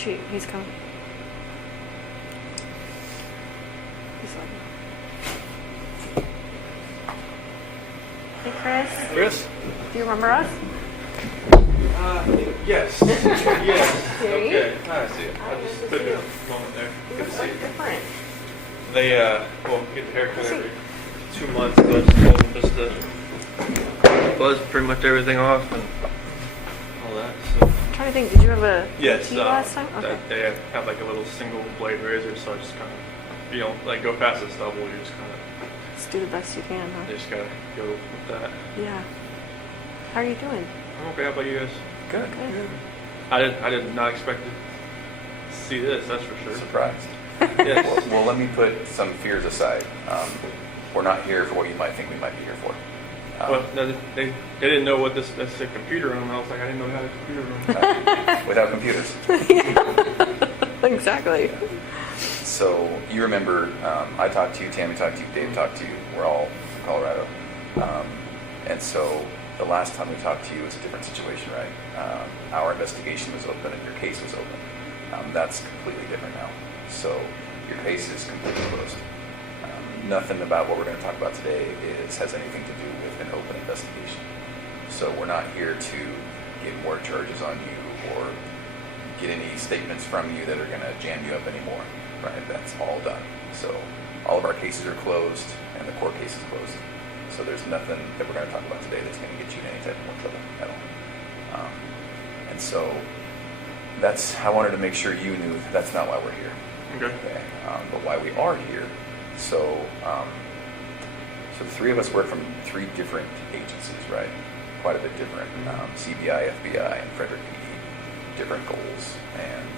He's coming. He's like, hey, Chris. Chris? Do you remember us? Yes. Yes. See? Okay. I see it. I just took a moment there. You Good look to so see you. different. They, get the haircut every 2 months. So I just told them just to buzz pretty much everything off and all that. So. I'm trying to think, did you have a Yes. tea last time? Okay. They have like a little single blade razor, so I just kind of, like go past the stubble. You just kind of, Just do the best you can, huh? you just gotta go with that. Yeah. How are you doing? I'm okay. How about you guys? Good. Good. I did not expect to see this. That's for sure. Surprised. Yes. Well, let me put some fears aside. We're not here for what you might think we might be here for. Well, no, they didn't know what that's a computer room. I was like, I didn't know we had a computer room. Without computers. Exactly. So you remember, I talked to you, Tammy talked to you, Dave talked to you. We're all from Colorado. And so the last time we talked to you, it was a different situation, right? Our investigation was open and your case was open. That's completely different now. So your case is completely closed. Nothing about what we're going to talk about today has anything to do with an open investigation. So we're not here to get more charges on you or get any statements from you that are going to jam you up anymore, right? That's all done. So all of our cases are closed and the court case is closed. So there's nothing that we're going to talk about today that's going to get you in any type of more trouble at all. And so I wanted to make sure you knew that's not why we're here. Okay. But why we are here. So the three of us work from three different agencies, right? Quite a bit different. CBI, FBI, and Fedruary PD. Different goals. And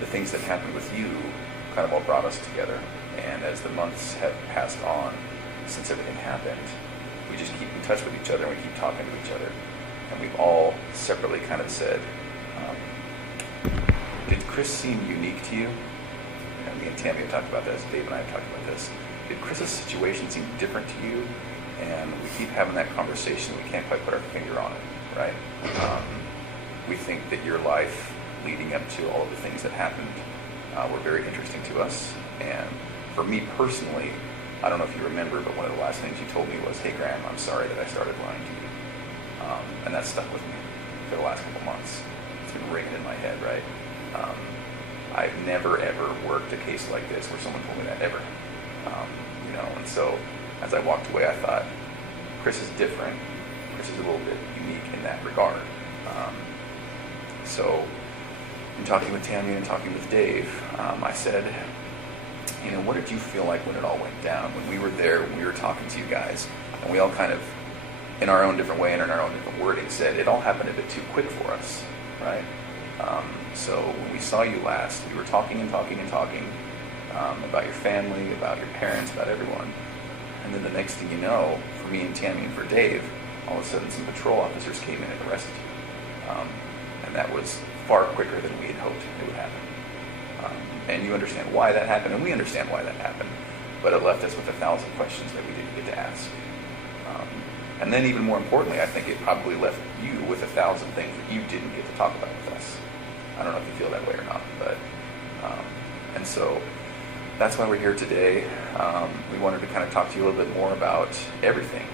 the things that happened with you kind of all brought us together. And as the months have passed on since everything happened, we just keep in touch with each other and we keep talking to each other. And we've all separately kind of said, did Chris seem unique to you? Me and Tammy have talked about this, Dave and I have talked about this. Did Chris's situation seem different to you? And we keep having that conversation. We can't quite put our finger on it, right? We think that your life leading up to all of the things that happened were very interesting to us. And for me personally, I don't know if you remember, but one of the last things you told me was, hey, Graham, I'm sorry that I started lying to you. And that stuck with me for the last couple months. It's been ringing in my head, right? I've never, ever worked a case like this where someone told me that, ever. And so as I walked away, I thought, Chris is different. Chris is a little bit unique in that regard. So in talking with Tammy and talking with Dave, I said, what did you feel like when it all went down? When we were there, when we were talking to you guys, and we all kind of, in our own different way and in our own different wording, said it all happened a bit too quick for us, right? So when we saw you last, we were talking and talking and talking about your family, about your parents, about everyone. And then the next thing you know, for me and Tammy and for Dave, all of a sudden some patrol officers came in and arrested you. And that was far quicker than we had hoped it would happen. And you understand why that happened, and we understand why that happened. But it left us with 1,000 questions that we didn't get to ask. And then even more importantly, I think it probably left you with 1,000 things that you didn't get to talk about with us. I don't know if you feel that way or not, but and so that's why we're here today. We wanted to kind of talk to you a little bit more about everything.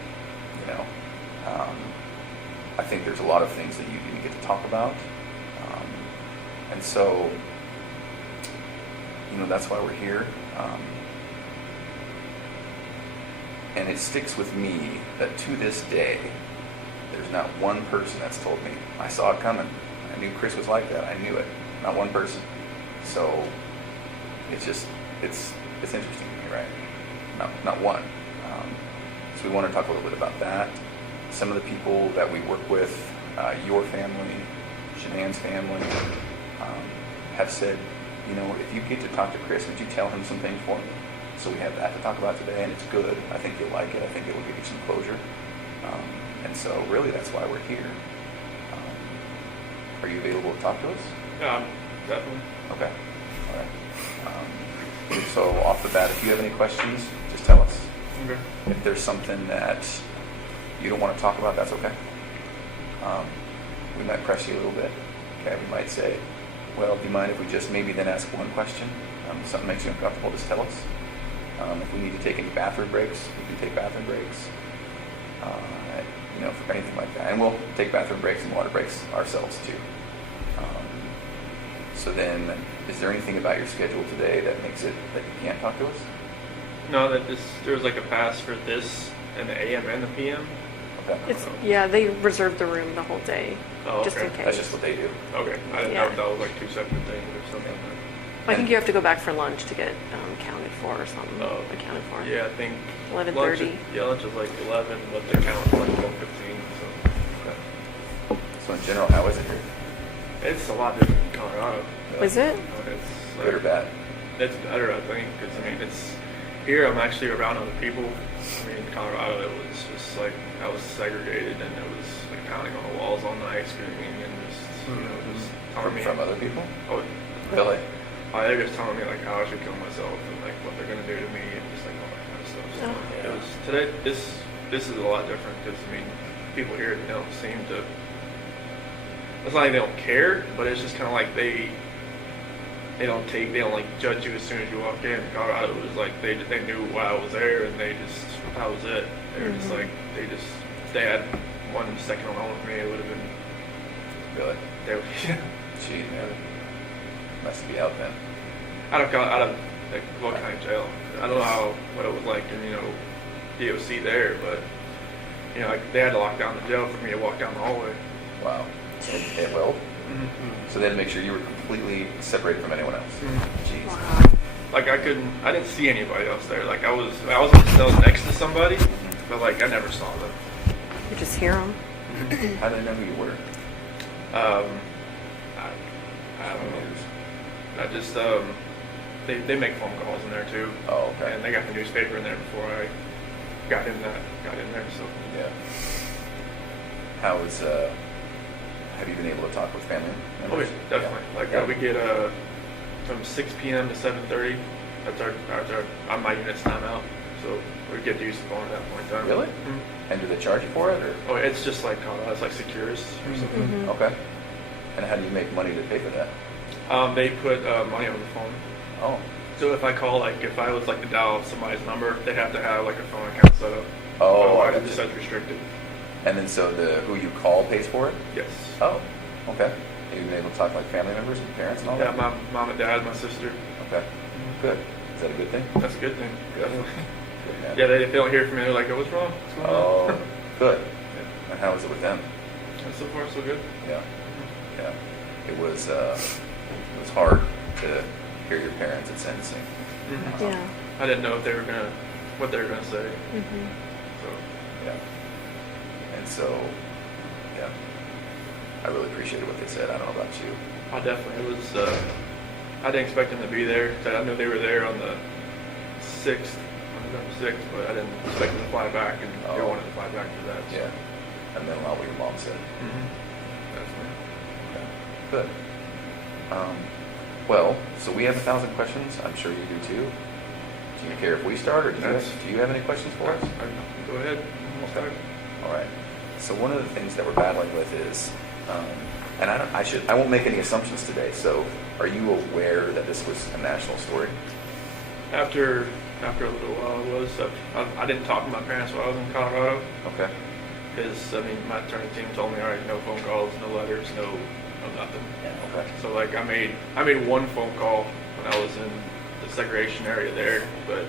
I think there's a lot of things that you didn't get to talk about, and so that's why we're here. And it sticks with me that to this day, there's not one person that's told me, I saw it coming. I knew Chris was like that. I knew it. Not one person. So it's interesting to me, right? Not one. So we want to talk a little bit about that. Some of the people that we work with, your family, Shanann's family, have said, if you get to talk to Chris, would you tell him some things for me? So we have that to talk about today, and it's good. I think you'll like it. I think it will give you some closure. And so really that's why we're here. Are you available to talk to us? Yeah, definitely. Okay. All right. So off the bat, if you have any questions, just tell us. Okay. If there's something that you don't want to talk about, that's okay. We might press you a little bit. Okay. We might say, well, do you mind if we just maybe then ask one question? If something makes you uncomfortable, just tell us. If we need to take any bathroom breaks, we can take bathroom breaks. For anything like that. And we'll take bathroom breaks and water breaks ourselves too. So then, is there anything about your schedule today that makes it that you can't talk to us? No, there was like a pass for this and the AM and the PM. Yeah, they reserved the room the whole day, Oh, just okay. in case. That's just what they do. Okay, I didn't know if that was like two separate things or something. I think you have to go back for lunch to get counted for or something. Oh. Accounted for. Yeah, I think 11:30. Lunch is like 11, but they count for like 12:15. So in general, how is it here? It's a lot different in Colorado. Is it? It's Good or bad? It's better, I think, because I mean, it's here. I'm actually around other people. I mean, in Colorado, it was just like I was segregated, and it was like pounding on the walls all night, screaming, and just just telling me From other people? Oh, Really? they're just telling me like how I should kill myself and like what they're gonna do to me and just like all that kind of stuff. So Oh. it was today. This is a lot different because I mean, people here don't seem to. It's not like they don't care, but it's just kind of like they don't like judge you as soon as you walk in. Colorado was like they knew why I was there and that was it. They were just like if they had 1 second alone with me, it would have been Really? they would. Gee, man. Must be out then. out of like what kind of jail. I don't know what it was like in DOC there, but like they had to lock down the jail for me to walk down the hallway. Wow. It will? So they had to make sure you were completely separated from anyone else. Jeez. Wow. Like I didn't see anybody else there. Like I was in the cell next to somebody, but like I never saw them. You just hear them. How did they know who you were? I don't know. I just they make phone calls in there too. Oh, okay. And they got the newspaper in there before I got in there. So Yeah. How is have you been able to talk with family oh, members? yeah, definitely. Yeah. Like Yeah. we get from 6 p.m. to 7:30. That's our on my unit's timeout. So we get to use the phone at that point in time. Really? Mm-hmm. And do they charge you for it, or? Oh, it's just like it's like Securus or something. Okay. And how do you make money to pay for that? They put money on the phone. Oh. So if I call, like if I was like to dial somebody's number, they'd have to have like a phone account set up. Oh, Otherwise, I it just gotcha. says restricted. And then so who you call pays for it? Yes. Oh. Okay. Have you been able to talk to like family members and parents and all Yeah, that? my mom and dad, my sister. Okay. Good. Is that a good thing? That's a good thing. Definitely. Good, man. Yeah, if they don't hear from me, they're like, "Oh, what's wrong? What's going on?" Oh, good. Yeah. And how was it with them? And so far, so good. Yeah. Yeah. It was hard to hear your parents at sentencing. Mm-hmm. Yeah. I didn't know what they were gonna say. Mm-hmm. So Yeah. And so, yeah, I really appreciated what they said. I don't know about you. I definitely it was. I didn't expect them to be there. I knew they were there on the 6th, on November 6th, but I didn't expect them to fly back, and they Oh. wanted to fly back for that. So. Yeah. And then allow what your mom said. Mm-hmm. Definitely. Yeah. Good. Well, so we have 1,000 questions. I'm sure you do too. Do you care if we start, or do you have any questions for us? Go ahead. We'll start. All right. So one of the things that we're battling with is, and I won't make any assumptions today. So, are you aware that this was a national story? After a little while, it was. I didn't talk to my parents while I was in Colorado Okay. because I mean my attorney team told me, all right, no phone calls, no letters, no nothing. Okay. So like I made one phone call when I was in the segregation area there, but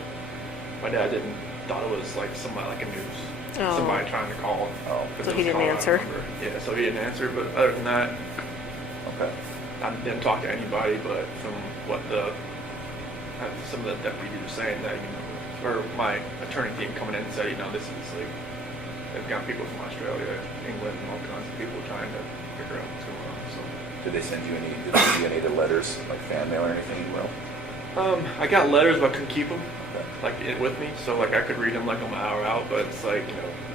my dad thought it was like somebody like a news. Oh. Somebody trying to call. Oh. 'cause So it he was didn't Colorado answer? number. Yeah, so he didn't answer. But other than that, Okay. I didn't talk to anybody. But from what some of the deputies were saying, that or my attorney team coming in and said, this is like they've got people from Australia, England, and all kinds of people trying to figure out what's going on. So. Did they send you any of the letters, like fan mail or anything? Well. I got letters, but I couldn't keep them Okay. like with me, so like I could read them like on my hour out. But it's like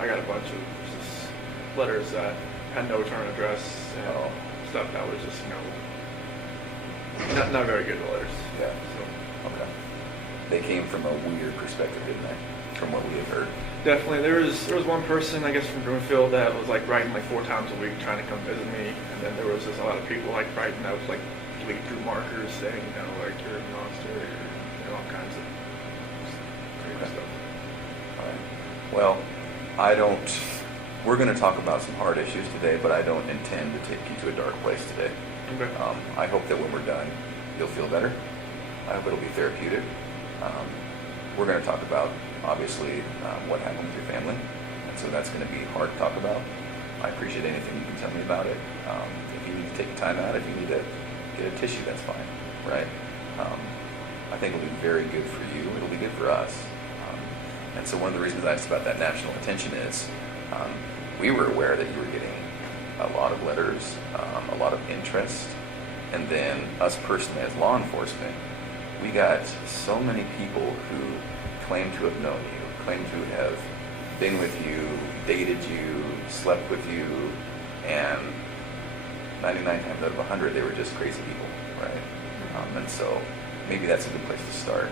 I got a bunch of just letters that had no return address and Oh. stuff that was just not very good letters. Yeah. So Okay. They came from a weird perspective, didn't they? from what we have heard. Definitely. There was one person, I guess, from Broomfield that was like writing like 4 times a week trying to come visit me, and then there was just a lot of people like writing out like bleed through markers saying, you know, like you're a monster, or, you know, all kinds of crazy stuff. All right. Well, we're going to talk about some hard issues today, but I don't intend to take you to a dark place today. Okay. I hope that when we're done, you'll feel better. I hope it'll be therapeutic. We're going to talk about, obviously, what happened with your family, and so that's going to be hard to talk about. I appreciate anything you can tell me about it. If you need to take time out, if you need to get a tissue, that's fine, right? I think it'll be very good for you. It'll be good for us. And so one of the reasons I asked about that national attention is we were aware that you were getting a lot of letters, a lot of interest, and then us personally as law enforcement, we got so many people who claim to have known you, claim to have been with you, dated you, slept with you, and 99 times out of 100 they were just crazy people, right? And so maybe that's a good place to start.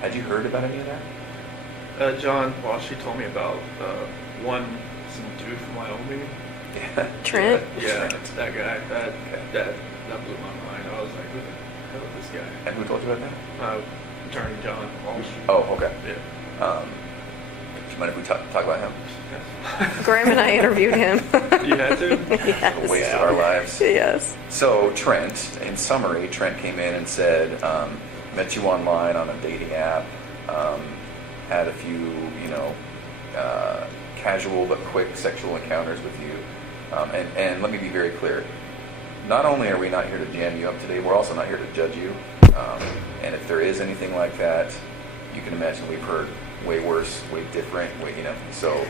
Had you heard about any of that? John Walsh, told me about some dude from Wyoming. Yeah. Trent? Yeah, it's that guy. That blew my mind. I was like, who the hell is this guy? And who told you about that? Attorney John Walsh. Oh, okay. Yeah. Do you mind if we talk about him? Yes. Graham and I interviewed him. You had to? Yes. A waste of our lives. Yes. So Trent, in summary, Trent came in and said, met you online on a dating app, had a few, casual but quick sexual encounters with you. And let me be very clear. Not only are we not here to jam you up today, we're also not here to judge you. And if there is anything like that, you can imagine we've heard way worse, way different, So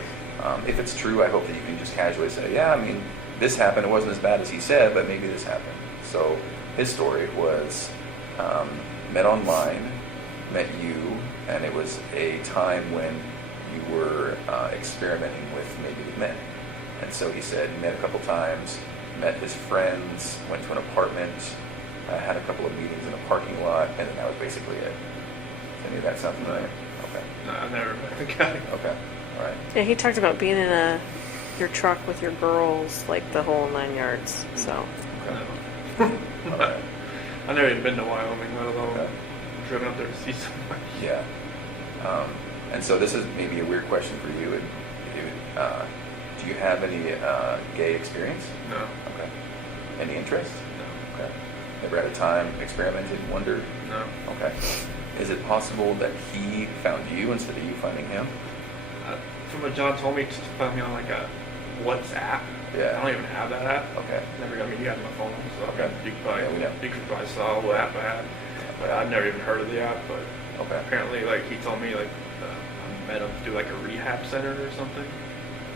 if it's true, I hope that you can just casually say, yeah, I mean, this happened. It wasn't as bad as he said, but maybe this happened. So his story was met online, met you, and it was a time when you were experimenting with maybe men. And so he said he met a couple times, met his friends, went to an apartment, had a couple of meetings in a parking lot, and then that was basically it. Does any of that sound familiar? Okay. No, I've never met the guy. Okay. All right. Yeah, he talked about being in your truck with your girls, like the whole 9 yards. So. Okay. No. All right. I've never even been to Wyoming, let alone Okay. driven up there to see somebody. Yeah. And so this is maybe a weird question for you. Do you have any gay experience? No. Okay. Any interest? No. Okay. Never had a time experimented, wondered? No. Okay. Is it possible that he found you instead of you finding him? From what John told me, to find me on like a WhatsApp. Yeah. I don't even have that app. Okay. Never. I mean, you had my phone, so Okay. you could probably, Yeah, we know. you could probably saw what app I had. But I've never even heard of the app. But Okay. apparently, like he told me, like I met him through like a rehab center or something.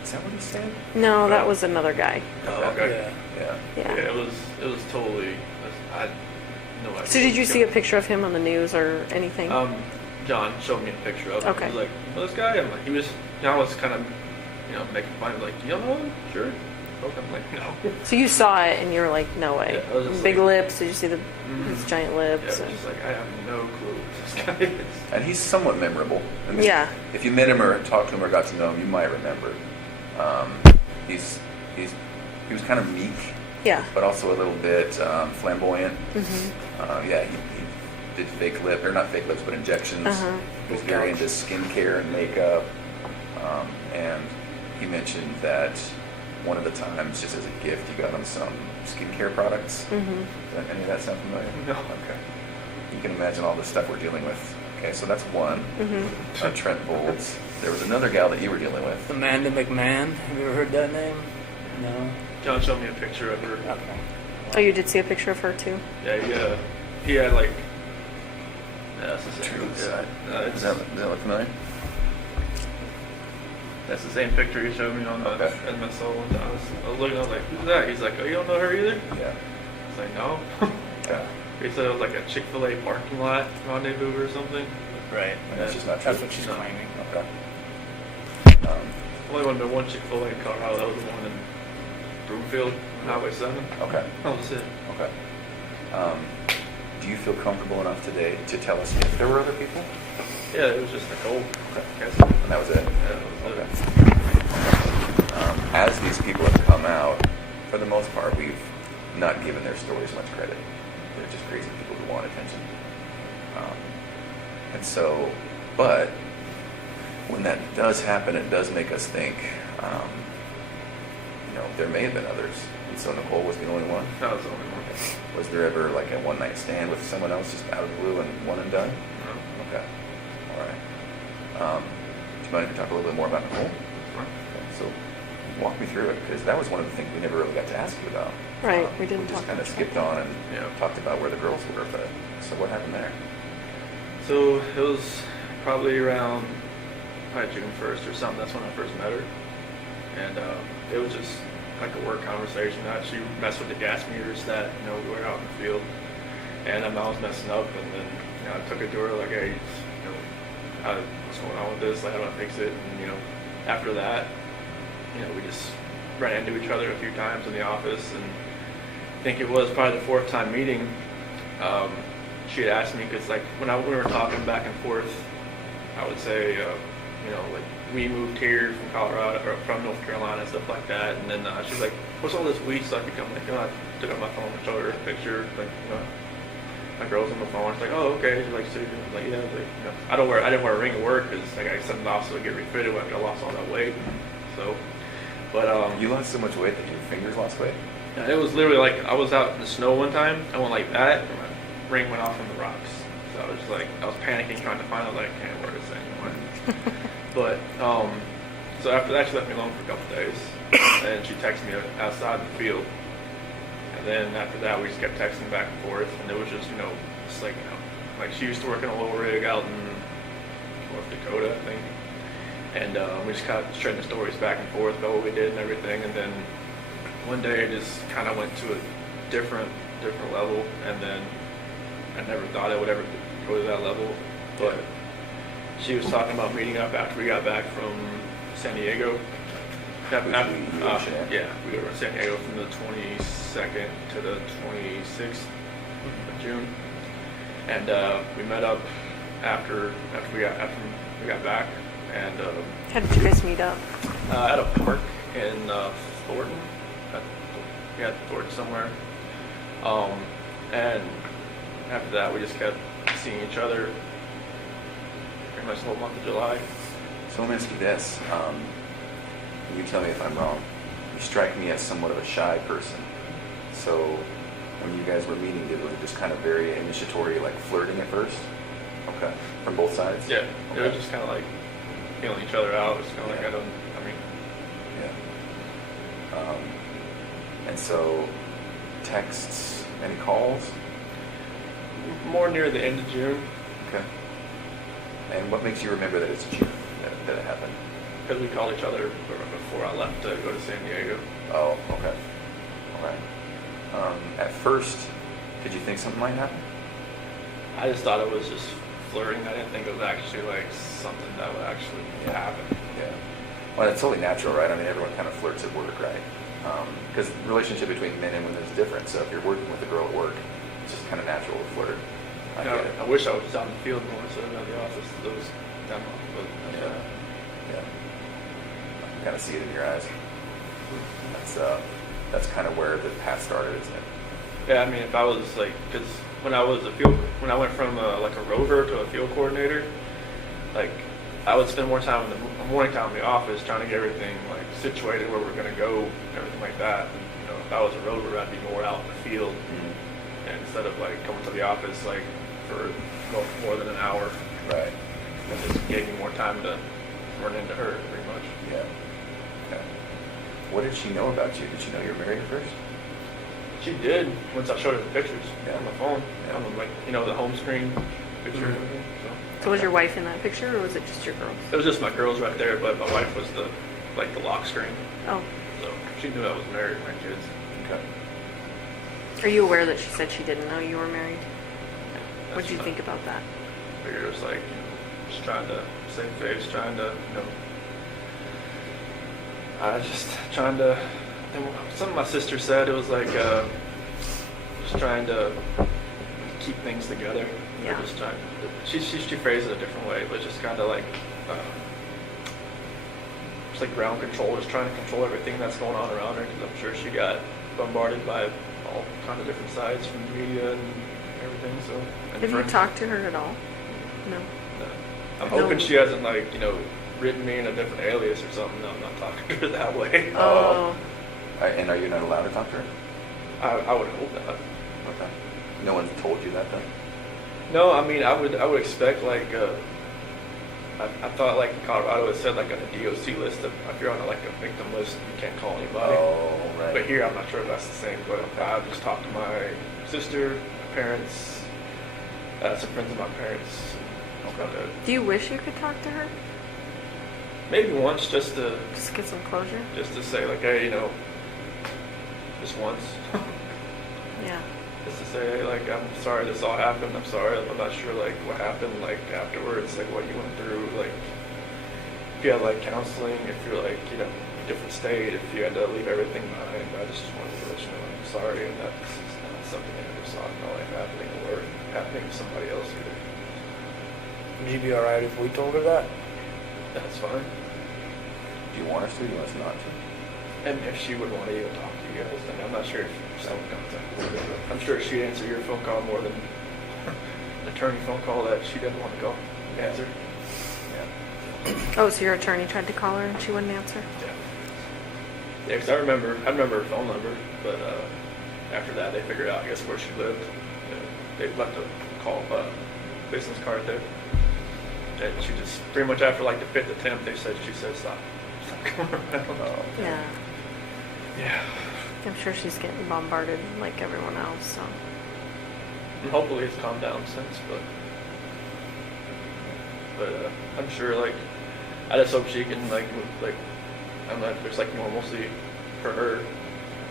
Is that what he said? No, that was another guy. Oh, okay. Yeah. Yeah. Yeah, it was totally. I had no idea. So did you see a picture of him on the news or anything? John showed me a picture of him. Okay. He was like, "Well, this guy," I'm like, John was kind of, making fun of, like, "Do you know him?" Sure. Okay. I'm like, no. So you saw it and you were like, no way. Yeah, I was just Big like- lips. Did you see his giant Yeah, lips? it was just like, I have no clue who this guy is. And he's somewhat memorable. I mean, Yeah. If you met him or talked to him or got to know him, you might remember. He was kind of meek, Yeah. but also a little bit flamboyant. Yeah, he did fake lip, or not fake lips, but injections. Uh-huh. He was very into skincare and makeup. And he mentioned that one of the times, just as a gift, you got him some skincare products. Does any of that sound familiar? No. Okay. You can imagine all the stuff we're dealing with. Okay, so that's one. Trent Bolds. There was another gal that you were dealing with. Amanda McMahon. Have you ever heard that name? No. John showed me a picture of her. Okay. Oh, you did see a picture of her too? Yeah, he had like. Yeah, that's the same. True. Yeah, Does that look familiar? that's the same picture he showed me on the Okay. MSO one. I was looking. I was like, "Who's that?" He's like, "Oh, you don't know her either?" Yeah. I was like, "No." Okay. He said it was like a Chick-fil-A parking lot rendezvous or something. Right. And that's just not true. That's what she's No. claiming. Okay. Only one, one Chick-fil-A in Colorado. That was the one in Broomfield, Highway 7. Okay. That was it. Okay. Do you feel comfortable enough today to tell us if there were other people? Yeah, it was just Nicole Okay. Kessinger. And that was it? Yeah, that was Okay. it. As these people have come out, for the most part, we've not given their stories much credit. They're just crazy people who want attention. And so, but when that does happen, it does make us think, there may have been others. And so Nicole was the only one? That was the only one. Was there ever like a one-night stand with someone else just out of the blue and one and done? No. Okay. All right. Do you mind if we talk a little bit more about Nicole? Fine. Okay, so walk me through it, because that was one of the things we never really got to ask you about. Right, we didn't just talk kind of much skipped about on and Yeah. talked about where the girls were, but so what happened there? So it was probably around June 1st or something. That's when I first met her. And it was just like a work conversation. She messed with the gas meters that, we were out in the field. And I was messing up, and then, I took it to her like, hey, what's going on with this? Like, how do I fix it? And, after that, we just ran into each other a few times in the office, and I think it was probably the fourth time meeting. She had asked me, because like when we were talking back and forth, I would say, like we moved here from Colorado or from North Carolina and stuff like that, and then she's like, "What's all this weed stuff become?" Like, I took out my phone and showed her a picture, like, my girl's on the phone. It's like, "Oh, okay." She's like, "So you're like, yeah." Like, I didn't wear a ring at work because like I sent it off so I get refitted after I lost all that weight. So, but You lost so much weight that your fingers lost weight? yeah, it was literally like I was out in the snow one time. I went like that, and my ring went off in the rocks. So I was just like, I was panicking trying to find out, like, I can't wear this anymore. But so after that, she left me alone for a couple days, and she texted me outside in the field. And then after that, we just kept texting back and forth, and it was just, just like, like she used to work in a little rig out in North Dakota, I think. And we just kind of trading the stories back and forth about what we did and everything. And then one day, it just kind of went to a different level, and then I never thought I would ever go to that level. But she was talking about meeting up after we got back from San Diego. You were in Shanann? Yeah, we were in San Diego from the 22nd to the 26th of June, and we met up after we got back, and How did you guys meet up? at a park in Thornton. Thornton somewhere. And after that, we just kept seeing each other pretty much the whole month of July. So let me ask you this. You tell me if I'm wrong. You strike me as somewhat of a shy person. So when you guys were meeting, was it just kind of very initiatory, like flirting at first? Okay. From both sides? Yeah, Okay. it was just kind of like feeling each other out. It was kind of like, Yeah. Yeah. And so texts, any calls? more near the end of June, Okay. And what makes you remember that it's June that it happened? because we called each other before I left to go to San Diego. Oh, okay. All right. At first, did you think something might happen? I just thought it was just flirting. I didn't think it was actually like something that would actually happen. Yeah. Well, it's totally natural, right? I mean, everyone kind of flirts at work, right? Because the relationship between men and women is different. So if you're working with a girl at work, it's just kind of natural to flirt. I get it. I wish I was just out in the field more instead of out in the office. Those demo, but Yeah. Yeah. I can kind of see it in your eyes. That's kind of where the path started, isn't it? yeah. I mean, if I was like, because when I went from like a rover to a field coordinator, like I would spend more time in the morning time in the office trying to get everything like situated where we're going to go, and everything like that. And, if I was a rover, I'd be more out in the field, and instead of like coming to the office like for more than an hour. Right. It just gave me more time to run into her, pretty much. Yeah. Okay. What did she know about you? Did she know you were married at first? She did once I showed her the pictures Yeah. on the phone, Yeah. on the, like the home screen picture. and Mhm. everything, So was your wife in that picture, or was it just your girls? It was just my girls right there, but my wife was the lock screen, Oh, so she knew I was married with my kids. Okay. are you aware that she said she didn't know you were married? That's What did you fine. think about that? I figured it was like just trying to save face, trying to and something my sister said, it was like just trying to keep things together. Yeah. They're just trying. She phrased it a different way, but just kind of like. It's like ground control, just trying to control everything that's going on around her, because I'm sure she got bombarded by all kinds of different sides from the media and everything. So. And Have you talked to her at all? No. No. I'm hoping she hasn't written me in a different alias or something. No, I'm not talking to her that way. Oh. And are you not allowed to talk to her? I would hope not. Okay. No one told you that then? No, I mean I would expect I thought in Colorado it said on a DOC list that if you're on a victim list you can't call anybody. Oh, right. But here I'm not sure if that's the same. But I've just talked to my sister, my parents, some friends of my parents. Okay. Do you wish you could talk to her? Maybe once just to get some closure? Just to say hey, just once. Yeah. Just to say, hey, I'm sorry this all happened. I'm sorry. I'm not sure what happened afterwards, what you went through, if you had counseling, if you're different state, if you had to leave everything behind. I just wanted to let you know I'm sorry, and that's not something I ever saw in my life happening or happening to somebody else either. Would you be alright if we told her that? That's fine. Do you want us to? Do you want us not to? And if she would want to even talk to you guys, then I'm not sure if someone contacted her. I'm sure she'd answer your phone call more than an attorney phone call that she didn't want to go answer. Yeah. Oh, so your attorney tried to call her and she wouldn't answer? Yeah. Yeah, because I remember her phone number, but after that they figured out, I guess, where she lived. They left a call, business card there. And she just, pretty much after the fifth attempt, she said stop coming around. Yeah. Yeah. I'm sure she's getting bombarded like everyone else, so. And hopefully it's calmed down since, but I'm sure I just hope she can move, I'm not, there's normalcy for her,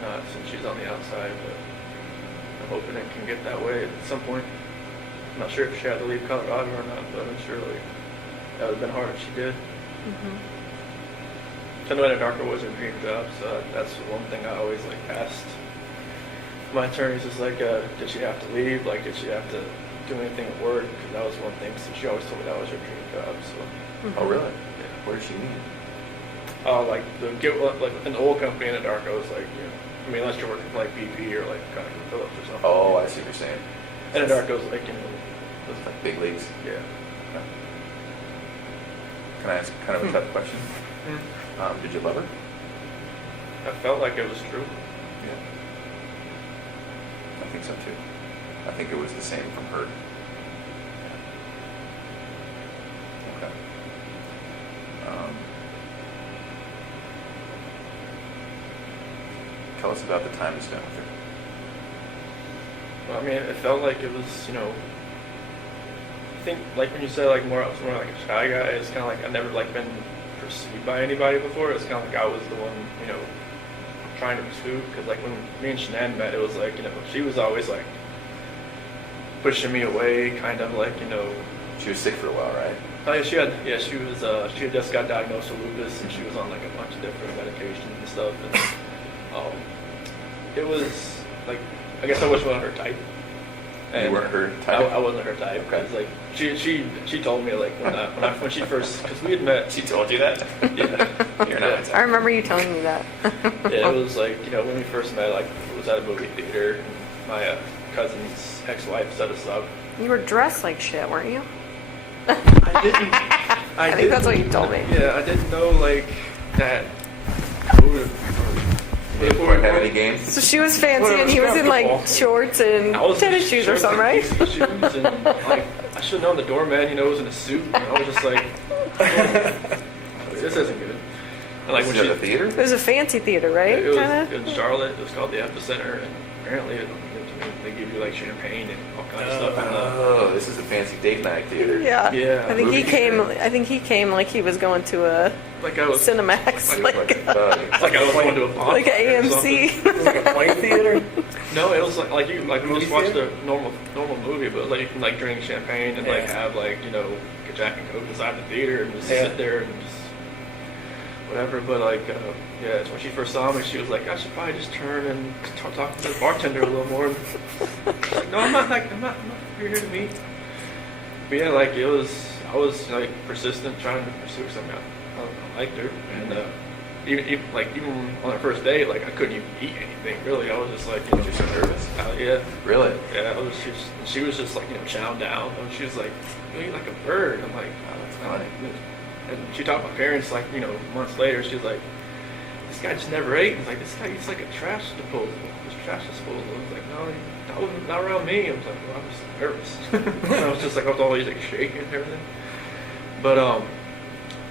not since she's on the outside, but I'm hoping it can get that way at some point. I'm not sure if she had to leave Colorado or not, but I'm sure that would have been hard if she did. Mm-hmm. I know Anadarko was her dream job, so that's one thing I always asked my attorneys is did she have to leave? Did she have to do anything at work? Because that was one thing. So she always told me that was her dream job. So. Mm-hmm. Oh, really? Yeah. Where did she meet? An oil company in Anadarko is unless you're working for BP or Phillips or something. Oh, I see what you're saying. Anadarko's Those big leagues. Yeah. Okay. Can I ask kind of a tough question? Did you love her? I felt like it was true. Yeah. I think so too. I think it was the same from her. Okay. Tell us about the time you spent with her. Well, I mean, it felt like it was, I think when you said I was more like a shy guy, it's kind of I've never been pursued by anybody before. It's kind of I was the one, trying to pursue. Because when me and Shanann met, it was she was always pushing me away, kind of She was sick for a while, right? Oh yeah, she had just got diagnosed with lupus, and she was on a bunch of different medications and stuff. And it was I guess I wasn't her type. And you weren't her type? I wasn't her type. Okay. She told me when she first, because we had met. She told you that? Yeah. You're not. I remember you telling me that. Yeah, it was when we first met, it was at a movie theater. And my cousin's ex-wife set us up. You were dressed like shit, weren't you? I didn't. I think that's what you told me. Yeah, I didn't know that. You didn't have any games? So she was fancy and he was in shorts and tennis shoes or something, right? Shoes and I should have known the doorman, was in a suit. And I was just this isn't good. And Was it at the theater? It was a fancy theater, right? It was Kinda? in Charlotte. It was called the Epicenter, and apparently they give you champagne and all kinds of stuff. Oh, this is a fancy date night theater. Yeah. Yeah. I think Movie he came. theater. I think he came like he was going to a I was Cinemax, Like I was going to a bonfire like a or something. AMC. Like a play theater? No, it was you Movie just watch theater? the normal movie, but you can drink champagne and have get Jack and Coke inside the theater and just sit there and just whatever. But it's when she first saw me, she was like, I should probably just turn and talk to the bartender a little more. I was like, no, I'm not. I'm not here to meet. But yeah, like I was like persistent trying to pursue something. I liked her, and even on our first date, like I couldn't even eat anything really. I was just like, You're so nervous. Yeah. Really? Yeah, she was just like, chowing down. And she was like, you eat like a bird. I'm like, Oh, that's funny. and she talked to my parents like, months later. She was like, this guy just never ate. It's like, this guy eats like a trash disposal. I was like, no, not around me. I was like, well, I was nervous. I was just like, I was always like shaking and everything. But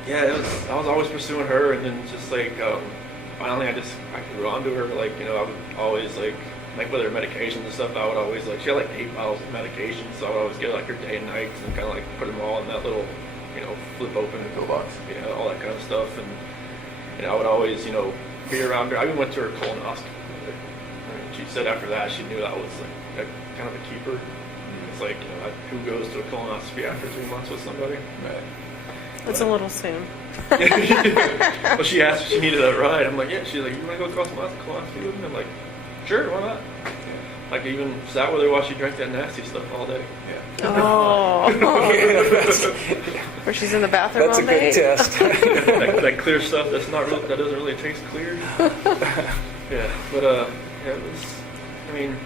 yeah, I was always pursuing her, and then just like finally I grew onto her. Like I would always like with her medications and stuff. I would always like she had like 8 bottles of medication, so I would always get like her day and nights and kind of like put them all in that little flip open Toolbox. all that kind of stuff. And I would always be around her. I even went to her colonoscopy. She said after that she knew I was like kind of a keeper. It's like who goes to a colonoscopy after 3 months with somebody? Right. It's a little soon. Well, she asked if she needed that ride. I'm like, yeah. She's like, you want to go across the colonoscopy with me? I'm like, sure, why not? Like, I even sat with her while she drank that nasty stuff all day. Yeah. Oh. Yeah, Where she's in the bathroom that's all a day. good test. that clear stuff that doesn't really taste clear. Yeah, but yeah, it was. I mean,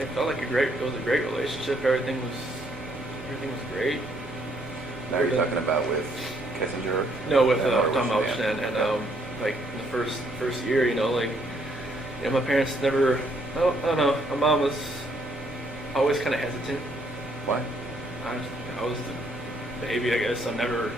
it felt like it was a great relationship. Everything was great. Now you're talking about with Kessinger? No, with Or Tom with Shanann, and like in the first year, my parents never. I don't know. My mom was always kind of hesitant. Why? I was the baby, I guess. I never,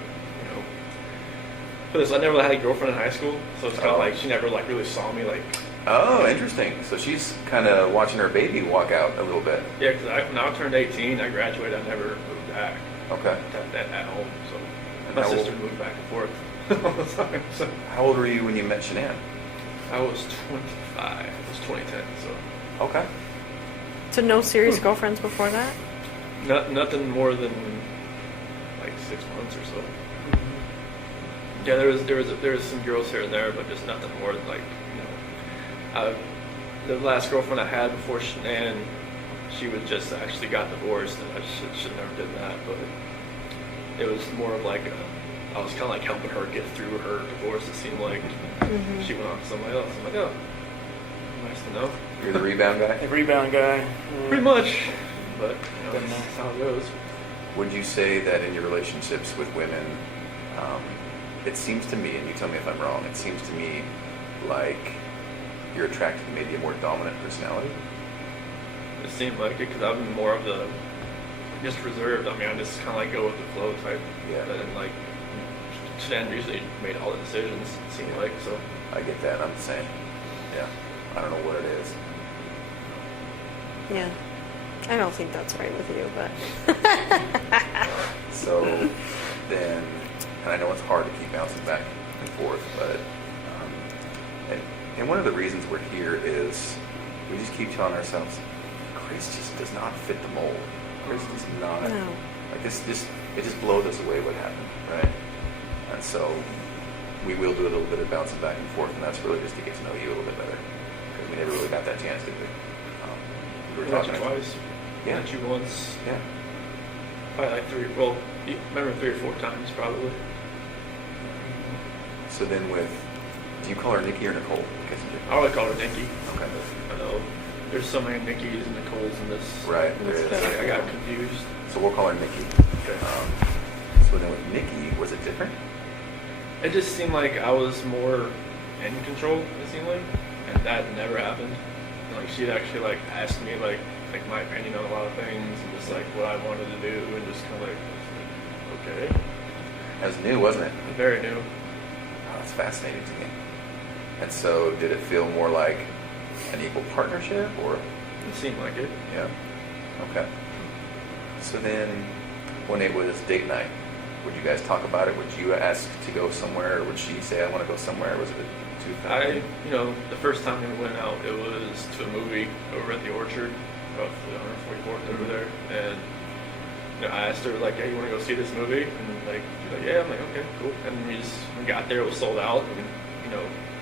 I never had a girlfriend in high school, so it's kind of like she never like really saw me like. Oh, interesting. So she's kind of watching her baby walk out a little bit. Yeah, because when I turned 18, I graduated. I never moved back. Okay. At home, so And my how sister old- moved back and forth all the time. So How old were you when you met Shanann? I was 25. It was 2010. So Okay. So no serious girlfriends before that? nothing more than like 6 months or so. Yeah, there was some girls here and there, but just nothing more than like the last girlfriend I had before Shanann, she was just actually got divorced, and I should never did that. But it was more of like I was kind of like helping her get through her divorce. It seemed like she went on to somebody else. I'm like, oh, nice to know. You're the rebound guy? The rebound guy. Pretty much, but that's how it goes. Would you say that in your relationships with women, it seems to me, and you tell me if I'm wrong, it seems to me like you're attracted to maybe a more dominant personality? It seemed like it because I've been more of the just reserved. I mean, I just kind of like go with the flow type. Yeah. And like Shanann usually made all the decisions. It seemed like so. I get that. I'm the same. Yeah. I don't know what it is. Yeah. I don't think that's right with you, but So then, and I know it's hard to keep bouncing back and forth, but and one of the reasons we're here is we just keep telling ourselves, Chris just does not fit the mold. Chris does not. No. Like it just blows us away what happened, right? And so we will do a little bit of bouncing back and forth, and that's really just to get to know you a little bit better, because we never really got that chance, did we? We were Met you talking twice. Yeah. Met you once. Yeah. Probably like 3. Well, you remember 3 or 4 times probably. So then do you call her Nikki or Nicole? I always call her Nikki. Okay. I know there's so many Nickies and Nicoles in this. Right, there is. I got confused. So we'll call her Nikki. Okay. So then with Nikki, was it different? It just seemed like I was more in control. It seemed like, and that never happened. Like she'd actually like asked me like my opinion on a lot of things and just like what I wanted to do and just kind of like okay. It was new, wasn't it? Very new. Oh, that's fascinating to me. And so did it feel more like an equal partnership, or? It seemed like it. Yeah. Okay. So then when it was date night, would you guys talk about it? Would you ask to go somewhere, or would she say, I want to go somewhere? Was it too fast? The first time we went out, it was to a movie over at the Orchard off the 144th over there, and I asked her like, "Hey, you want to go see this movie?" And like, she's like, "Yeah." I'm like, "Okay, cool." And we got there, it was sold out, and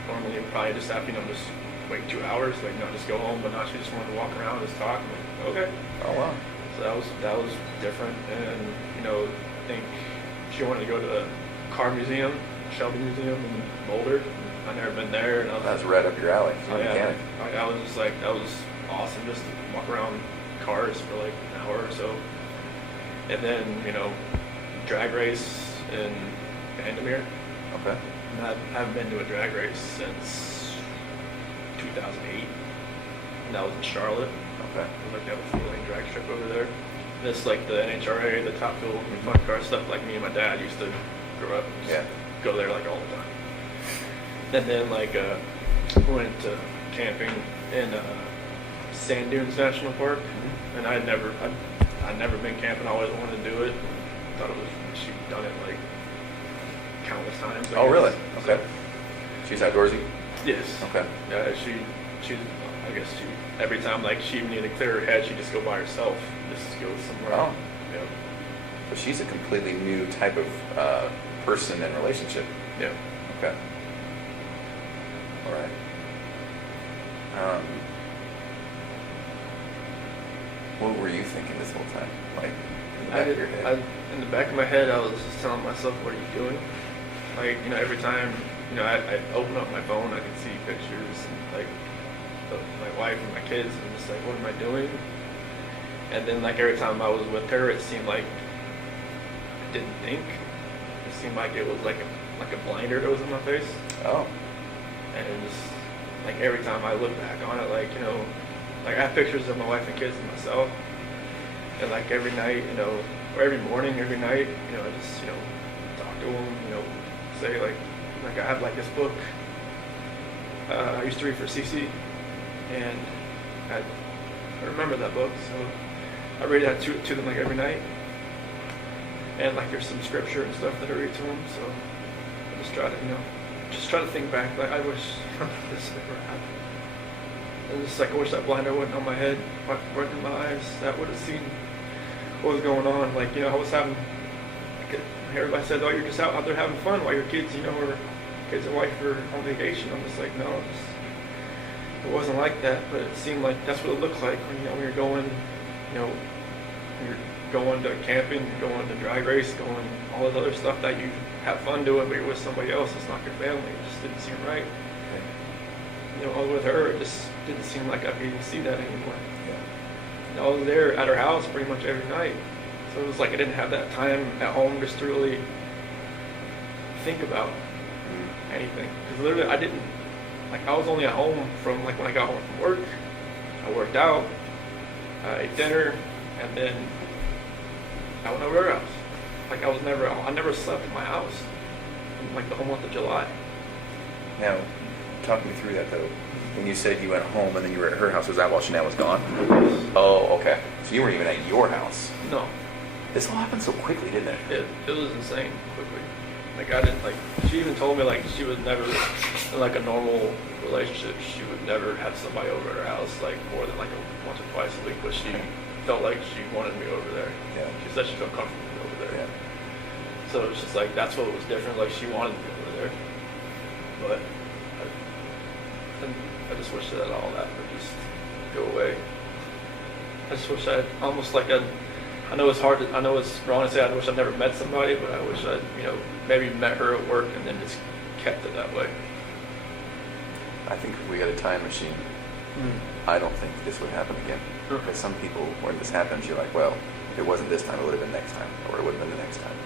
normally we'd probably just have just wait 2 hours, like just go home, but now she just wanted to walk around and just talk. I'm like, okay. Oh, wow. So that was different, and you know, I think she wanted to go to the car museum, Shelby Museum in Boulder. I've never been there, and That's right up your alley. You're a mechanic. I was just like, that was awesome, just to walk around cars for like an hour or so. And then, you know, drag race in Vandermeer. Okay. And I haven't been to a drag race since 2008. And that was in Charlotte. Okay. It was like they have a 4-lane drag strip over there. And it's like the NHRA, the Top Fuel, and fun car stuff. Like me and my dad used to grow up. Yeah. Go there like all the time. And then like went to camping in Sand Dunes National Park, and I'd never been camping. I always wanted to do it. Thought it was she'd done it like countless times. Oh, really? Okay. So, She's outdoorsy? yes. Okay. Yeah, she's I guess she every time like she needed to clear her head, she'd just go by herself, just go somewhere. Oh. Yeah. But she's a completely new type of person and relationship. Yeah. Okay. All right. What were you thinking this whole time? Like, in the back of your head? In the back of my head, I was just telling myself, what are you doing? Like, you know, every time, you know, I open up my phone, I can see pictures and like of my wife and my kids, and I'm just like, what am I doing? And then like every time I was with her, it seemed like I didn't think. It seemed like it was like a blinder that was in my face. Oh. And it just, like every time I look back on it, like, you know, like I have pictures of my wife and kids and myself. And like every night, you know, or every morning, every night, you know, I just, you know, talk to them, you know, say like I have like this book I used to read for CC, and I remember that book, so I read that to them like every night. And like there's some scripture and stuff that I read to them, so I just try to, you know, just try to think back, like I wish this never happened. And just like I wish that blinder wasn't on my head, right in my eyes, that would have seen what was going on. Like, you know, I was having, like, everybody said, oh, you're just out there having fun while your kids, you know, or kids and wife are on vacation. I'm just like, no, it wasn't like that, but it seemed like that's what it looked like when, you know, when you're going, you know, you're going to camping, you're going to drag race, going all this other stuff that you have fun doing, but you're with somebody else. It's not your family. It just didn't seem right. You know, I was with her. It just didn't seem like I could even see that anymore. Yeah. I was there at her house pretty much every night. So it was like I didn't have that time at home just to really think about anything. Because literally I didn't, like I was only at home from like when I got home from work. I worked out, I ate dinner, and then I went over to her house. Like I never slept in my house in like the whole month of July. Now, talk me through that though. When you said you went home and then you were at her house, was that while Shanann was gone? Oh, okay. So you weren't even at your house. No. This all happened so quickly, didn't it? It was insane quickly. Like I didn't, like, she even told me like she would never, in like a normal relationship, she would never have somebody over at her house like more than like once or twice a week, but she felt like she wanted me over there. Yeah. She said she felt comfortable with me over there. Yeah. So it's just like, that's what was different, like she wanted me over there. But I just wish that all that would just go away. I just wish I'd almost like I know it's hard I know it's wrong to say I wish I'd never met somebody, but I wish I'd, you know, maybe met her at work and then just kept it that way. I think if we had a time machine, I don't think this would happen again. Because some people, when this happens, you're like, well, if it wasn't this time, it would have been next time, or it would have been the next time.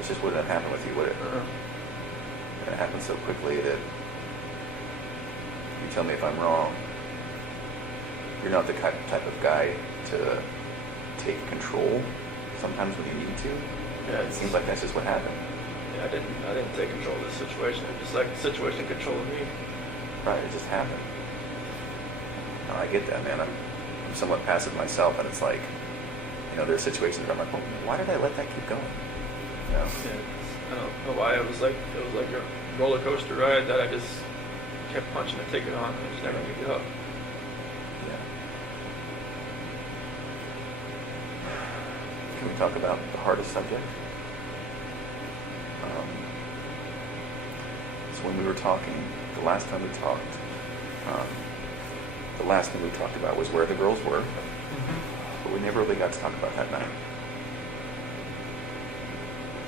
It just wouldn't have happened with you, would it? And it happened so quickly that, you tell me if I'm wrong, you're not the type of guy to take control sometimes when you need to. Yeah, it seems like that's just what happened. Yeah, I didn't take control of this situation. It just like the situation controlling me. Right, it just happened. No, I get that, man. I'm somewhat passive myself, and it's like, you know, there's situations where I'm like, well, why did I let that keep going? You know? Yeah, I don't know why. It was like a roller coaster ride that I just kept punching the ticket on, and I just never picked it up. Yeah. Can we talk about the hardest subject? So when we were talking, the last time we talked, the last thing we talked about was where the girls were. But we never really got to talk about that night.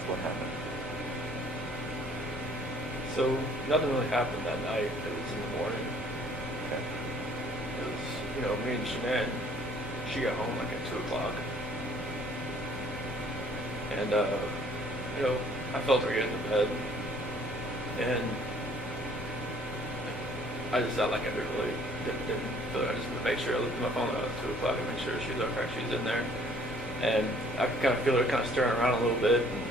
So what happened? So nothing really happened that night. It was in the morning. Okay. It was, me and Shanann, she got home like at 2 o'clock. And, I felt her get into bed. And I just felt like I didn't feel it. I just made sure I looked at my phone at 2 o'clock and make sure she's okay, she's in there. And I could kind of feel her kind of stirring around a little bit. And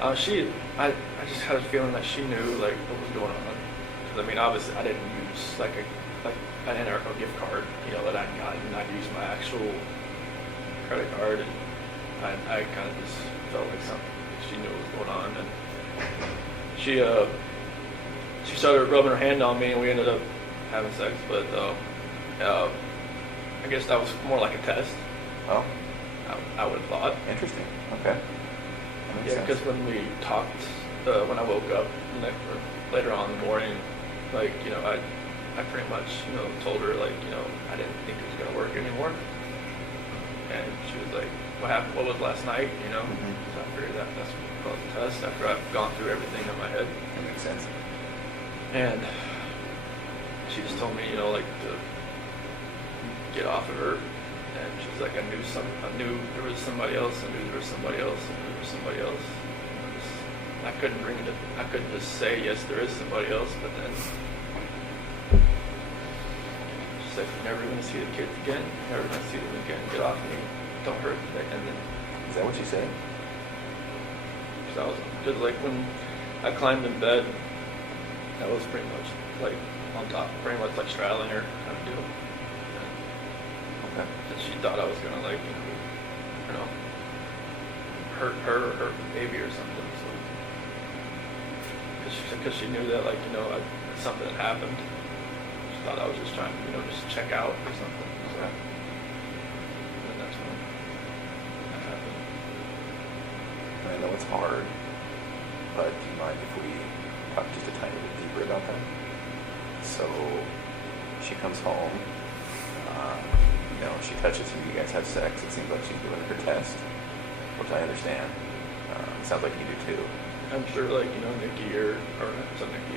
I just had a feeling that she knew like what was going on. Because I mean, obviously, I didn't use like an NRCO gift card, that I'd gotten. I'd used my actual credit card, and I kind of just felt like something. She knew what was going on, and she started rubbing her hand on me, and we ended up having sex. But I guess that was more like a test. Oh, I would have thought. interesting. Okay. Yeah, because when we talked, when I woke up later on in the morning, like, I pretty much, told her, like, I didn't think it was going to work anymore. And she was like, what happened? What was last night, Mm-hmm. So I figured that's what caused the test after I've gone through everything in my head. That makes sense. And she just told me, like, to get off of her. And she was like, I knew there was somebody else, I knew there was somebody else, I knew there was somebody else. I couldn't just say, yes, there is somebody else, but then she said, you're never going to see the kids again, you're never going to see them again, get off me, don't hurt me. And then, Is that what you said? because like when I climbed in bed, that was pretty much like on top, pretty much like straddling her kind of deal. Okay. And she thought I was gonna like, hurt her or hurt the baby or something. So, because she knew that like, something had happened. She thought I was just trying to, just check out or something. So, Okay. and then that's when that happened. I know it's hard, but do you mind if we talk just a tiny bit deeper about that? So she comes home, she touches you, you guys have sex. It seems like she's doing her test, which I understand. It sounds like you do too. I'm sure like, Nikki or not Nikki,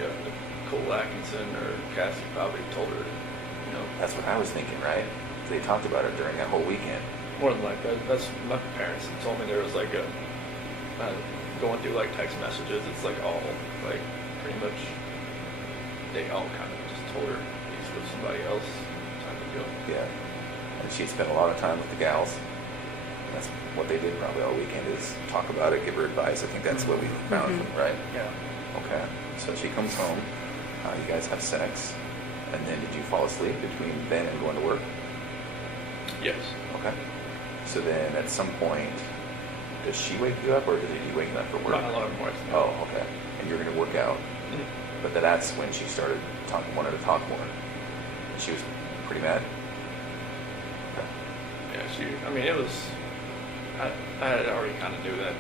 Nicole Atkinson or Cassie probably told her, That's what I was thinking, right? They talked about it during that whole weekend. more than like that. That's my parents told me there was like going through like text messages. It's like all like pretty much they all kind of just told her he's with somebody else type of deal. Yeah. And she spent a lot of time with the gals. That's what they did probably all weekend is talk about it, give her advice. I think that's what we found, right? Yeah. Okay. So she comes home. You guys have sex. And then did you fall asleep between then and going to work? Yes. Okay. So then at some point, does she wake you up or does he wake you up for work? My alarm was. Oh, okay. And you're going to work out. Mhm. But then that's when she started wanted to talk more. She was pretty mad. Okay. Yeah, it was, I had already kind of knew that,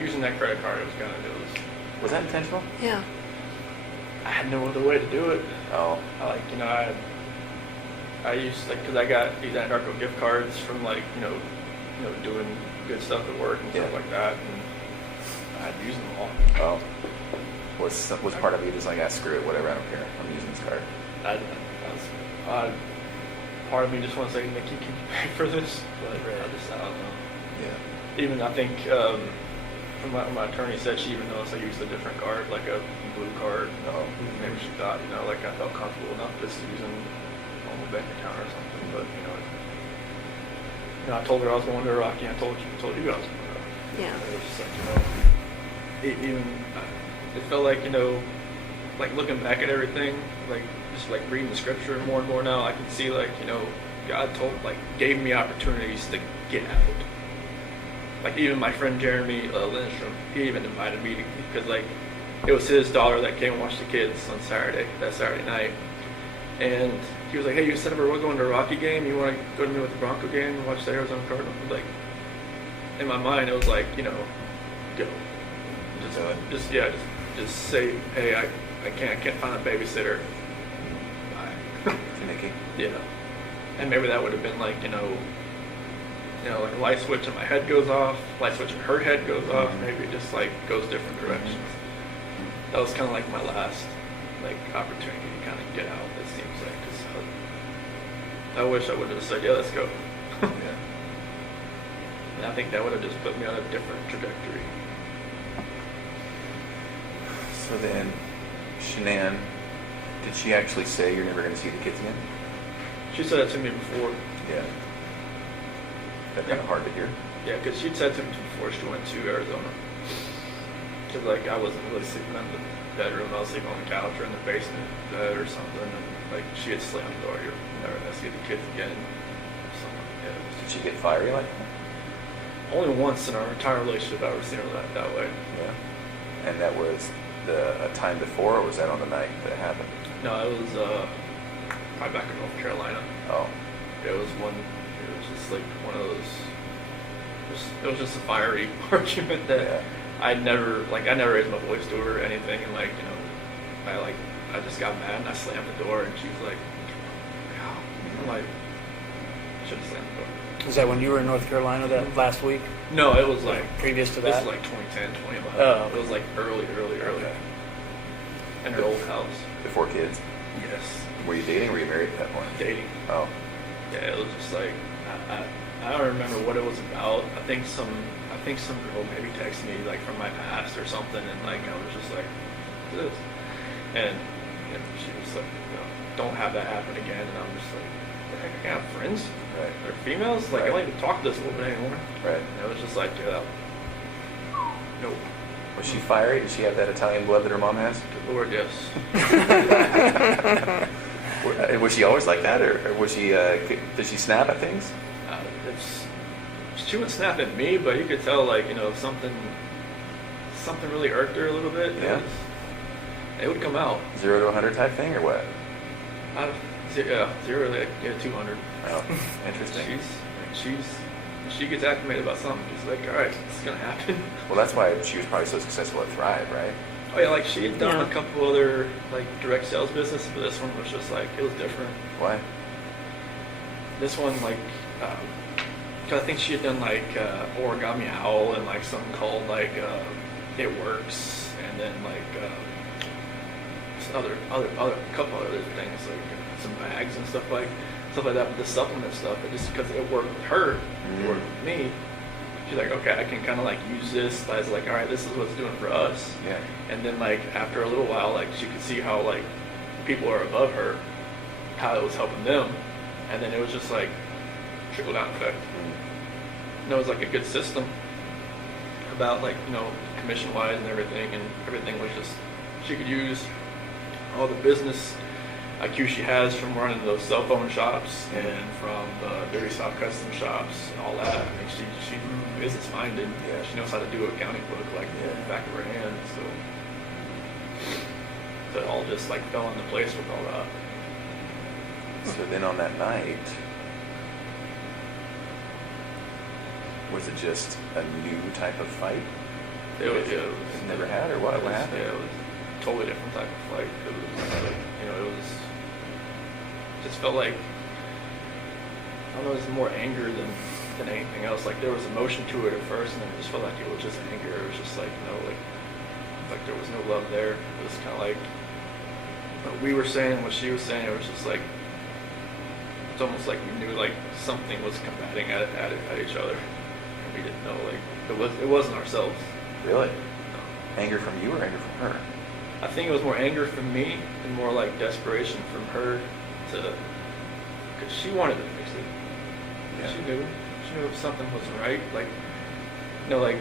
using that credit card, it was Was that intentional? Yeah. I had no other way to do it. Oh, I used, like, because I got these Anarco gift cards from, like, doing good stuff at work and stuff Yeah. like that, and I had to use them all. oh. Was part of you just like, screw it, whatever, I don't care. I'm using this card. Part of me just wants to say, Nikki, can you pay for this? But I don't know. Yeah. Even, I think, from my attorney said she even knows I used a different card, like a blue card. Oh. Maybe she thought, like I felt comfortable enough just using a normal bank account or something. But, I told her I was going to Rocky. I told you I was going to Rocky. Yeah. It was just like, it felt like, like looking back at everything, like just like reading the scripture more and more now, I can see like, God gave me opportunities to get out. Like even my friend Jeremy Lindstrom, he even invited me because like it was his daughter that came and watched the kids on that Saturday night. And he was like, hey, you said we're going to a Rocky game. You want to go to me with the Bronco game and watch the Arizona Cardinals? Like, in my mind, it was like, go. Just say, hey, I can't find a babysitter. Bye. To Nikki? Yeah. And maybe that would have been like, like a light switch in my head goes off, light switch in her head goes off, maybe it just like goes different directions. That was kind of like my last like opportunity to kind of get out, it seems like, because I wish I would have said, yeah, let's go. Yeah. And I think that would have just put me on a different trajectory. So then, Shanann, did she actually say you're never going to see the kids again? She said that to me before. Yeah. That's kind of hard to hear. Yeah, because she'd said to me before she went to Arizona. Because, like, I wasn't really sleeping in the bedroom. I was sleeping on the couch or in the basement bed or something. And, like, she had slammed the door. You're never going to see the kids again. Something like that. Did she get fiery like that? Only once in our entire relationship I've ever seen her that way. Yeah. And that was a time before, or was that on the night that it happened? No, it was probably back in North Carolina. Oh. It was just like one of those, it was just a fiery argument that I never raised my voice to her or anything, and like, I just got mad and I slammed the door and she was like, "Wow." I'm like, I should have slammed the door. Was that when you were in North Carolina that last week? No, it was like, previous to this that? was like 2010, 2011. Oh. It was like early. Okay. In her old house. Before kids? Yes. Were you dating or were you married at that point? Dating. Oh. Yeah, it was just like, I don't remember what it was about. I think some girl maybe texted me like from my past or something, and like I was just like, this, and she was like, don't have that happen again. And I'm just like, heck, I can't have friends. Right. They're females. Like I don't even talk to this woman anymore. Right. And it was just like, nope. Was she fiery? Did she have that Italian blood that her mom has? Good Lord, yes. Was she always like that, or was she? Did she snap at things? She would snap at me, but you could tell, like, something really irked her a little bit. Yeah. It would come out. 0 to 100 type thing, or what? Yeah, 0 to 200. Oh, interesting. She gets acclimated about something. She's like, all right, it's gonna happen. Well, that's why she was probably so successful at Thrive, right? Oh yeah, like she had done a couple other like direct sales business, but this one was just like, it was different. Why? This one, like, because I think she had done like Origami Owl and like something called like It Works, and then like some other couple other things like some bags and stuff like that with the supplement stuff. But just because it worked with her, it worked with me. She's like, okay, I can kind of like use this as like, all right, this is what it's doing for us. Yeah. And then like after a little while, like she could see how like people are above her, how it was helping them, and then it was just like trickle down effect. And it was like a good system about like commission wise and everything was just, she could use all the business IQ she has from running those cell phone shops and from the Dirty South custom shops and all that. I mean, she's business minded. Yeah. She knows how to do an accounting book like the back of her hand. So it all just like fell into place with all that. So then on that night, was it just a new type of fight? It was Never had, or what? What happened? Yeah, it was a totally different type of fight. It was like, it was just felt like, I don't know, it was more anger than anything else. Like there was emotion to it at first, and then it just felt like it was just anger. It was just like, like there was no love there. It was kind of like what we were saying, what she was saying. It was just like, it's almost like we knew like something was combating at each other, and we didn't know, like it wasn't ourselves. Really? No. Anger from you or anger from her? I think it was more anger from me and more like desperation from her because she wanted to fix it. Yeah. She knew if something wasn't right. Like, like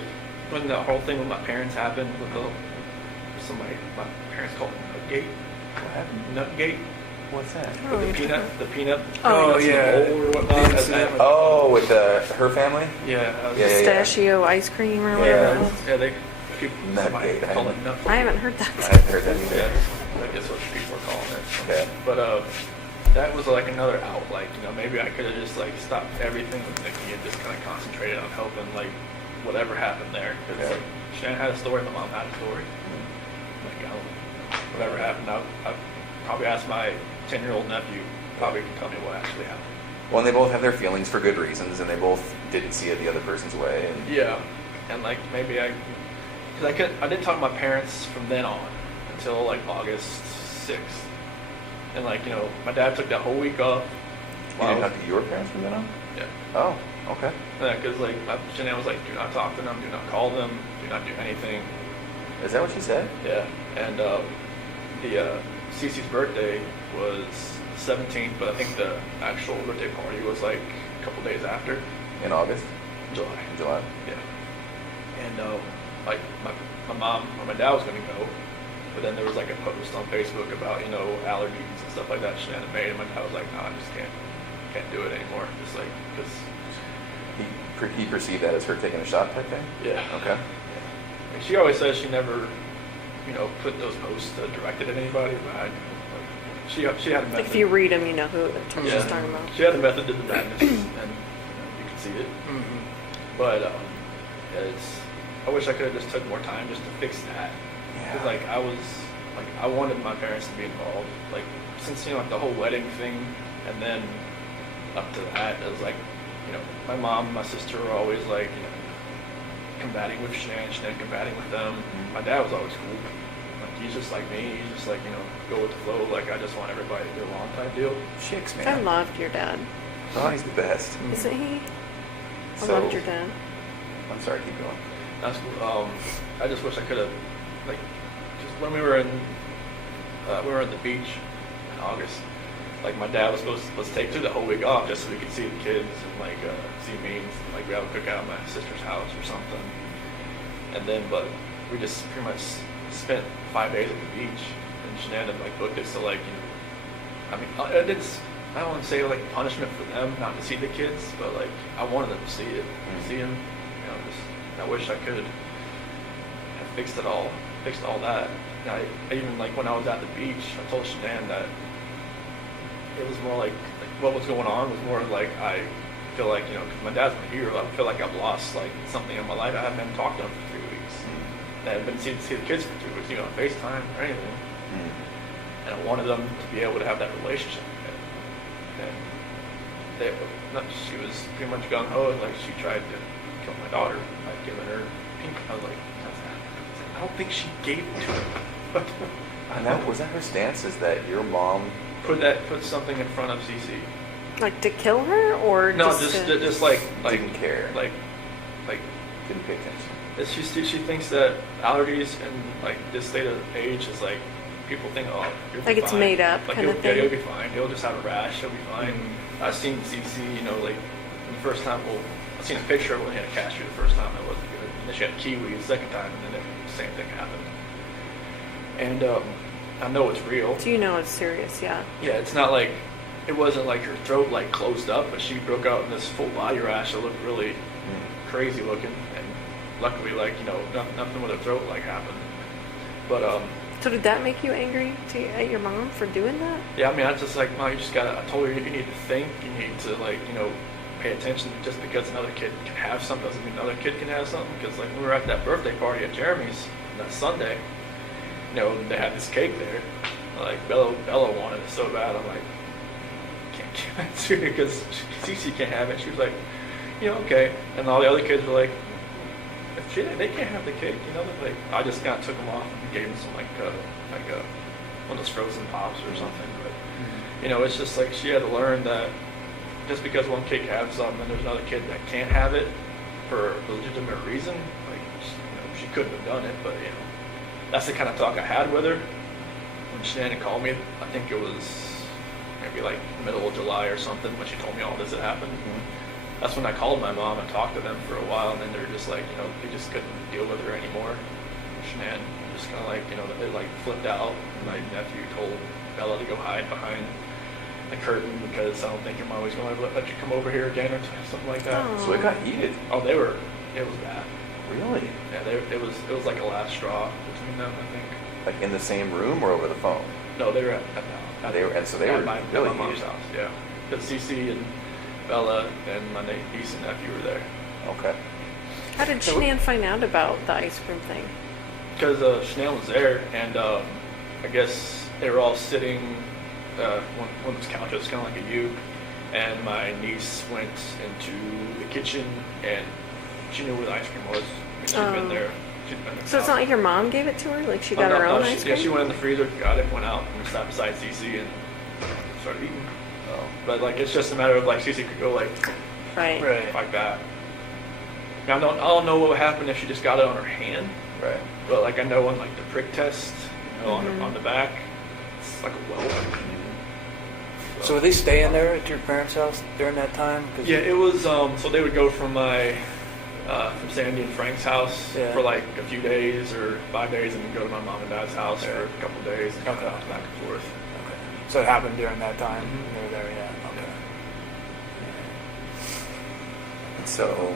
when the whole thing with my parents happened with my parents called it Nutgate. What happened? Nutgate. What's that? With the peanut. Oh, peanuts in the yeah. bowl or whatnot. Oh, with her family? Yeah. Pistachio ice cream or whatever it was. Yeah, Nutgate. Call it nut. I haven't heard that. I haven't heard that either. Yeah, I guess what people are calling it. Okay. But that was like another out. Like, maybe I could have just like stopped everything with Nikki and just kind of concentrated on helping like whatever happened there. Because like, Shanann had a story, my mom had a story. Like, whatever happened, I probably asked my 10-year-old nephew. Probably can tell me what actually happened. Well, and they both have their feelings for good reasons, and they both didn't see it the other person's way. And Yeah, and like maybe because I didn't talk to my parents from then on until like August 6th, and like my dad took that whole week off. you didn't talk to your parents from then on? Yeah. Oh, okay. Yeah, because like Shanann was like, do not talk to them, do not call them, do not do anything. Is that what she said? Yeah, and Cece's birthday was 17th, but I think the actual birthday party was like a couple days after. In August? July. July? Yeah. And like my mom or my dad was gonna go, but then there was like a post on Facebook about allergies and stuff like that Shanann had made, and my dad was like, no, I just can't do it anymore. Just like because He perceived that as her taking a shot type thing? yeah. Okay. I mean, she always says she never put those posts directed at anybody, but she had a method. Like if you read them, you know who she's talking about. She had a method to the madness, and you can see it. Mm-hmm. But I wish I could have just took more time just to fix that. Because I wanted my parents to be involved. Like since the whole wedding thing, and then up to that, it was like my mom and my sister were always like combating with Shanann combating with them. Mm-hmm. My dad was always cool. Like he's just like me. He's just like go with the flow. Like I just want everybody to get along type deal. Chicks, man. I loved your dad. Oh, he's the best. Isn't he? I So- loved your dad. I'm sorry, keep going. That's cool. I just wish I could have just when we were at the beach in August. Like my dad was supposed to take the whole week off just so we could see the kids and see me and like we have a cookout at my sister's house or something. And then but we just pretty much spent 5 days at the beach, and Shanann had booked it so I mean I don't want to say punishment for them not to see the kids, but I wanted them to see it, see them. I wish I could have fixed all that. And I even when I was at the beach, I told Shanann that it was more like what was going on was more like I feel like because my dad's my hero. I feel like I've lost something in my life. I haven't been talking to him for 3 weeks. I haven't been to see the kids for 3 weeks, on FaceTime or anything. And I wanted them to be able to have that relationship again. And she was pretty much gung ho, and she tried to kill my daughter by giving her pink. I was like, I don't think she gave it to her. And was that her stance? Is that your mom put something in front of Cece? Like to kill her, or No, just didn't care, like didn't pay attention? She thinks that allergies and this state of age is people think, oh, you'll be it's fine. made up kind of thing. Yeah, you'll be fine. He'll just have a rash. He'll be fine. I've seen Cece, the first time. Well, I've seen a picture of when he had a cashew the first time. It wasn't good. And then she had kiwi the second time, and then the same thing happened. And I know it's real. Do you know it's serious? Yeah. Yeah, it's not it wasn't her throat closed up, but she broke out in this full body rash that looked really crazy looking, and luckily nothing with her throat happened. But So did that make you angry at your mom for doing that? yeah, I mean I just Mom, you just gotta. I told her you need to think, you need to pay attention. Just because another kid can have something doesn't mean another kid can have something. Because when we were at that birthday party at Jeremy's that Sunday, they had this cake there. Bella wanted it so bad. I'm like, can't give it to her because Cece can't have it. She was like, okay. And all the other kids were like, they can't have the cake. I just kind of took them off and gave them some one of those frozen pops or something. But it's just she had to learn that just because one kid can have something and there's another kid that can't have it for a legitimate reason, she couldn't have done it. But that's the kind of talk I had with her when Shanann called me. I think it was maybe middle of July or something when she told me all this had happened. That's when I called my mom and talked to them for a while, and then they're just they just couldn't deal with her anymore. Shanann just kind of they flipped out. My nephew told Bella to go hide behind the curtain because I don't think your mom was going to let you come over here again or something like that. Oh. So it got heated. Oh, it was bad. Really? Yeah, it was a last straw between them, I think. In the same room or over the phone? No, they were at They were at my really mom's heated. house. Yeah, because Cece and Bella and my niece and nephew were there. Okay. How did Shanann find out about the ice cream thing? Because Shanann was there, and I guess they were all sitting one of those couches, kind of like a U, and my niece went into the kitchen, and she knew where the ice cream was. I mean, she'd been there. So it's not like your mom gave it to her? Like she got her own ice cream? Yeah, she went in the freezer, got it, went out, and sat beside Cece and started eating. But like, it's just a matter of like, Cece could go like, Right. like that. Now, I don't know what would happen if she just got it on her hand. Right. But like, I know on like the prick test, on the back, it's like a welt. So were they staying there at your parents' house during that time? 'Cause Yeah, it was. So they would go from from Sandy and Frank's house for like a few days or 5 days, and then go to my mom and dad's house for a couple of days and kind of bounce back and forth. Okay. So it happened during that time. They were there, yeah. Okay. And so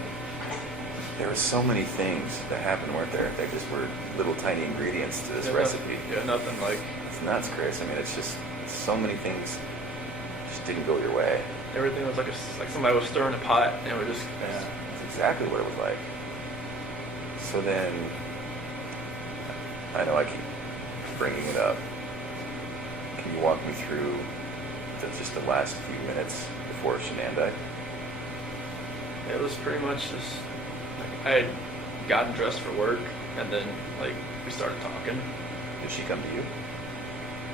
there were so many things that happened, weren't there? That just were little tiny ingredients to this recipe. Nothing like. It's nuts, Chris. I mean, it's just so many things just didn't go your way. Everything was like somebody was stirring a pot, and it was just. Yeah, that's exactly what it was like. So then, I know I keep bringing it up. Can you walk me through just the last few minutes before Shanann died? It was pretty much just like, I had gotten dressed for work, and then like we started talking. Did she come to you?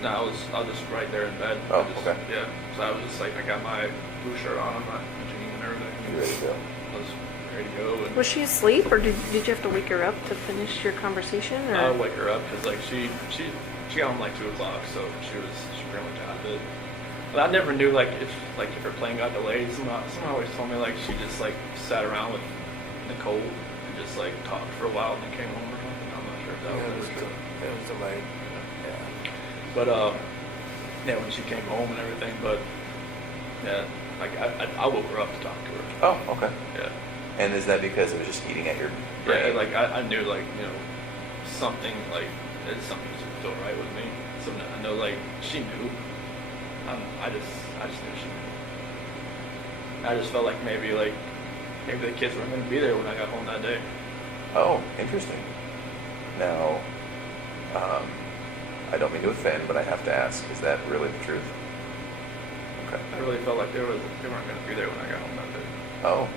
No, I was just right there in bed. Oh, I just, okay. Yeah, so I was just like, I got my blue shirt on, my jeans and everything. You ready to go? I was ready to go. And Was she asleep, or did you have to wake her up to finish your conversation? Or? I would wake her up because like she got home like 2 o'clock, so she pretty much out of it. But I never knew like if her plane got delayed. Someone always told me like she just like sat around with Nicole and just like talked for a while and then came home or something. I'm not sure if that was ever true. It was delayed. Yeah. But yeah, when she came home and everything, but yeah, like I woke her up to talk to her. Oh, okay. Yeah. And is that because it was just eating at your brain? Yeah, like I knew like something like something just felt right with me. So I know like she knew. I just knew she knew. I just felt like maybe the kids weren't going to be there when I got home that day. Oh, interesting. Now, I don't mean to offend, but I have to ask, is that really the truth? Okay. I really felt like they weren't going to be there when I got home that day. Oh.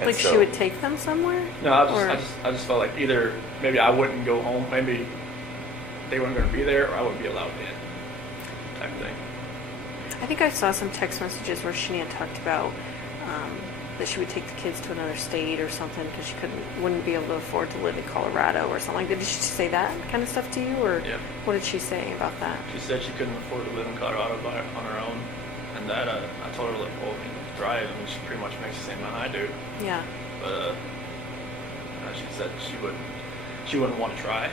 And Like she would take them somewhere? No, I just felt like either maybe I wouldn't go home, maybe they weren't going to be there, or I wouldn't be allowed in, type thing. I think I saw some text messages where Shanann talked about that she would take the kids to another state or something because she wouldn't be able to afford to live in Colorado or something like that. Did she say that kind of stuff to you, or Yeah. what did she say about that? She said she couldn't afford to live in Colorado on her own, and that I told her like, well, drive. I mean, she pretty much makes the same amount I do. Yeah. But she said she wouldn't want to try,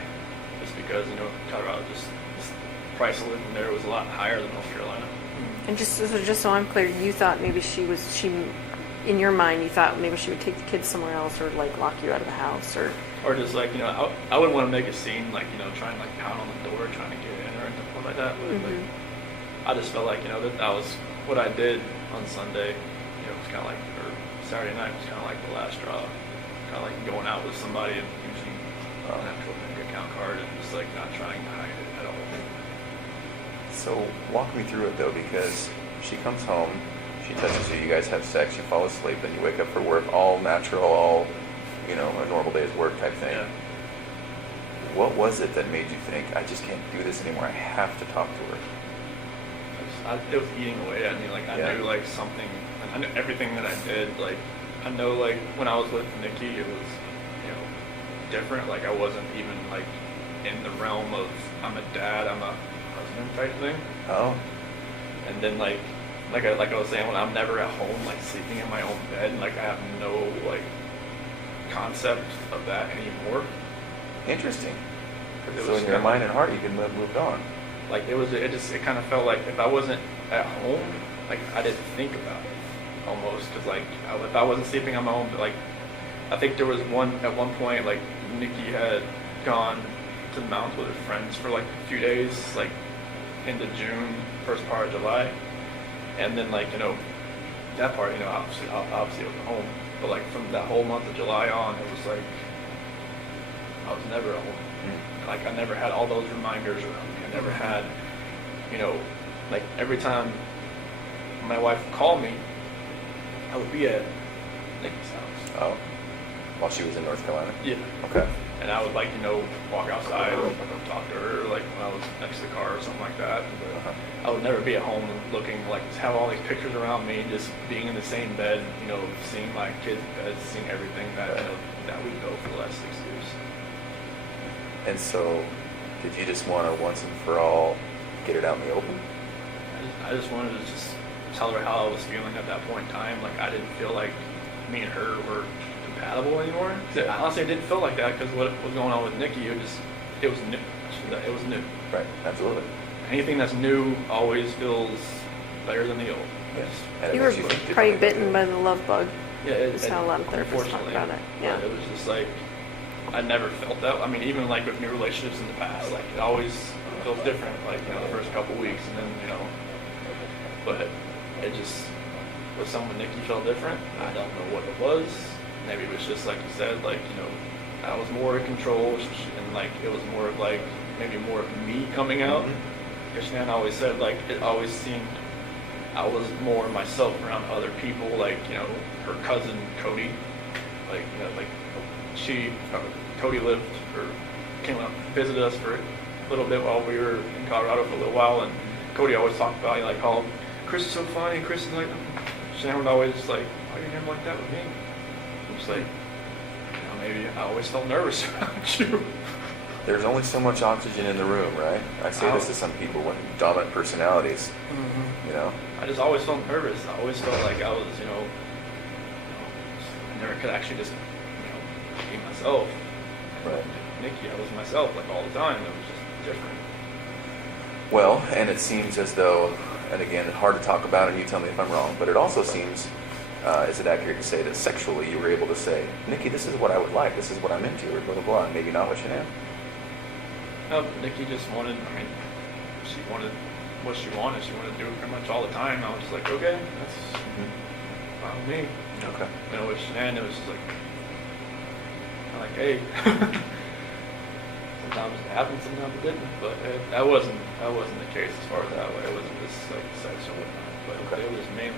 just because Colorado just price of living there was a lot higher than North Carolina. And just so I'm clear, you thought maybe in your mind, you thought maybe she would take the kids somewhere else or like lock you out of the house or just like I wouldn't want to make a scene like trying like pound on the door trying to get in or anything like that. But, like, I just felt like that was what I did on Sunday. It was kind of like, or Saturday night was kind of like the last straw. Kind of like going out with somebody and using an actual bank account card and just like not trying to hide it at all. So walk me through it though, because she comes home, she touches you, you guys have sex, you fall asleep, then you wake up for work, all natural, all a normal day's work type thing. Yeah. What was it that made you think, I just can't do this anymore, I have to talk to her? It was eating away at me. Like I knew like something. I knew everything that I did. Like I know like when I was with Nikki, it was different. Like I wasn't even like in the realm of I'm a dad, I'm a husband type thing. Oh. And then like I was saying, when I'm never at home, like sleeping in my own bed, like I have no like concept of that anymore. Interesting. It So was in your kinda- mind and heart, you can move on. Like it kind of felt like if I wasn't at home, like I didn't think about it almost, because like if I wasn't sleeping on my own, like I think there was at one point like Nikki had gone to the mountains with her friends for like a few days, like into June, first part of July, and then like that part obviously I was at home, but like from that whole month of July on, it was like I was never at home. Like I never had all those reminders around me. I never had, like every time my wife would call me, I would be at Nikki's house. Oh, while she was in North Carolina? Yeah. Okay. And I would like, walk outside and talk to her, like when I was next to the car or something like that. But Uh-huh. I would never be at home looking like, have all these pictures around me, just being in the same bed, seeing my kids' beds, seeing everything that, that we go for the last 6 years. And so, did you just want to once and for all get it out in the open? I just wanted to just tell her how I was feeling at that point in time. Like, I didn't feel like me and her were compatible anymore. Yeah. Honestly, I didn't feel like that because what was going on with Nikki, it was new. It was new. Right, absolutely. Anything that's new always feels better than the old. Yes. And it You were makes think probably differently bitten by the love bug. Yeah, That's how a lot of therapists talk unfortunately, about it. Yeah. but it was just like I never felt that. I mean, even like with new relationships in the past, like it always feels different. Like the first couple weeks, and then but it just with someone Nikki felt different. I don't know what it was. Maybe it was just like you said, like I was more in control, and like it was more of like maybe more of me coming out. Because Shanann always said like it always seemed I was more myself around other people, like her cousin Cody, like Cody lived or came up visited us for a little bit while we were in Colorado for a little while, and Cody always talked about like how Chris is so funny, Chris is like Shanann would always like, why are you never like that with me? I'm just like maybe I always felt nervous around you. There's only so much oxygen in the room, right? I say this to some people when dominant personalities, I just always felt nervous. I always felt like I was, I never could actually just, be myself. Right. Nikki, I was myself like all the time. It was just different. Well, and it seems as though, and again, hard to talk about, and you tell me if I'm wrong, but it also seems, is it accurate to say that sexually you were able to say, Nikki, this is what I would like, this is what I'm into, or blah, blah, blah, and maybe not what Shanann? No, Nikki just wanted, she wanted what she wanted. She wanted to do it pretty much all the time. I was just like, okay, that's fine with me. Okay. With Shanann, it was just like, hey. Sometimes it happened, sometimes it didn't. But that wasn't the case as far as that way. It wasn't just like sex or whatnot. But Okay. it was me.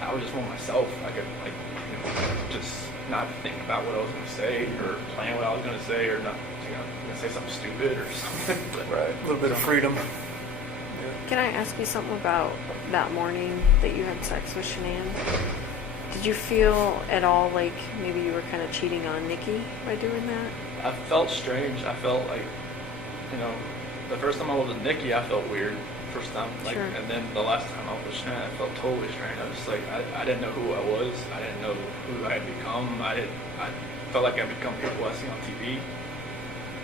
I was just more myself. I could just not think about what I was going to say or plan what I was going to say or not, say something stupid or something. But, Right. A little bit of freedom. Can I ask you something about that morning that you had sex with Shanann? Did you feel at all like maybe you were kind of cheating on Nikki by doing that? I felt strange. I felt like, the first time I was with Nikki, I felt weird. First time, Sure. And then the last time I was with Shanann, I felt totally strange. I was just like, I didn't know who I was. I didn't know who I had become. I felt like I'd become people I see on TV,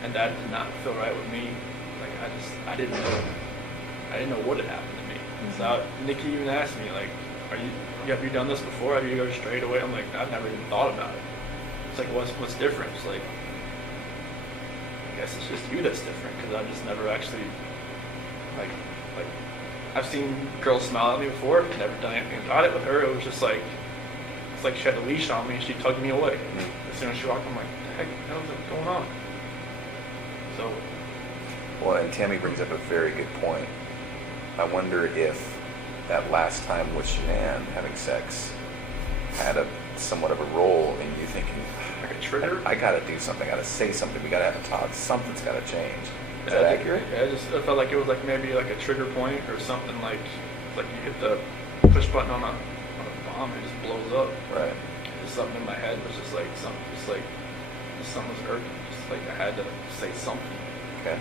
and that did not feel right with me. Like I didn't know what had happened to me. Mm-hmm. So Nikki even asked me like, have you done this before? Have you ever strayed away? I'm like, I've never even thought about it. It's like, what's different? It's like, I guess it's just you that's different because I just never actually like I've seen girls smile at me before, never done anything about it. With her, it was just like it's like she had a leash on me and she tugged me away. As soon as she walked, I'm like, what the heck, what's going on? So, Well, and Tammy brings up a very good point. I wonder if that last time with Shanann having sex had somewhat of a role in you thinking, like a trigger. I gotta do something, I gotta say something, we gotta have a talk, something's gotta change. Is that accurate? Yeah, I felt like it was like maybe like a trigger point or something like you hit the push button on a bomb and it just blows up. Right. Just something in my head was just like something was irking. Just like I had to say something. Okay.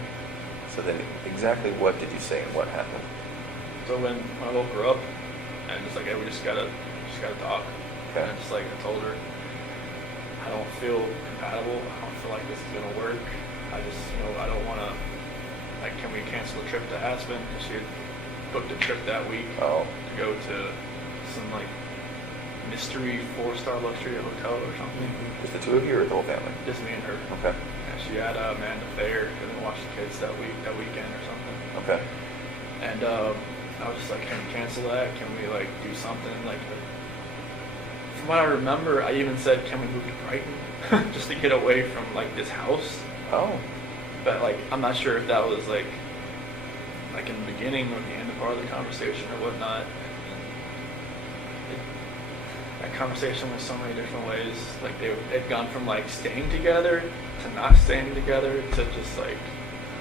So then exactly what did you say and what happened? So when I woke her up and just like, hey, we just gotta talk. Okay. And just like I told her, I don't feel compatible. I don't feel like this is gonna work. I just I don't wanna can we cancel the trip to Aspen? And she had booked a trip that week Oh. to go to some like mystery 4-star luxury hotel or something. Just the two of you or the whole family? Just me and her. Okay. And she had Amanda Fair and then watch the kids that weekend or something. Okay. And I was just like, can we cancel that? Can we like do something? Like, from what I remember, I even said, can we move to Brighton just to get away from like this house? Oh. But like, I'm not sure if that was like in the beginning or the end of part of the conversation or whatnot. I that conversation went so many different ways. Like they'd gone from like staying together to not staying together to just like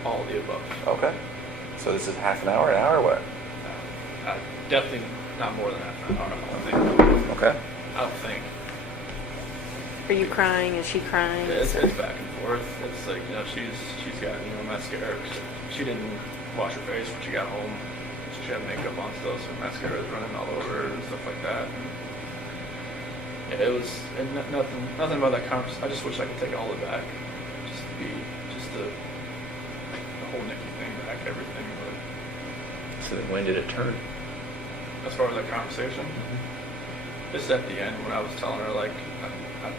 all of the above. Okay. So this is half an hour, or what? Definitely not more than half an hour. I don't think. Okay. I don't think. Are you crying? Is she crying? It's back and forth. It's like, you know, she's got, you know, mascara. She didn't wash her face when she got home. So she had makeup on still, so mascara was running all over her and stuff like that. And yeah, it was nothing about that conversation. I just wish I could take all of it back. Just the whole Nikki thing back, everything. But So then when did it turn? as far as that conversation, just at the end when I was telling her, like, I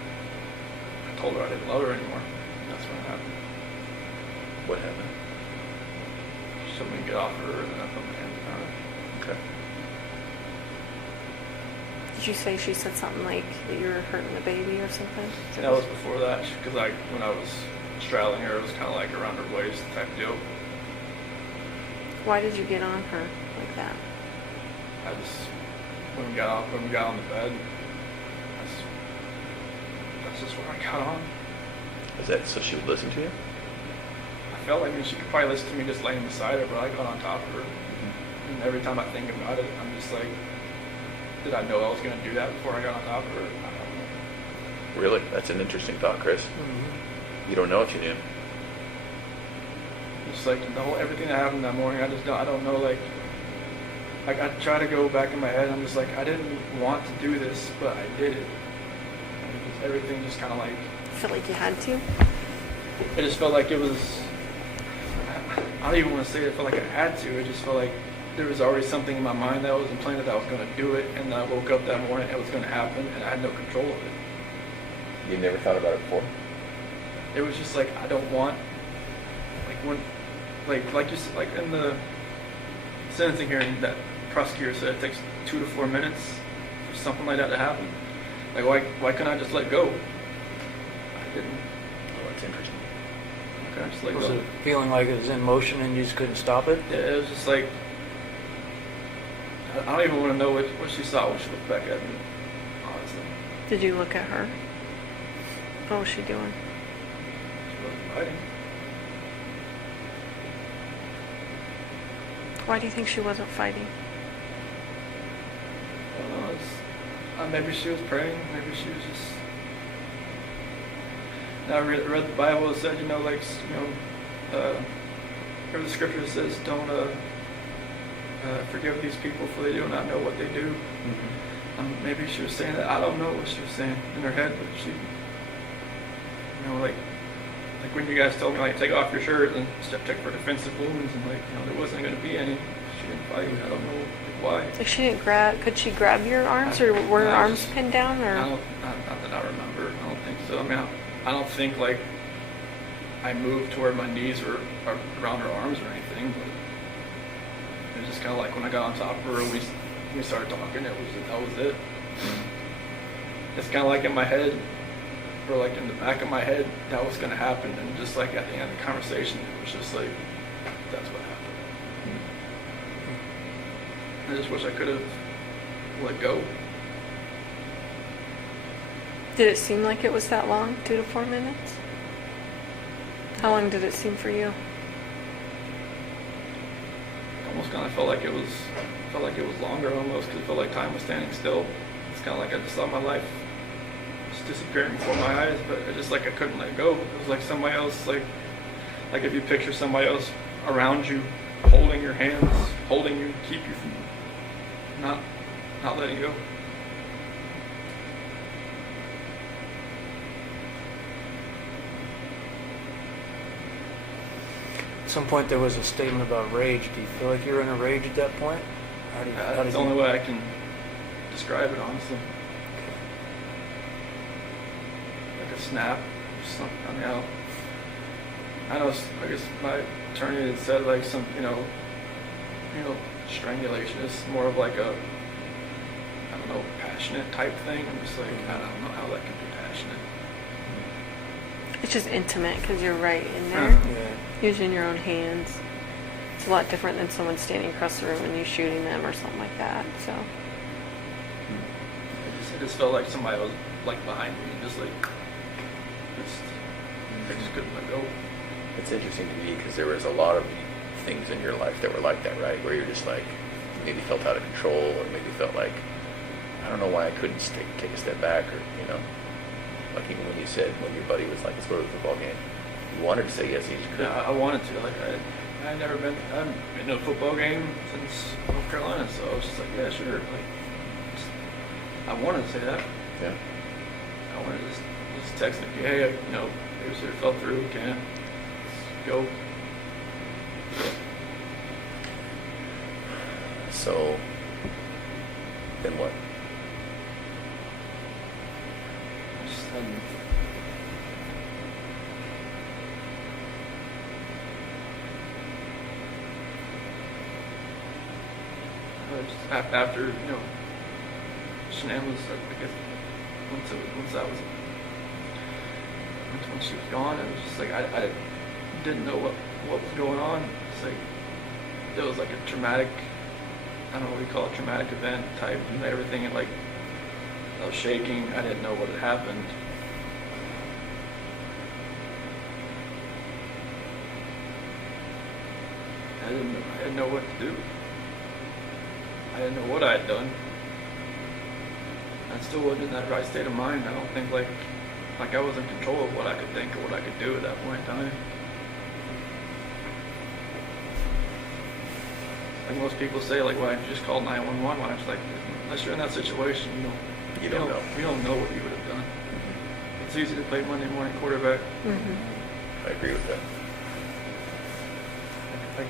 told her I didn't love her anymore. That's when it happened. What happened? She told me to get off her, and then I put my hands on her. Okay. Did you say she said something like that you were hurting the baby or something? That was before that, because when I was straddling her, it was kind of like around her waist type deal. Why did you get on her like that? I just when we got on the bed, that's just where I got on. Is that so she would listen to you? I felt like she could probably listen to me just laying beside her, but I got on top of her. And every time I think about it, I'm just like, did I know I was going to do that before I got on top of her? I don't know. Really? That's an interesting thought, Chris. You don't know if you knew. Just like everything that happened that morning, I don't know, like I try to go back in my head, I'm just like, I didn't want to do this, but I did it. And everything just kind of like... I felt like you had to? It just felt like it was... I don't even want to say it felt like I had to. It just felt like there was already something in my mind that was implanted that I was going to do it, and I woke up that morning, it was going to happen, and I had no control of it. You never thought about it before? It was just like, I don't want... Like when... Like you said, like in the sentencing hearing, that prosecutor said it takes 2 to 4 minutes for something like that to happen. Like why couldn't I just let go? I didn't. Oh, that's interesting. Why couldn't I just let Was go? it feeling like it was in motion and you just couldn't stop it? Yeah, it was just like, I don't even want to know what she saw when she looked back at me, honestly. Did you look at her? What was she doing? She wasn't fighting. Why do you think she wasn't fighting? I don't know, maybe she was praying, maybe she was just... Now I read the Bible, it said, where the scripture says, don't forgive these people for they do not know what they do. Maybe she was saying that. I don't know what she was saying in her head, but she, like when you guys told me, like, take off your shirt and check for defensive wounds, and there wasn't going to be any. She didn't fight me. I don't know why. Like she didn't grab, could she grab your arms, or were her arms pinned down, or? Not that I remember. I don't think so. I mean, I don't think like I moved to where my knees were around her arms or anything, but it was just kind of like when I got on top of her, we started talking. That was it. It's kind of like in my head, or like in the back of my head, that was going to happen, and just like at the end of the conversation, it was just like, that's what happened. I just wish I could have let go. Did it seem like it was that long, 2 to 4 minutes? How long did it seem for you? It almost kind of felt like it was longer almost, because it felt like time was standing still. It's kind of like I just saw my life just disappearing before my eyes, but it just like I couldn't let go. It was like somebody else, like if you picture somebody else around you, holding your hands, holding you, keep you from not letting go. At some point there was a statement about rage. Do you feel like you were in a rage at that point? That's the only way I can describe it, honestly. Like a snap. Something. I mean, I know. I guess my attorney had said like some, strangulation is more of like a, I don't know, passionate type thing. I'm just like, I don't know how that can be passionate. It's just intimate because you're right in there, Yeah. using your own hands. It's a lot different than someone standing across the room and you shooting them or something like that. So, just felt like somebody was like behind me, just like, I just couldn't let go. It's interesting to me because there was a lot of things in your life that were like that, right? Where you're just like, maybe felt out of control, or maybe felt like, I don't know why I couldn't take a step back, or, you know, like even when you said, when your buddy was like, let's go to the football game, you wanted to say yes, you just couldn't. Yeah, I wanted to. Like, I haven't been to a football game since North Carolina, so I was just like, yeah, sure. Like, I wanted to say that. Yeah. I wanted to just text him, hey, you know, it fell through, can't go. So, then what? I just after, you know, Shanann was, I guess, when she was gone, it was just like, I didn't know what was going on. It's like, it was like a traumatic, I don't know what you call it, traumatic event type, and everything, and like, I was shaking, I didn't know what had happened. I didn't know what to do. I didn't know what I had done. I still wasn't in that right state of mind. I don't think like I was in control of what I could think or what I could do at that point in time. Like most people say, like, why don't you just call 911? Why don't you, like, unless you're in that situation, you don't know. You don't know what you would have done. Mm-hmm. It's easy to play Monday morning quarterback. Mm-hmm. I agree with that.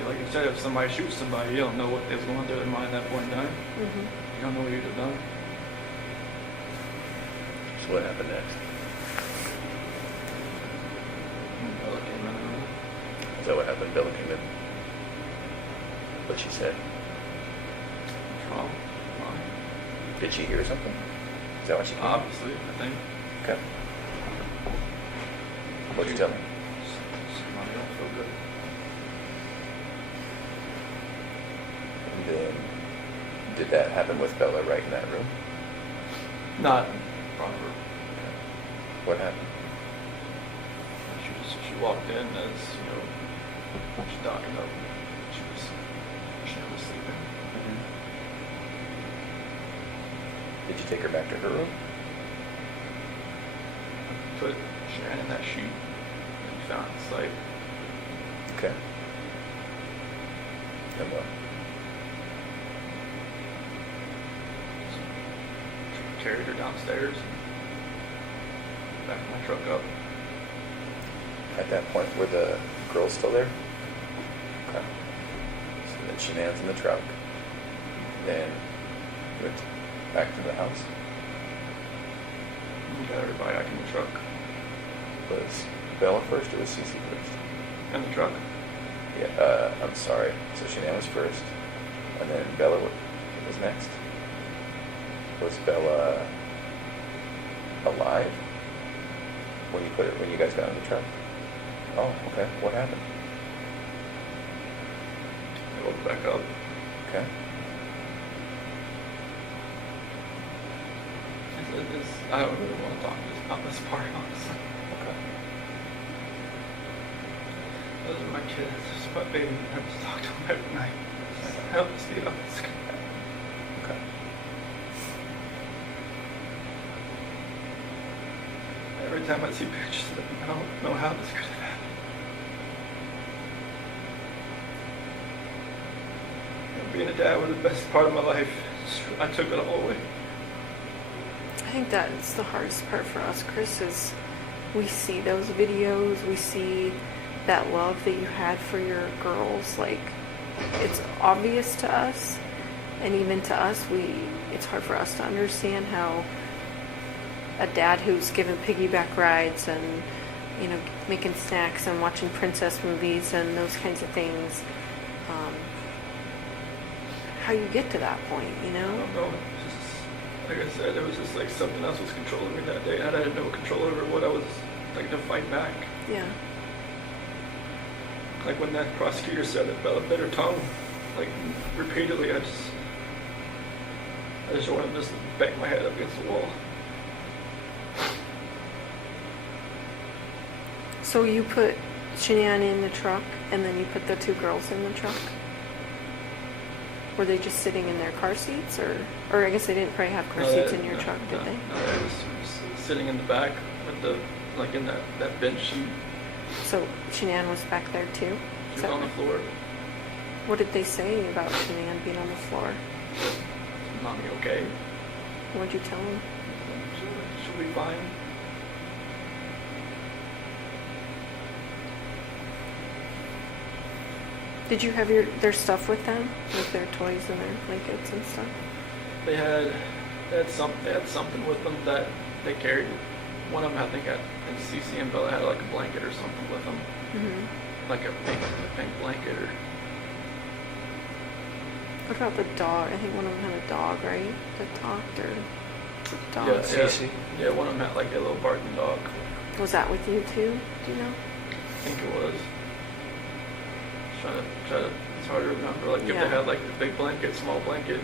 Like you said, if somebody shoots somebody, you don't know what was going through their mind at that point in time. Mm-hmm. You don't know what you'd have done. So what happened next? Bella came in the room. Is that what happened? Bella came in. What she said? What's wrong? Did she hear something? Is that what she came? Obviously, I think. Okay. What'd you tell me? Somebody don't feel good. And then, did that happen with Bella right in that room? Not in front of her. Okay. What happened? She walked in as, you know, she's talking up. She was sleeping. Mm-hmm. Did you take her back to her room? Put Shanann in that sheet that you found in sight. Okay. And what? Carried her downstairs and backed my truck up. At that point, were the girls still there? Okay. So then Shanann's in the truck. Then you went back to the house. We got everybody back in the truck. Was Bella first or was Cece first? In the truck? Yeah, I'm sorry. So Shanann was first, and then Bella was next. Was Bella alive when you guys got in the truck? Oh, okay. What happened? I woke back up. Okay. I don't really want to talk about this part, honestly. Okay. Those are my kids. This is my baby. I just talk to them every night. I help see how this can happen. Okay. Every time I see pictures of them, I don't know how this could have happened. And being a dad was the best part of my life. I took it all away. I think that's the hardest part for us, Chris, is we see those videos, we see that love that you had for your girls. Like, it's obvious to us, and even to us, it's hard for us to understand how a dad who's given piggyback rides and, you know, making snacks and watching princess movies and those kinds of things, how you get to that point, you I know? don't know. Just, like I said, it was just like something else was controlling me that day. And I had no control over what I was like to fight back. Yeah. Like when that prosecutor said that Bella bit her tongue, like repeatedly, I I just wanted to just bang my head up against the wall. So you put Shanann in the truck, and then you put the two girls in the truck? Were they just sitting in their car seats, or I guess they didn't probably have car seats in your truck, did they? No, they was sitting in the back with the, like in that bench seat. So Shanann was back there too? She was on the floor. What did they say about Shanann being on the floor? Mommy, okay? What'd you tell them? She'll be fine. Did you have their stuff with them? Like their toys and their blankets and stuff? They had something with them that they carried. One of them, I think, CC and Bella had like a blanket or something with them. Mm-hmm. Like a pink blanket or... What about the dog? I think one of them had a dog, right? That talked, or dog? Yeah, CC? Yeah, one of them had like a little barking dog. Was that with you too? Do you know? I think it was. Try to, it's hard to remember. Like if Yeah. they had like the big blanket, small blanket.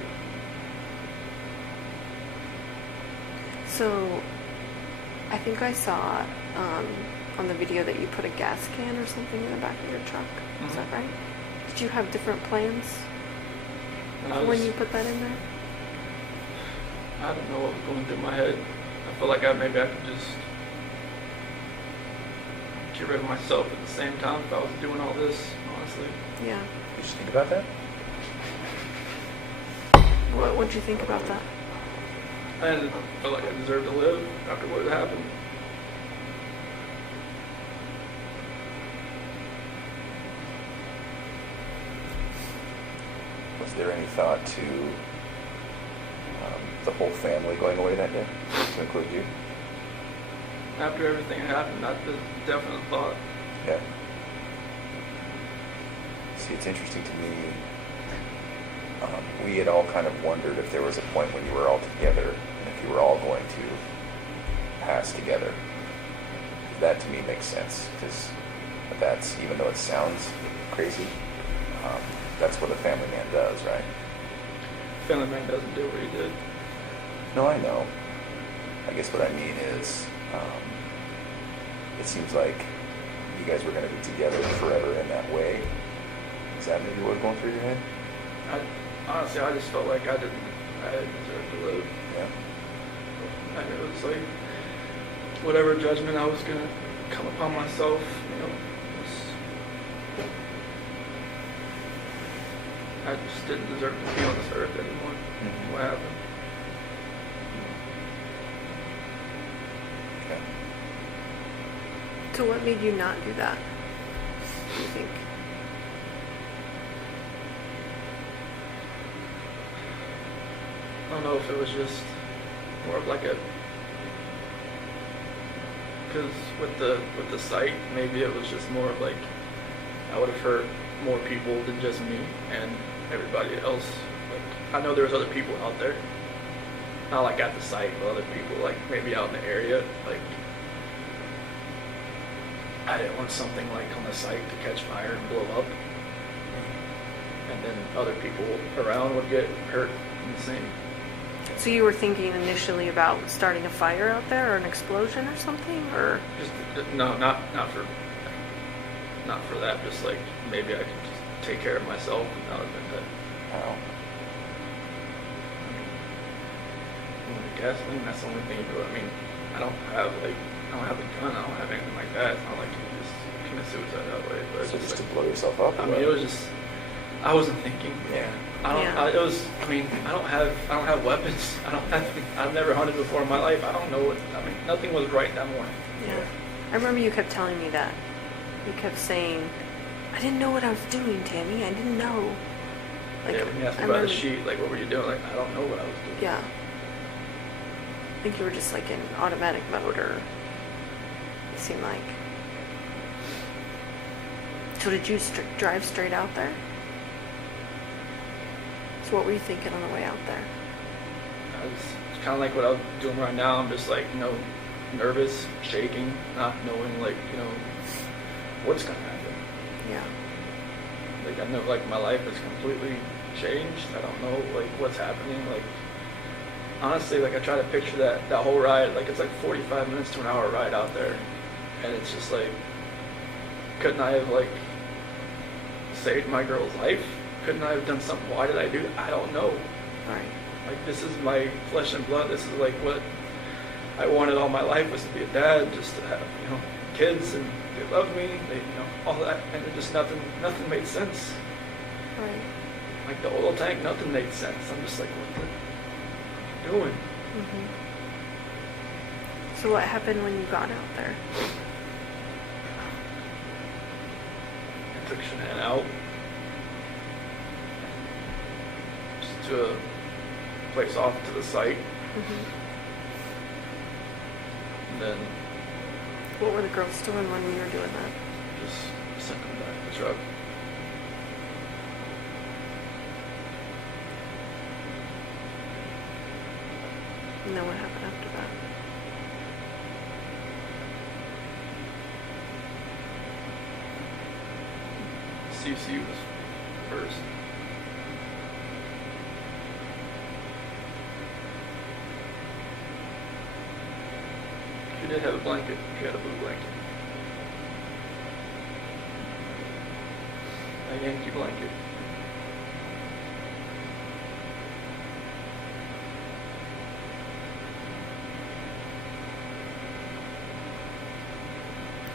So, I think I saw on the video that you put a gas can or something in the back of your truck. Is that right? Did you have different plans when you put that in there? I don't know what was going through my head. I feel like maybe I could just get rid of myself at the same time if I was doing all this, honestly. Yeah. Did you think about that? What'd you think about that? I didn't feel like I deserved to live after what had happened. Was there any thought to the whole family going away that day, to include you? After everything happened, that's the definite thought. Yeah. See, it's interesting to me. We had all kind of wondered if there was a point when you were all together and if you were all going to pass together. That to me makes sense, because that's, even though it sounds crazy, that's what a family man does, right? Family man doesn't do what he did. No, I know. I guess what I mean is, it seems like you guys were going to be together forever in that way. Is that maybe what was going through your head? Honestly, I just felt like I didn't deserve to live. Yeah. And it was like, whatever judgment I was going to come upon myself, I just didn't deserve to be on this earth anymore. Mm-hmm. What happened? Okay. So what made you not do that? Do you think? I don't know if it was just more of like a, because with the site, maybe it was just more of like, I would have hurt more people than just me and everybody else. Like, I know there's other people out there, not like at the site, but other people like maybe out in the area. Like, I didn't want something like on the site to catch fire and blow up, and then other people around would get hurt in the same. So you were thinking initially about starting a fire out there, or an explosion or something, or? Just no, not for that. Just like maybe I could just take care of myself, and that would have been good. How? Gasoline, that's the only thing you do. I mean, I don't have a gun. I don't have anything like that. It's not like you can just commit suicide that way. But it's So just just like, to blow yourself up? I mean, it was just, I wasn't thinking. Yeah. I don't. Yeah. It was. I mean, I don't have weapons. I've never hunted before in my life. I don't know what. I mean, nothing was right that morning. Yeah. I remember you kept telling me that. You kept saying, I didn't know what I was doing, Tammy. I didn't know. Like, Yeah, when you asked me I about the remember- sheet, like, what were you doing? Like, I don't know what I was doing. Yeah. I think you were just like in automatic mode, or it seemed like. So did you drive straight out there? So what were you thinking on the way out there? It's kind of like what I'm doing right now. I'm just like, nervous, shaking, not knowing, like, what's gonna happen. Yeah. Like, I know, like, my life is completely changed. I don't know, like, what's happening. Like, honestly, like I try to picture that whole ride, like it's like 45 minutes to an hour ride out there, and it's just like, couldn't I have like saved my girl's life? Couldn't I have done something? Why did I do that? I don't know. Right. Like this is my flesh and blood. This is like what I wanted all my life, was to be a dad, just to have, you know, kids, and they love me, they, you know, all that, and it just nothing made sense. Right. Like the oil tank, nothing made sense. I'm just like, what the doing? Mm-hmm. So what happened when you got out there? I took Shanann out just to a place off to the site, Mm-hmm. and then What were the girls doing when you were doing that? just sent them back to the truck. And then what happened after that? CC was first. She did have a blanket. She had a blue blanket. A Yankee blanket.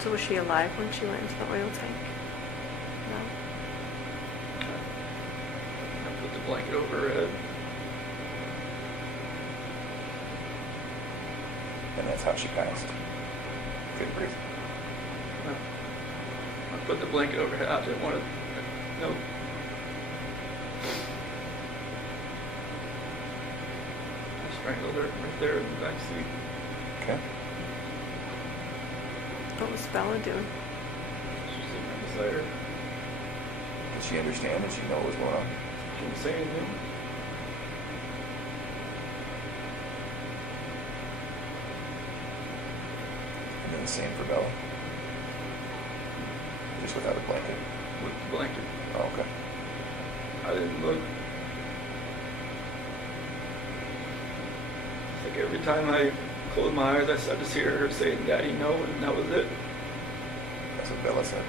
So was she alive when she went into the oil tank? No. I put the blanket over her head. And that's how she passed. Couldn't breathe. I put the blanket over her head. I didn't want to. No. I strangled her right there in the back seat. Okay. What was Bella doing? She's sitting right beside her. Did she understand? Did she know what was going on? She didn't say anything. And then the same for Bella. Just without a blanket. With the blanket. Oh, okay. I didn't look. It's like every time I closed my eyes, I just hear her saying, "Daddy, no," and that was it. That's what Bella said.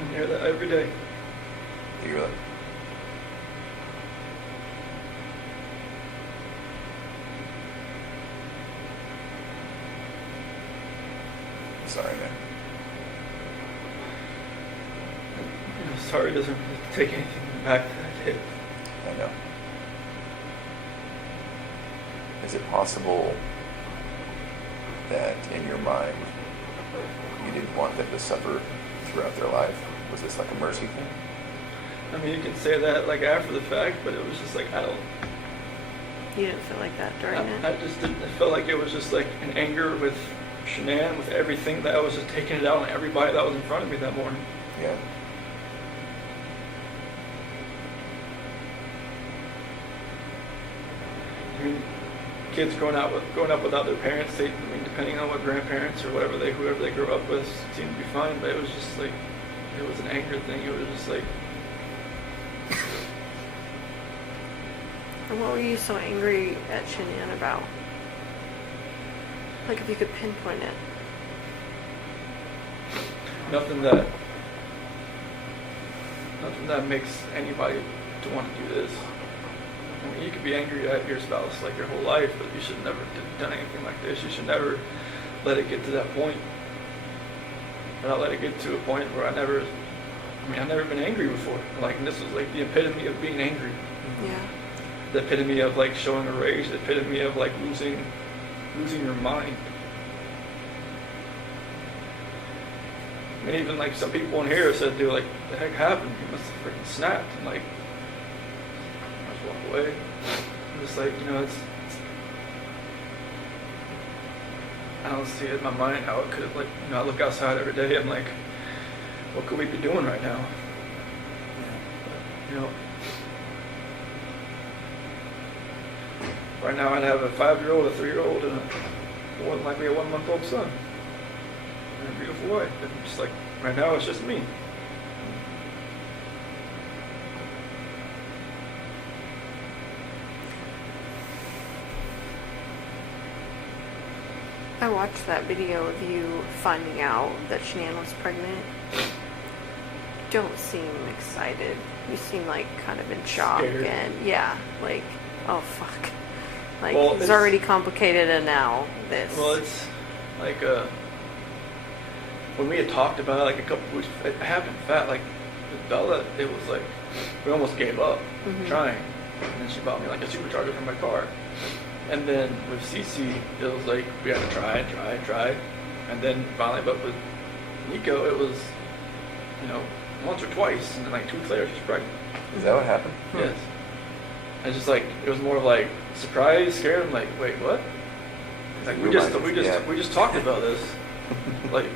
I hear that every day. Do you really? Sorry, man. You know, sorry doesn't really take anything back that I did. I know. Is it possible that in your mind you didn't want them to suffer throughout their life? Was this like a mercy thing? I mean, you can say that like after the fact, but it was just like, I don't. You didn't feel like that during it? I just didn't. It felt like it was just like an anger with Shanann, with everything, that I was just taking it out on everybody that was in front of me that morning. Yeah. I mean, kids growing up without their parents, I mean, depending on what grandparents or whoever they grew up with, seemed to be fine. But it was just like, it was an anger thing. It was just like. And what were you so angry at Shanann about? Like if you could pinpoint it. Nothing that makes anybody to want to do this. I mean, you could be angry at your spouse like your whole life, but you should never have done anything like this. You should never let it get to that point. Or not let it get to a point where I've never been angry before. Like, and this was like the epitome of being angry. Yeah. The epitome of like showing a rage. The epitome of like losing your mind. I mean, even like some people in here said, dude, like, the heck happened? You must have freaking snapped. And like, I just walk away. I'm just like, you know, it's I don't see it in my mind how it could have, like, you know, I look outside every day, I'm like, what could we be doing right now? But, you know, right now I'd have a 5-year-old, a 3-year-old, and more than likely a 1-month-old son. And a beautiful wife. And just like, right now it's just me. I watched that video of you finding out that Shanann was pregnant. You don't seem excited. You seem like kind of in shock. Scared. And yeah, like, oh fuck. Like, Well, it's it's already complicated and now this. Well, it's like when we had talked about it, like a couple weeks, it happened fat. Like with Bella, it was like we almost gave up trying, and then she bought me like a supercharger for my car. And then with Cece, it was like we had to try, and then finally, but with Nico, it was once or twice, and then like 2 weeks later, she's pregnant. Is that what happened? Yes. It's just like it was more of like surprise, scared. I'm like, wait, what? Like we just talked about this, like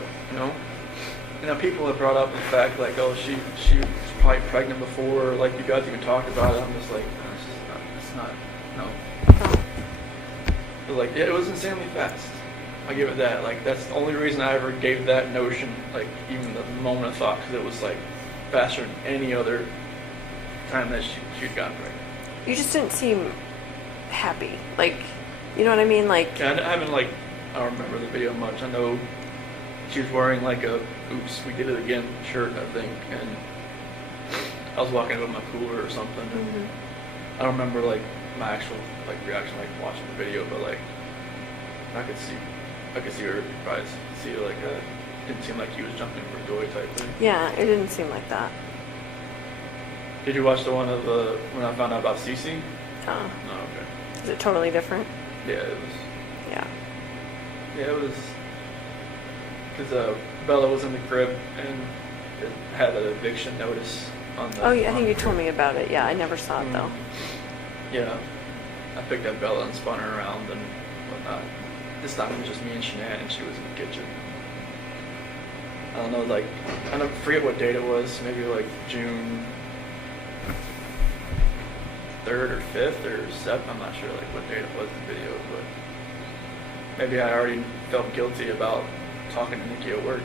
people have brought up the fact like, oh, she was probably pregnant before, like you guys even talked about it. I'm just like, it's not, no. But like, yeah, it was insanely fast. I give it that. Like that's the only reason I ever gave that notion, like even the moment of thought, because it was like faster than any other time that she'd gotten pregnant. You just didn't seem happy. Like, you know what I mean? Like, Yeah, I don't remember the video much. I know she was wearing like a "Oops, we did it again" shirt, I think, and I was walking with my cooler or something. And I don't remember like my actual like reaction, like watching the video, but like I could see her probably see like didn't seem like he was jumping for joy type thing. yeah, it didn't seem like that. Did you watch the one of when I found out about Cece? Uh, No, okay. is it totally different? Yeah, it was. Yeah. Yeah, it was because Bella was in the crib and it had an eviction notice on the. Oh, yeah, I on think the you told crib. me about it. Yeah, I never saw it though. Yeah, I picked up Bella and spun her around and whatnot. This time it was just me and Shanann, and she was in the kitchen. I don't know, like I don't forget what date it was. Maybe like June 3rd or 5th or 7th. I'm not sure like what date it was in the video, but maybe I already felt guilty about talking to Nikki at work.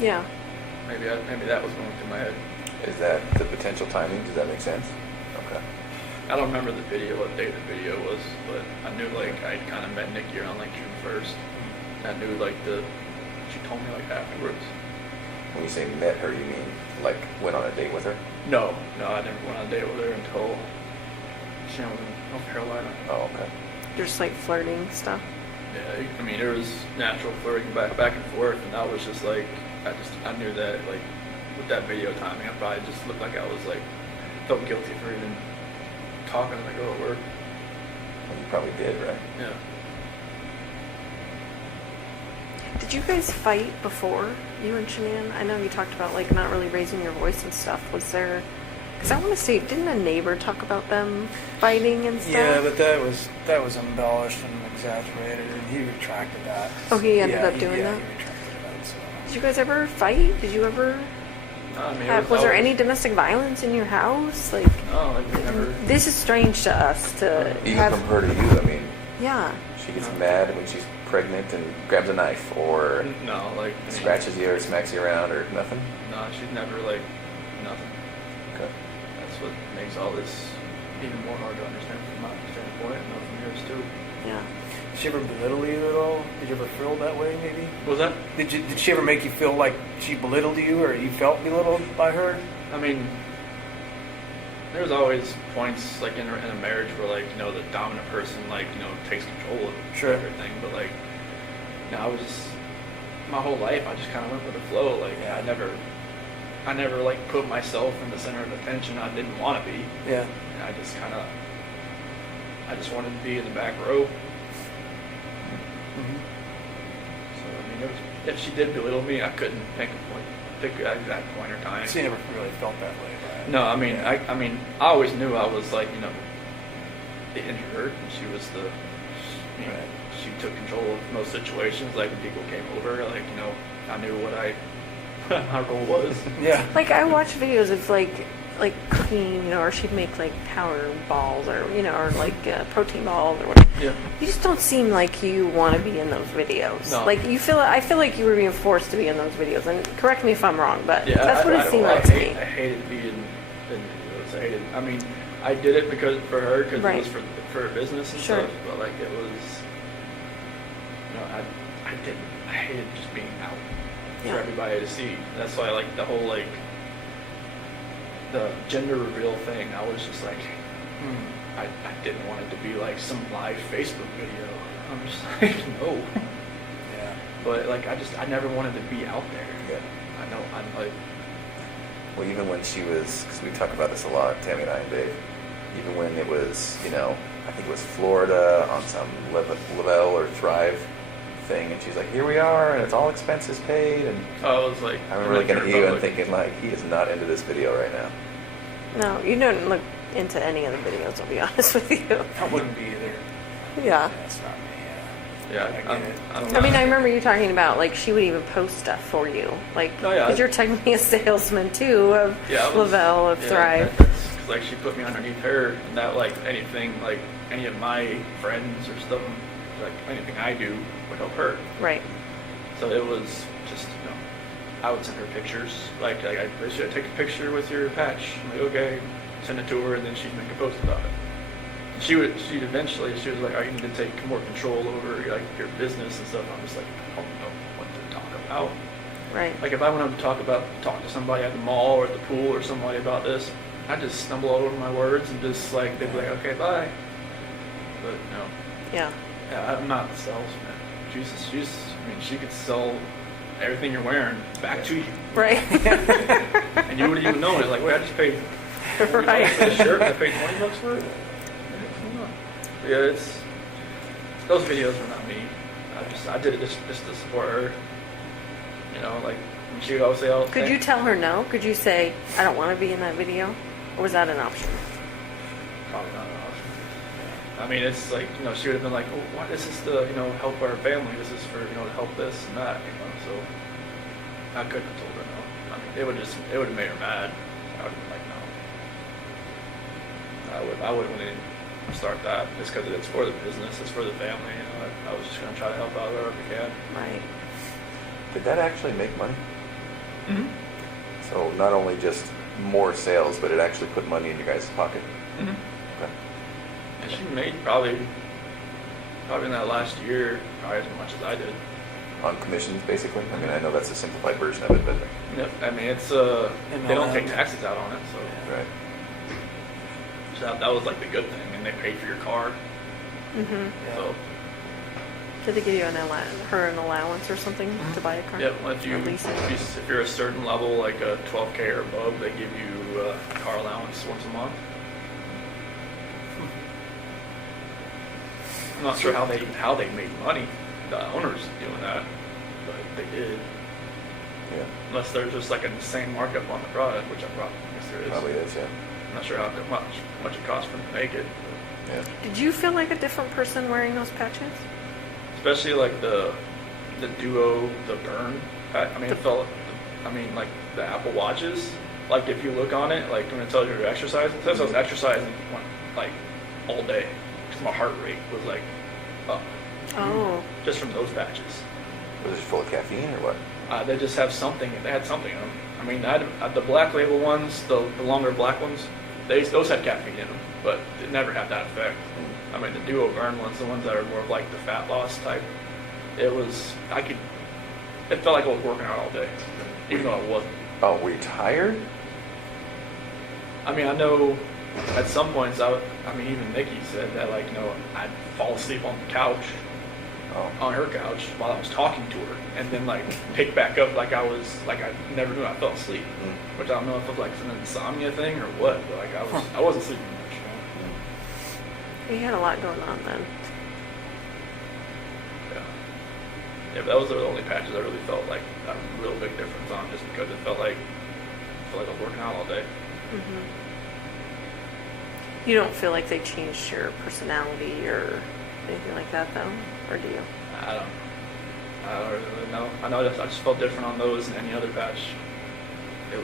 Yeah. Maybe that was going through my head. Is that the potential timing? Does that make sense? Okay. I don't remember the video, what date the video was, but I knew like I'd kind of met Nikki around like June 1st. I knew like she told me like afterwards. When you say met her, you mean like went on a date with her? No, I never went on a date with her until she was in North Carolina. Oh, okay. Just like flirting stuff. Yeah, I mean there was natural flirting back and forth, and I was just like, I knew that like with that video timing, I probably just looked like I was like felt guilty for even talking to the girl at work. Well, you probably did, right? Yeah. Did you guys fight before, you and Shanann? I know you talked about like not really raising your voice and stuff. Was there? Because I want to say, didn't a neighbor talk about them fighting and stuff? Yeah, but that was embellished and exaggerated, and he retracted that. Oh, he ended up doing that? Yeah, he retracted that. So. Did you guys ever fight? Did you ever? I mean, Was there any domestic violence in your house? Like, No, like we never. this is strange to us to Even have. from her to you, I mean, Yeah. she gets mad when she's pregnant and grabs a knife or No, like I mean, scratches you or smacks you around or nothing? No, she's never like nothing. Okay. That's what makes all this even more hard to understand from my standpoint, and from yours too. Yeah. Did she ever belittle you at all? Did you ever feel that way, maybe? What was that? Did she ever make you feel like she belittled you, or you felt belittled by her? I mean, there's always points like in a marriage where like the dominant person like takes control of Sure. everything, but like I was just my whole life I just kind of went with the flow. Like I never like put myself in the center of attention. I didn't want to be. Yeah. And I just wanted to be in the back row. So I mean, if she did belittle me, I couldn't pick an exact point or time. So you never really felt that way, right? No, I mean, Yeah. I mean, I always knew I was like, the introvert, and she was the, Right. she took control of most situations. Like when people came over, like I knew what my role was. Yeah. Like I watch videos of like cooking, or she'd make like power balls, or or like protein balls or whatever. Yeah. You just don't seem like you want to be in those videos. No. Like I feel like you were being forced to be in those videos. And correct me if I'm wrong, but Yeah, that's what it seemed like to me. I hated being in videos. I mean, I did it because for her, because Right. it was for her business and Sure. stuff. But like it was, I hated just being out Yeah. for everybody to see. That's why like the whole like the gender reveal thing, I was just like, I didn't want it to be like some live Facebook video. I'm just like, no. Yeah. But like I never wanted to be out there. Yeah. I know I'm like, Well, even when she was, because we talk about this a lot, Tammy and I and Dave, even when it was, I think it was Florida on some Lavelle or Thrive thing, and she's like, here we are, and it's all expenses paid, and I was like, I remember looking at you and Republic. thinking, like, he is not into this video right now. No, you don't look into any of the videos, I'll be honest with you. I wouldn't be either. Yeah. That's not me. Yeah, I get it. I mean, I remember you talking about, like, she would even post stuff for you. Like, Oh, yeah. because you're technically a salesman, too, of Yeah, I was- Lavelle, of yeah, Thrive. that's- 'cause, like she put me underneath her, and that like anything, like any of my friends or stuff, like anything I do would help her. Right. So it was just, I would send her pictures. Like I should take a picture with your patch. I'm like, okay, send it to her, and then she'd make a post about it. And she was like, oh, you need to take more control over like your business and stuff. I'm just like, I don't know what to talk about. Right. Like if I went up to talk to somebody at the mall or at the pool or somebody about this, I'd just stumble all over my words and just like they'd be like, okay, bye. But no, Yeah. yeah, I'm not a salesman. I mean, she could sell everything you're wearing back to you, Right. and you wouldn't even know it. Like, wait, I just paid $40 Right. for this shirt. I paid $20 for it. Yeah, it's those videos were not me. I did it just to support her. Like she would always say, "Oh, Could you tell her no? Could you say, I don't want to be in that video? Or was that an option? Probably not an option. I mean, it's like, she would have been like, oh, why is this to, help our family? This is for, to help this and that, so I couldn't have told her no. I mean, it would have made her mad. I would have been like, no. I wouldn't want to start that just because it's for the business, it's for the family, I was just going to try to help out wherever we can. Right. Did that actually make money? Mm-hmm. So not only just more sales, but it actually put money in your guys' pocket? Mm-hmm. Okay. And she made probably in that last year, probably as much as I did. On commissions, basically? I mean, I know that's a simplified version of it, but... Yep. I mean, it's they don't take taxes out on it, so. Right. So that was like the good thing, and they paid for your car. Mm-hmm. So Did they give you an allowance or something to buy a car? yeah, well, Or lease it? if you're a certain level, like a 12K or above, they give you a car allowance once a month. I'm not sure how they made money, the owners doing that, but they did. Yeah. Unless there's just like an insane markup on the product, which I probably guess there is. Probably is, yeah. I'm not sure how much it costs for them to make it. Yeah. Did you feel like a different person wearing those patches? Especially like the Duo, the Burn. I mean, like the Apple Watches. Like if you look on it, like when it tells you you're exercising, it says I was exercising like all day because my heart rate was like up Oh. just from those patches. Was it full of caffeine or what? They just have something. They had something in them. I mean, I had the black label ones, the longer black ones. Those had caffeine in them, but it never had that effect. I mean, the Duo Burn ones, the ones that are more of like the fat loss type, it felt like I was working out all day, even though I wasn't. Oh, were you tired? I mean, I know at some points, even Nikki said that, like, I'd fall asleep on the couch, on her couch while I was talking to her, and then, like, pick back up like I never knew I fell asleep, which I don't know if it was, like, an insomnia thing or what, but, like, I wasn't sleeping much. You had a lot going on then. Yeah, but those are the only patches I really felt like a real big difference on, just because it felt like I was working out all day. Mm-hmm. You don't feel like they changed your personality or anything like that, though? Or do you? I don't really know. I know I just felt different on those than any other patch. I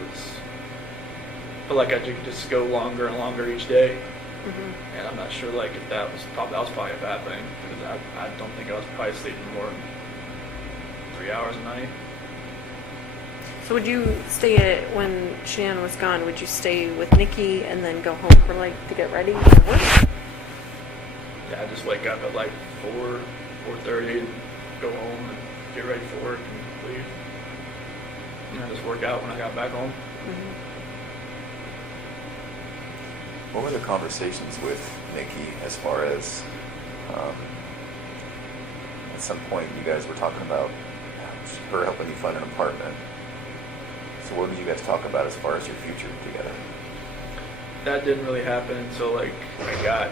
felt like I could just go longer and longer each day. Mm-hmm. And I'm not sure like if that was probably a bad thing, because I don't think I was probably sleeping more than 3 hours a night. So would you when Shanann was gone, would you stay with Nikki and then go home for to get ready for work? Yeah, I just wake up at like 4:30, go home and get ready for work and leave. And I just work out when I got back home. Mm-hmm. What were the conversations with Nikki as far as at some point you guys were talking about her helping you find an apartment? So what did you guys talk about as far as your future together? That didn't really happen until like I got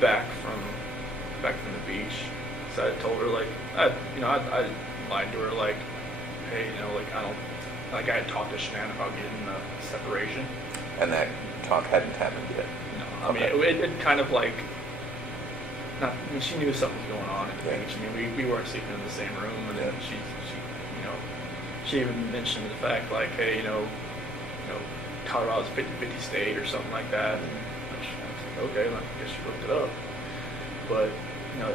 back from the beach. So I told her like I lied to her like, hey, like I had talked to Shanann about getting the separation. And that talk hadn't happened yet. No, I mean it kind of like she knew something was going on at the beach. I mean we weren't sleeping in the same room, and then she even mentioned the fact like, hey, Colorado's 50-50 state or something like that, and I was like, okay, well, I guess you looked it up. But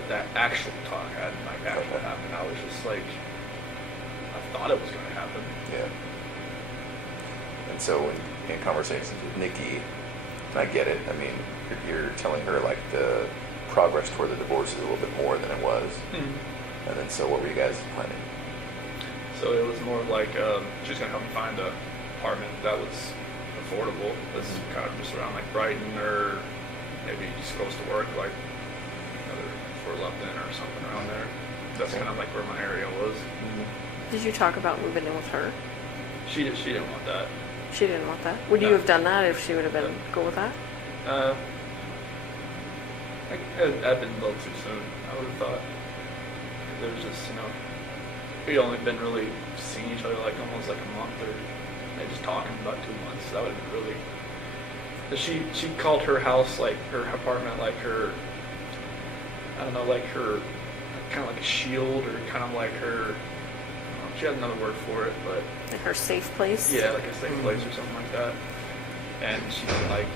that actual talk hadn't actually happened. I was just like, I thought it was going to happen. Yeah. And so in conversations with Nikki, and I get it. I mean, you're telling her like the progress toward the divorce is a little bit more than it was. Mm-hmm. And then so what were you guys planning? So it was more of like she was going to help me find an apartment that was affordable. That's kind of just around like Brighton, or maybe just close to work, like for Lupton or something around there. That's kind of like where my area was. Mm-hmm. Did you talk about moving in with her? She didn't want that. She didn't want that. Would you have done that if she would have been cool with that? I'd been a little too soon, I would have thought. There was just, we'd only been really seeing each other like almost like a month, or maybe just talking about 2 months. That would have been really. She called her house, like her apartment, like her, I don't know, like her, kind of like a shield, or kind of like her. She had another word for it, but Like her safe place? yeah, like a safe place or something like that. And she didn't like,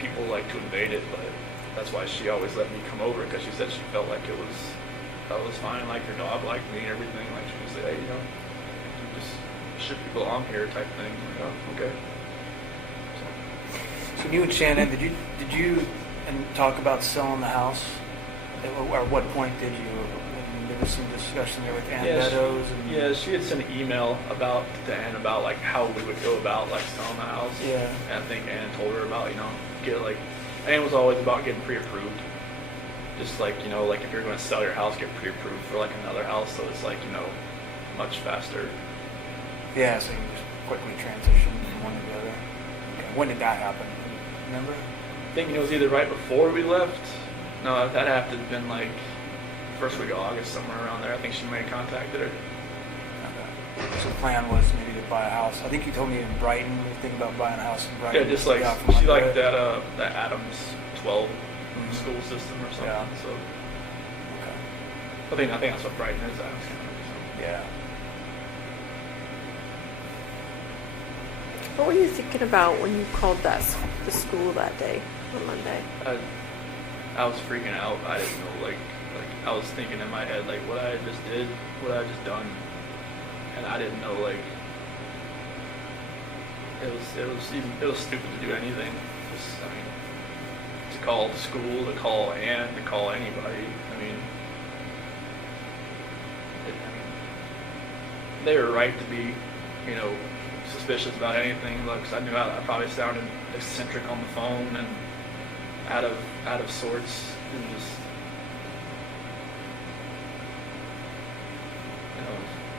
people like to invade it, but that's why she always let me come over, because she said she felt like it was fine, like her dog liked me and everything. Like she would say, hey, you just ship people along here type thing. I'm like, oh, okay. So you and Shanann, did you talk about selling the house? Or what point did you? There was some discussion there with Ann Meadows. Yeah, she had sent an email to Ann about like how we would go about like selling the house. Yeah. And I think Ann told her about Ann was always about getting pre-approved. Just like like if you're going to sell your house, get pre-approved for like another house, so it's like much faster. Yeah, so you can just quickly transition from one to the other. Okay. When did that happen? Remember? I think it was either right before we left. No, that had to have been like first week of August, somewhere around there. I think she may have contacted her. Okay. So the plan was maybe to buy a house. I think you told me in Brighton, you were thinking about buying a house in Brighton. Yeah, just like she liked that Adams 12 school system or something. Yeah. So Okay. I think that's what Brighton is. Adams County. So. Yeah. What were you thinking about when you called the school that day, on Monday? I was freaking out. I didn't know, like I was thinking in my head, like what I just did, what I just done, and I didn't know, like it was stupid to do anything. To call the school, to call Ann, to call anybody. They were right to be, suspicious about anything. Because I knew I probably sounded eccentric on the phone and out of sorts, and just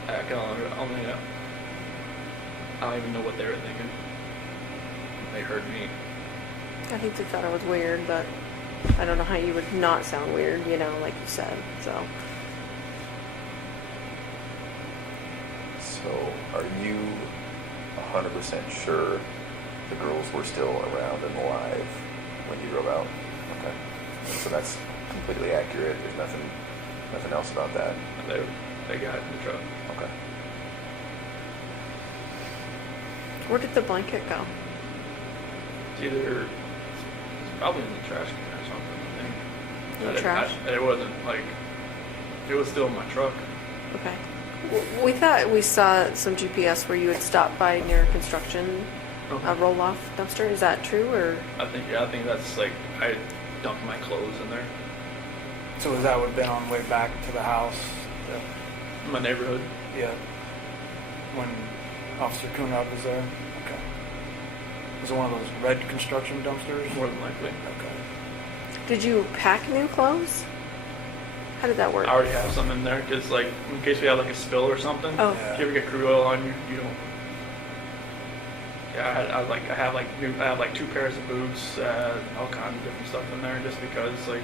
I don't even know what they were thinking. They heard me. I think they thought it was weird, but I don't know how you would not sound weird, like you said. So are you 100% sure the girls were still around and alive when you drove out? Okay. So that's completely accurate. There's nothing else about that. They got in the truck. Okay. where did the blanket go? It's probably in the trash can or something, I think. In the trash? It wasn't it was still in my truck. Okay. We thought we saw some GPS where you had stopped by near construction roll-off dumpster. Is that true, or? I think that's I dumped my clothes in there. So that would have been on the way back to the house Yeah. in my neighborhood. Yeah. When Officer Kunab was there? Okay. Was it one of those red construction dumpsters? More than likely. Okay. Did you pack new clothes? How did that work? I already have some in there because, like, in case we have like a spill or something. Oh. If you ever get crude oil on you, you don't. Yeah, I have like 2 pairs of boots, all kinds of different stuff in there, just because like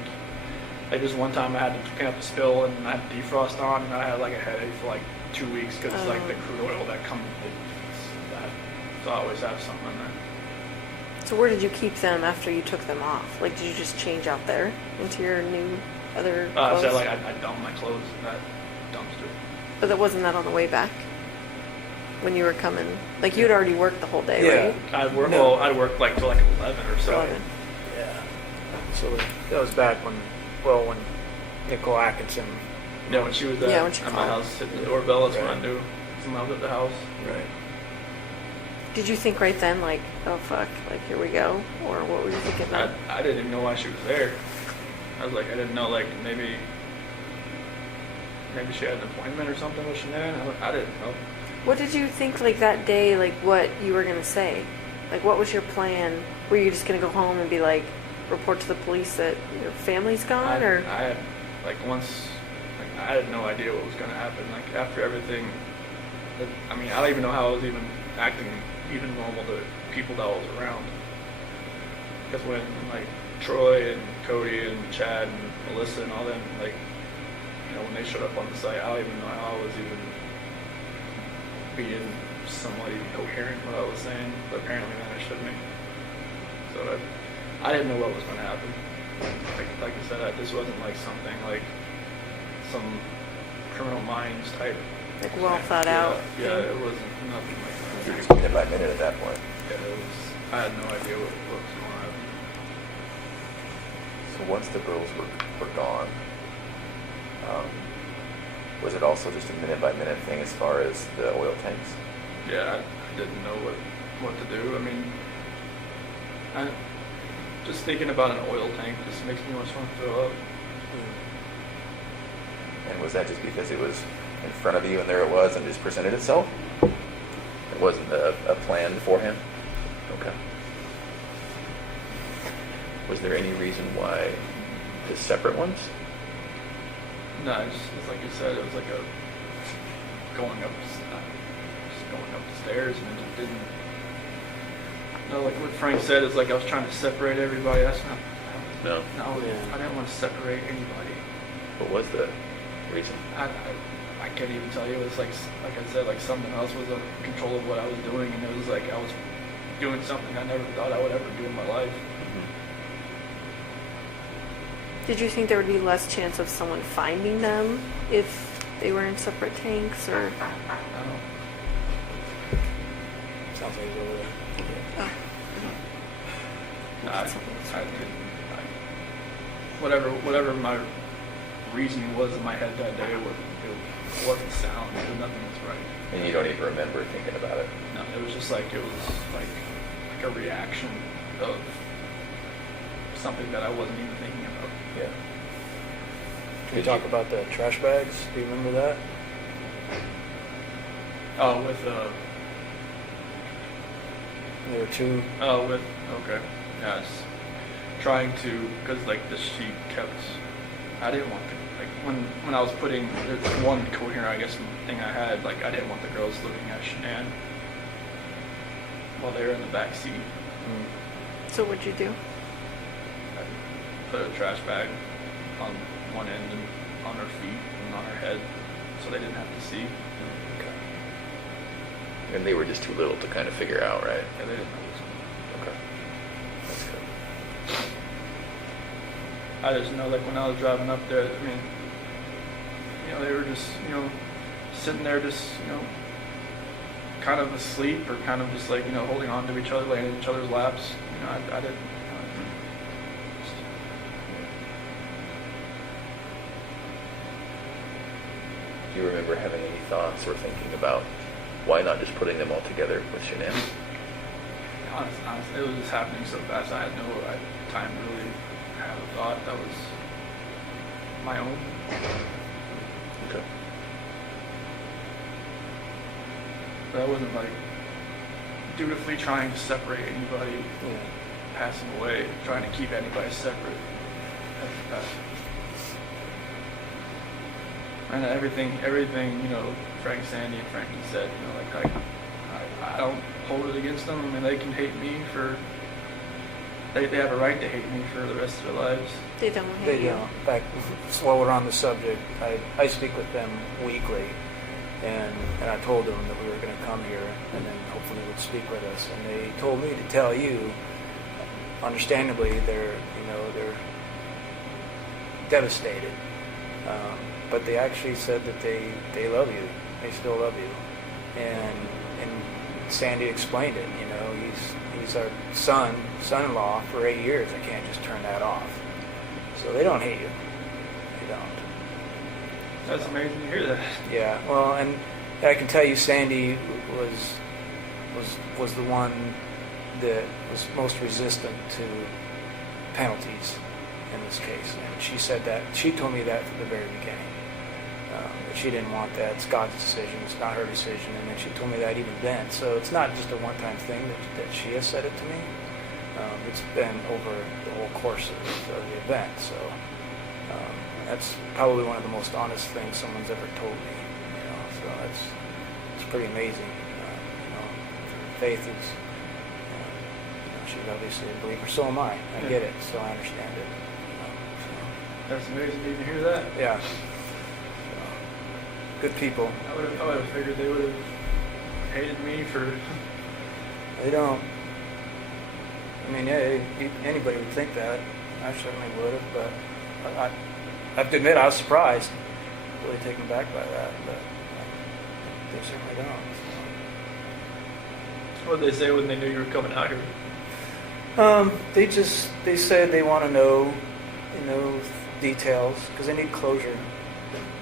this one time I had to clean up the spill and I had defrost on, and I had like a headache for like 2 weeks because like the crude oil that comes, so I always have something in there. So where did you keep them after you took them off? Like, did you just change out there into your new other clothes? So like I dumped my clothes in that dumpster. But that wasn't that on the way back? When you were coming? Like, you'd already worked the whole day, Yeah. right? I'd work like till like 11 or so. 11. Yeah. So that was back when Nicole Atkinson. Yeah, when she was Yeah, when at she my called. house hitting the doorbell, that's when I Right. knew someone was at the house. Right. Did you think right then, like, oh fuck, like here we go? Or what were you thinking then? I didn't even know why she was there. I was like, I didn't know, like, maybe she had an appointment or something with Shanann. I didn't know. What did you think, like, that day, like, what you were gonna say? Like, what was your plan? Were you just gonna go home and be like, report to the police that your family's gone, or? I had, like, I had no idea what was going to happen. Like, after everything, I mean, I don't even know how I was even acting even normal to people that I was around. Because when, like, Troy and Cody and Chad and Melissa and all them, like, you know, when they showed up on the site, I don't even know how I was even being somewhat even coherent what I was saying, but apparently that I should be. So I didn't know what was going to happen. Like I said, this wasn't like something like some Criminal Minds type. Like, well thought out Yeah, thing? it wasn't nothing like that. You're just minute by minute at that point. Yeah, it was. I had no idea what was going to happen. So once the girls were gone, was it also just a minute by minute thing as far as the oil tanks? Yeah, I didn't know what to do. I mean, just thinking about an oil tank just makes me want to throw up. And was that just because it was in front of you and there it was and just presented itself? It wasn't a plan beforehand? Okay. Was there any reason why the separate ones? No, it's like you said, it was like going up the stairs, and it just didn't. No, like what Frank said, it's like I was trying to separate everybody. That's not. No. No, Yeah. I didn't want to separate anybody. What was the reason? I can't even tell you. It was like I said, like something else was in control of what I was doing, and it was like I was doing something I never thought I would ever do in my life. Did you think there would be less chance of someone finding them if they were in separate tanks, or? I don't. Sounds like he's over there. Oh. I didn't. Whatever my reasoning was in my head that day, it wasn't sound. Nothing was right. And you don't even remember thinking about it? No, it was just like like a reaction of something that I wasn't even thinking about. Yeah. Can we talk about the trash bags? Do you remember that? Oh, There were two. Okay. Yeah, it's trying to, because like she kept, I didn't want to, like when I was putting, there's one coherent, I guess, thing I had, like I didn't want the girls looking at Shanann while they were in the back seat. So what'd you do? I put a trash bag on one end and on her feet and on her head so they didn't have to see. Okay. And they were just too little to kind of figure out, right? Yeah, they didn't know. Okay. That's good. I just know, like, when I was driving up there, I mean, you know, they were just, you know, sitting there just, you know, kind of asleep or kind of just, like, you know, holding on to each other, laying in each other's laps. You know, I didn't, Do you remember having any thoughts or thinking about why not just putting them all together with Shanann? honestly, it was just happening so fast. I had no time to really have a thought that was my own. Okay. But I wasn't like dutifully trying to separate anybody Yeah. passing away, trying to keep anybody separate. And everything, you know, Frank, Sandy, and Frankie said, you know, like I don't hold it against them. I mean, they can hate me for, they have a right to hate me for the rest of their lives. They don't hate They you. don't. In fact, while we're on the subject, I speak with them weekly, and I told them that we were going to come here and then hopefully would speak with us. And they told me to tell you, understandably, they're devastated. But they actually said that they love you. They still love you. And Sandy explained it. You know, he's our son-in-law for 8 years. I can't just turn that off. So they don't hate you. They don't. That's amazing to hear that. Yeah. Well, and I can tell you, Sandy was the one that was most resistant to penalties in this case. And she said that. She told me that from the very beginning. That she didn't want that. It's God's decision. It's not her decision. And then she told me that even then. So it's not just a one-time thing that she has said it to me. It's been over the whole course of the event. So that's probably one of the most honest things someone's ever told me. You know, so it's pretty amazing. You know, faith is. You know, she's obviously a believer. So am I. I get it. So I understand it. That's amazing to even hear that. Yeah. Good people. I would have figured they would have hated me for. They don't. I mean, yeah, anybody would think that. I certainly would have, but I have to admit I was surprised, really taken back by that, but they certainly don't. What did they say when they knew you were coming out here? They said they want to know, details, because they need closure.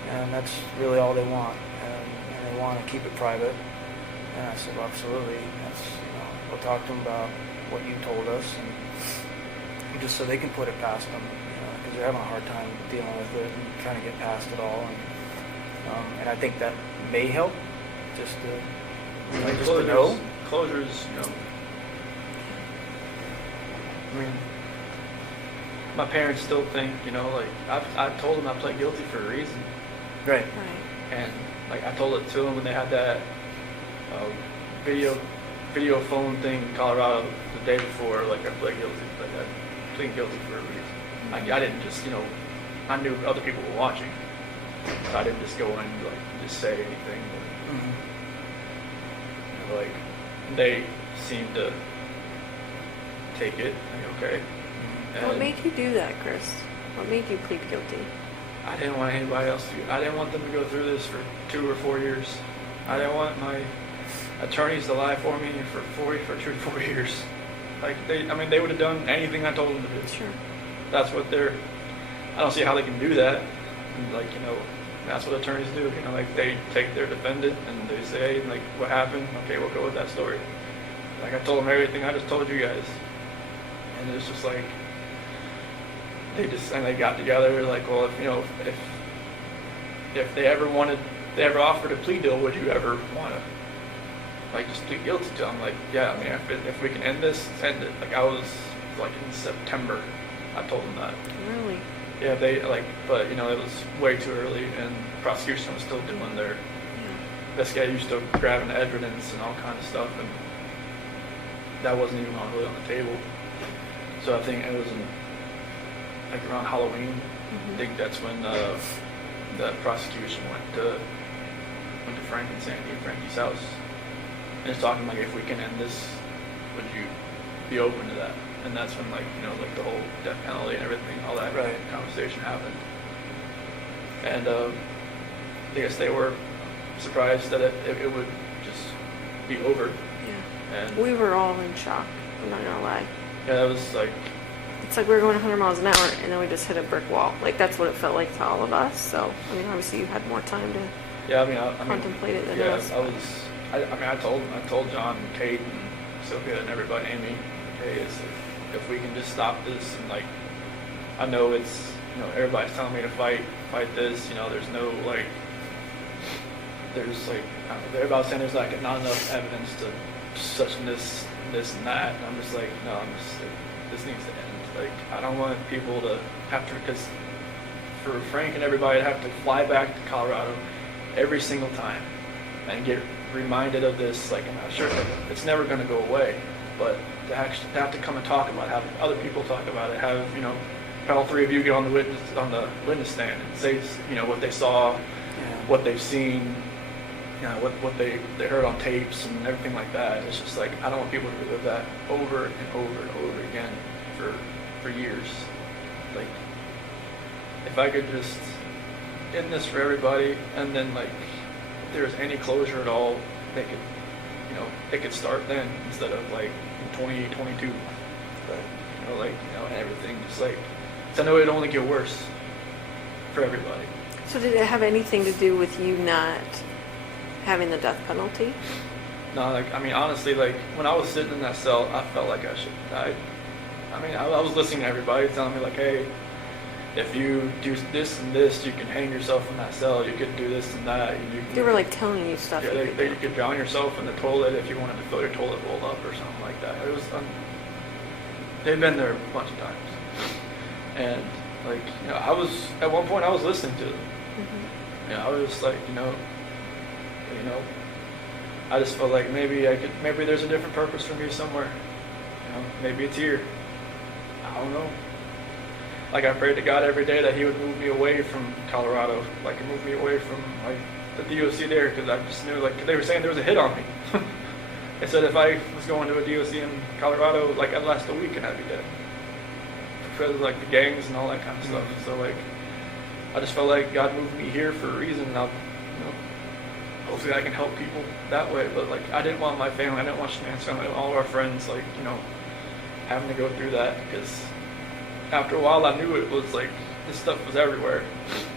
And that's really all they want, and they want to keep it private. And I said, well, absolutely. We'll talk to them about what you told us, and just so they can put it past them, because they're having a hard time dealing with it and trying to get past it all. And I think that may help, just to know. Closures, you know. I mean, my parents still think, you know, like I told them I pled guilty for a reason. Right. Right. And like I told it to them when they had that video phone thing in Colorado the day before. Like I pled guilty, like I plead guilty for a reason. Like I didn't just, I knew other people were watching, so I didn't just go in and like just say anything. Mm-hmm. Like they seemed to take it. Like okay. What And made you do that, Chris? What made you plead guilty? I didn't want anybody else to. I didn't want them to go through this for 2 or 4 years. I didn't want my attorneys to lie for me for 2 to 4 years. Like they would have done anything I told them to do. Sure. That's what they're. I don't see how they can do that. And like that's what attorneys do. Like they take their defendant and they say, like, what happened? Okay, we'll go with that story. Like I told them everything I just told you guys, and it's just like. They got together like, well, if they ever offered a plea deal, would you ever want to like just plead guilty to them? Like, yeah, I mean, if we can end this, end it. Like I was like in September, I told them that. Really? Yeah, they like, but it was way too early, and the prosecution was still doing their investigation, still grabbing evidence and all kinds of stuff, and that wasn't even really on the table. So I think it was like around Halloween. Mm-hmm. I think that's when the prosecution went to Frank and Sandy and Frankie's house, and it's talking like, if we can end this, would you be open to that? And that's when like the whole death penalty and everything, all that conversation happened. And I guess they were surprised that it would just be over. Yeah. And We were all in shock. I'm not gonna lie. yeah, that was like. It's like we were going 100 miles an hour, and then we just hit a brick wall. Like, that's what it felt like to all of us. So, I mean, obviously you had more time to Yeah, I contemplate it than yeah, us. I told John and Kate and Sophia and everybody, Amy, hey, if we can just stop this, and like, I know it's, everybody's telling me to fight this, there's no like, there's like, they're about saying there's like not enough evidence to such and this and that. And I'm just like, no, I'm just like, this needs to end. Like, I don't want people to have to, because for Frank and everybody to have to fly back to Colorado every single time and get reminded of this, like, I'm not sure, it's never going to go away, but to actually have to come and talk about it, have other people talk about it, have, you know, all three of you get on the witness stand and say, you know, what they saw, what they've seen, you know, what they heard on tapes and everything like that. It's just like, I don't want people to relive that over and over and over again for years. Like, if I could just end this for everybody, and then, like, if there's any closure at all, they could, you know, they could start then instead of like in 2022. Right. You know, like, you know, and everything just like, 'cause I know it'd only get worse for everybody. So did it have anything to do with you not having the death penalty? No, like, I mean, honestly, like, when I was sitting in that cell, I felt like I should have died. I mean, I was listening to everybody telling me, like, hey, if you do this and this, you can hang yourself in that cell, you could do this and that. They were like telling you stuff. Yeah, you could drown yourself in the toilet if you wanted to fill your toilet bowl up or something like that. It was, they've been there a bunch of times. And, like, you know, at one point I was listening to them. Mm-hmm. You know, I was just like, you know, I just felt like maybe there's a different purpose for me somewhere. You know, maybe it's here. I don't know. Like, I prayed to God every day that He would move me away from Colorado, like, move me away from, like, the DOC there, because I just knew, like, they were saying there was a hit on me. They said if I was going to a DOC in Colorado, like, I'd last a week and I'd be dead. Because of, like, the gangs and all that kind of stuff. So, like, I just felt like God moved me here for a reason, and I'll, you know, hopefully I can help people that way. But, like, I didn't want my family, I didn't want Shanann's family, all of our friends, like, you know, having to go through that, because after a while I knew it was like, this stuff was everywhere.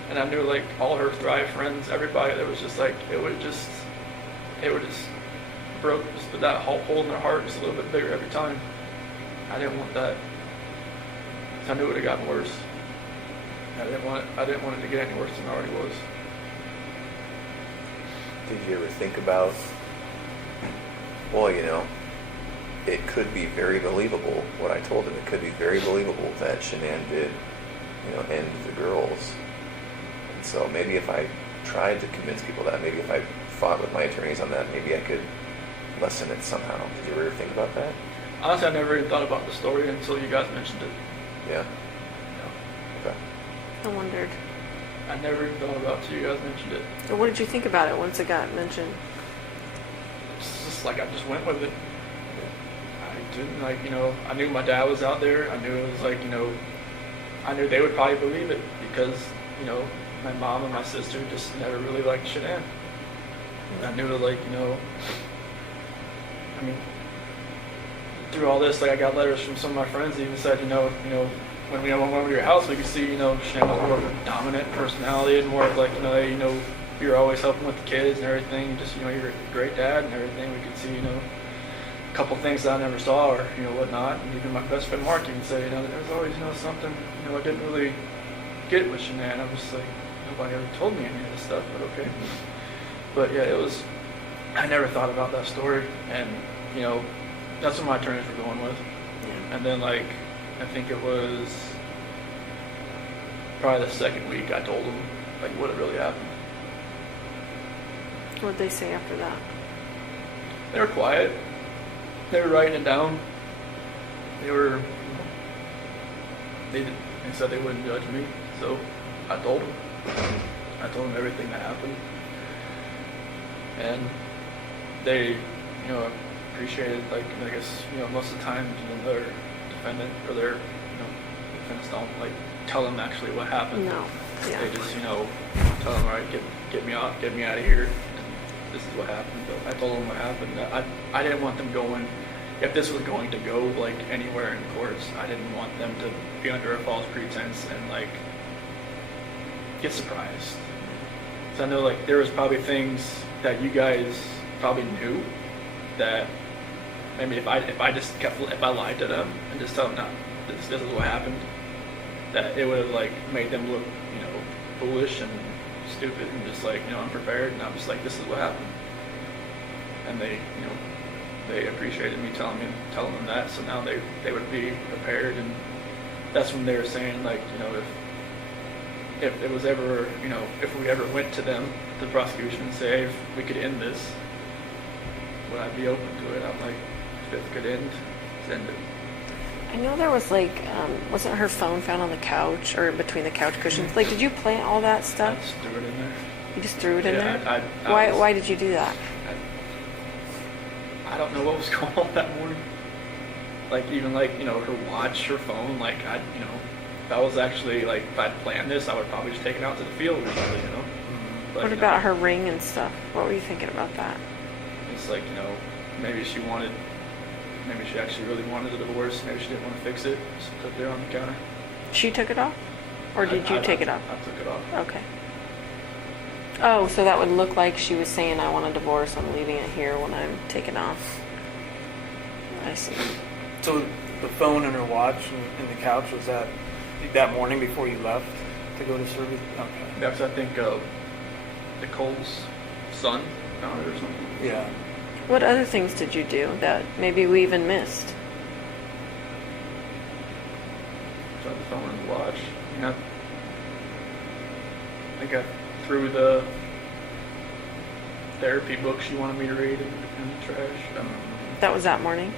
And I knew, like, all her Thrive friends, everybody, that was just like, it would just broke, just that hole in their heart just a little bit bigger every time. I didn't want that. I knew it would have gotten worse. I didn't want it to get any worse than it already was. Did you ever think about, well, you know, it could be very believable, what I told him, it could be very believable that Shanann did, you know, end the girls. And so maybe if I tried to convince people that, maybe if I fought with my attorneys on that, maybe I could lessen it somehow. Did you ever think about that? Honestly, I never even thought about the story until you guys mentioned it. Yeah? No. Okay. I wondered. I never even thought about it until you guys mentioned it. So what did you think about it once it got mentioned? It's just like, I just went with it. I didn't, like, you know, I knew my dad was out there. I knew it was like, you know, I knew they would probably believe it because, you know, my mom and my sister just never really liked Shanann. And I knew that, like, you know, I mean, through all this, like, I got letters from some of my friends that even said, you know, when we went over to your house, we could see, you know, Shanann was more of a dominant personality and more of like, you know, you're always helping with the kids and everything. Just, you know, you're a great dad and everything. We could see, you know, a couple things that I never saw or, you know, whatnot. And even my best friend Mark even said, you know, there was always, you know, something, you know, I didn't really get with Shanann. I was like, nobody ever told me any of this stuff, but okay. But yeah, it was, I never thought about that story. And, you know, that's what my attorneys were going with. Yeah. And then, like, I think it was probably the second week I told them, like, what had really happened. What did they say after that? They were quiet. They were writing it down. They said they wouldn't judge me, so I told them. I told them everything that happened. And they, you know, appreciated, like, I guess, you know, most of the time, you know, their defendant or their, you know, defendants don't, like, tell them actually what happened. No. Yeah. They just, you know, tell them, all right, get me out of here. This is what happened. But I told them what happened. I didn't want them going, if this was going to go, like, anywhere in courts, I didn't want them to be under a false pretense and, like, get surprised. So I know, like, there was probably things that you guys probably knew that maybe if I lied to them and just tell them, no, this is what happened, that it would have, like, made them look, you know, foolish and stupid and just like, unprepared. And I'm just like, this is what happened. And they, they appreciated me telling them that. So now they would be prepared. And that's when they were saying, like, if it was ever, if we ever went to them, the prosecution, and say, hey, if we could end this, would I be open to it? I'm like, if it could end, send it. I know there was like, wasn't her phone found on the couch or between the couch cushions? Like, did you plant all that I stuff? just threw it in there. You just threw it in Yeah, there? I was- Why did you do that? I don't know what was going on that morning. Like, even like, her watch, her phone, like, if I was actually, like, if I'd planned this, I would probably just take it out to the field or something, But, What about her ring and stuff? What were you thinking about that? It's like, maybe she actually really wanted the divorce. Maybe she didn't want to fix it. Just put it there on the counter. She took it off? Or did you take it off? I took it off. Okay. Oh, so that would look like she was saying, I want a divorce, I'm leaving it here when I'm taken off. I see. So the phone and her watch and the couch, was that morning before you left to go to service? Okay. Yeah, 'cause I think Nicole's son found it or something. Yeah. What other things did you do that maybe we even missed? So the phone and the watch. I think I threw the therapy book she wanted me to read in the trash. I don't know. That was that morning?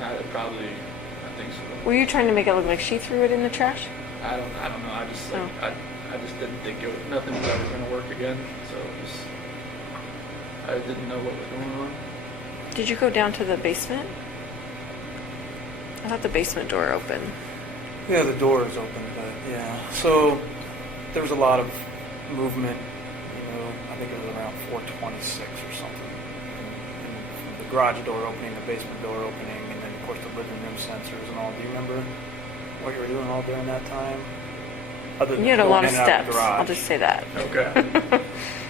I think so. Were you trying to make it look like she threw it in the trash? I don't know. I just like Oh. I just didn't think nothing was ever going to work again. So I didn't know what was going on. Did you go down to the basement? I thought the basement door opened. Yeah, the door is open, but yeah. So there was a lot of movement, I think it was around 4:26 or something. And the garage door opening, the basement door opening, and then of course the living room sensors and all. Do you remember what you were doing all during that time? Other than You had a lot going of in and out the steps, garage. I'll just say that. Okay.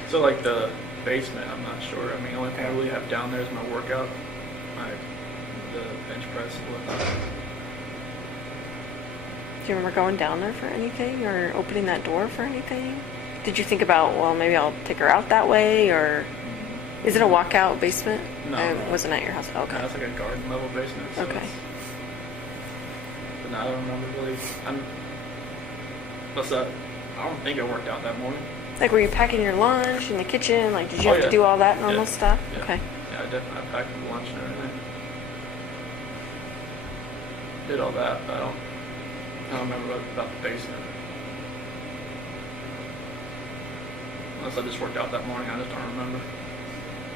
So like the basement, I'm not sure. I mean, the only thing I really have down there is my workout, the bench press and whatnot. Do you remember going down there for anything or opening that door for anything? Did you think about, well, maybe I'll take her out that way, or is it a walkout basement? No. I wasn't at your house. Okay. No, it's like a garden level basement. So Okay. But no, I don't remember really. I don't think I worked out that morning. Like, were you packing your lunch in the kitchen? Like, did you Oh, have to yeah. do all that normal Yeah. stuff? Yeah. Okay. Yeah, I definitely packed the lunch and everything. Did all that, but I don't remember about the basement. Unless I just worked out that morning, I just don't remember.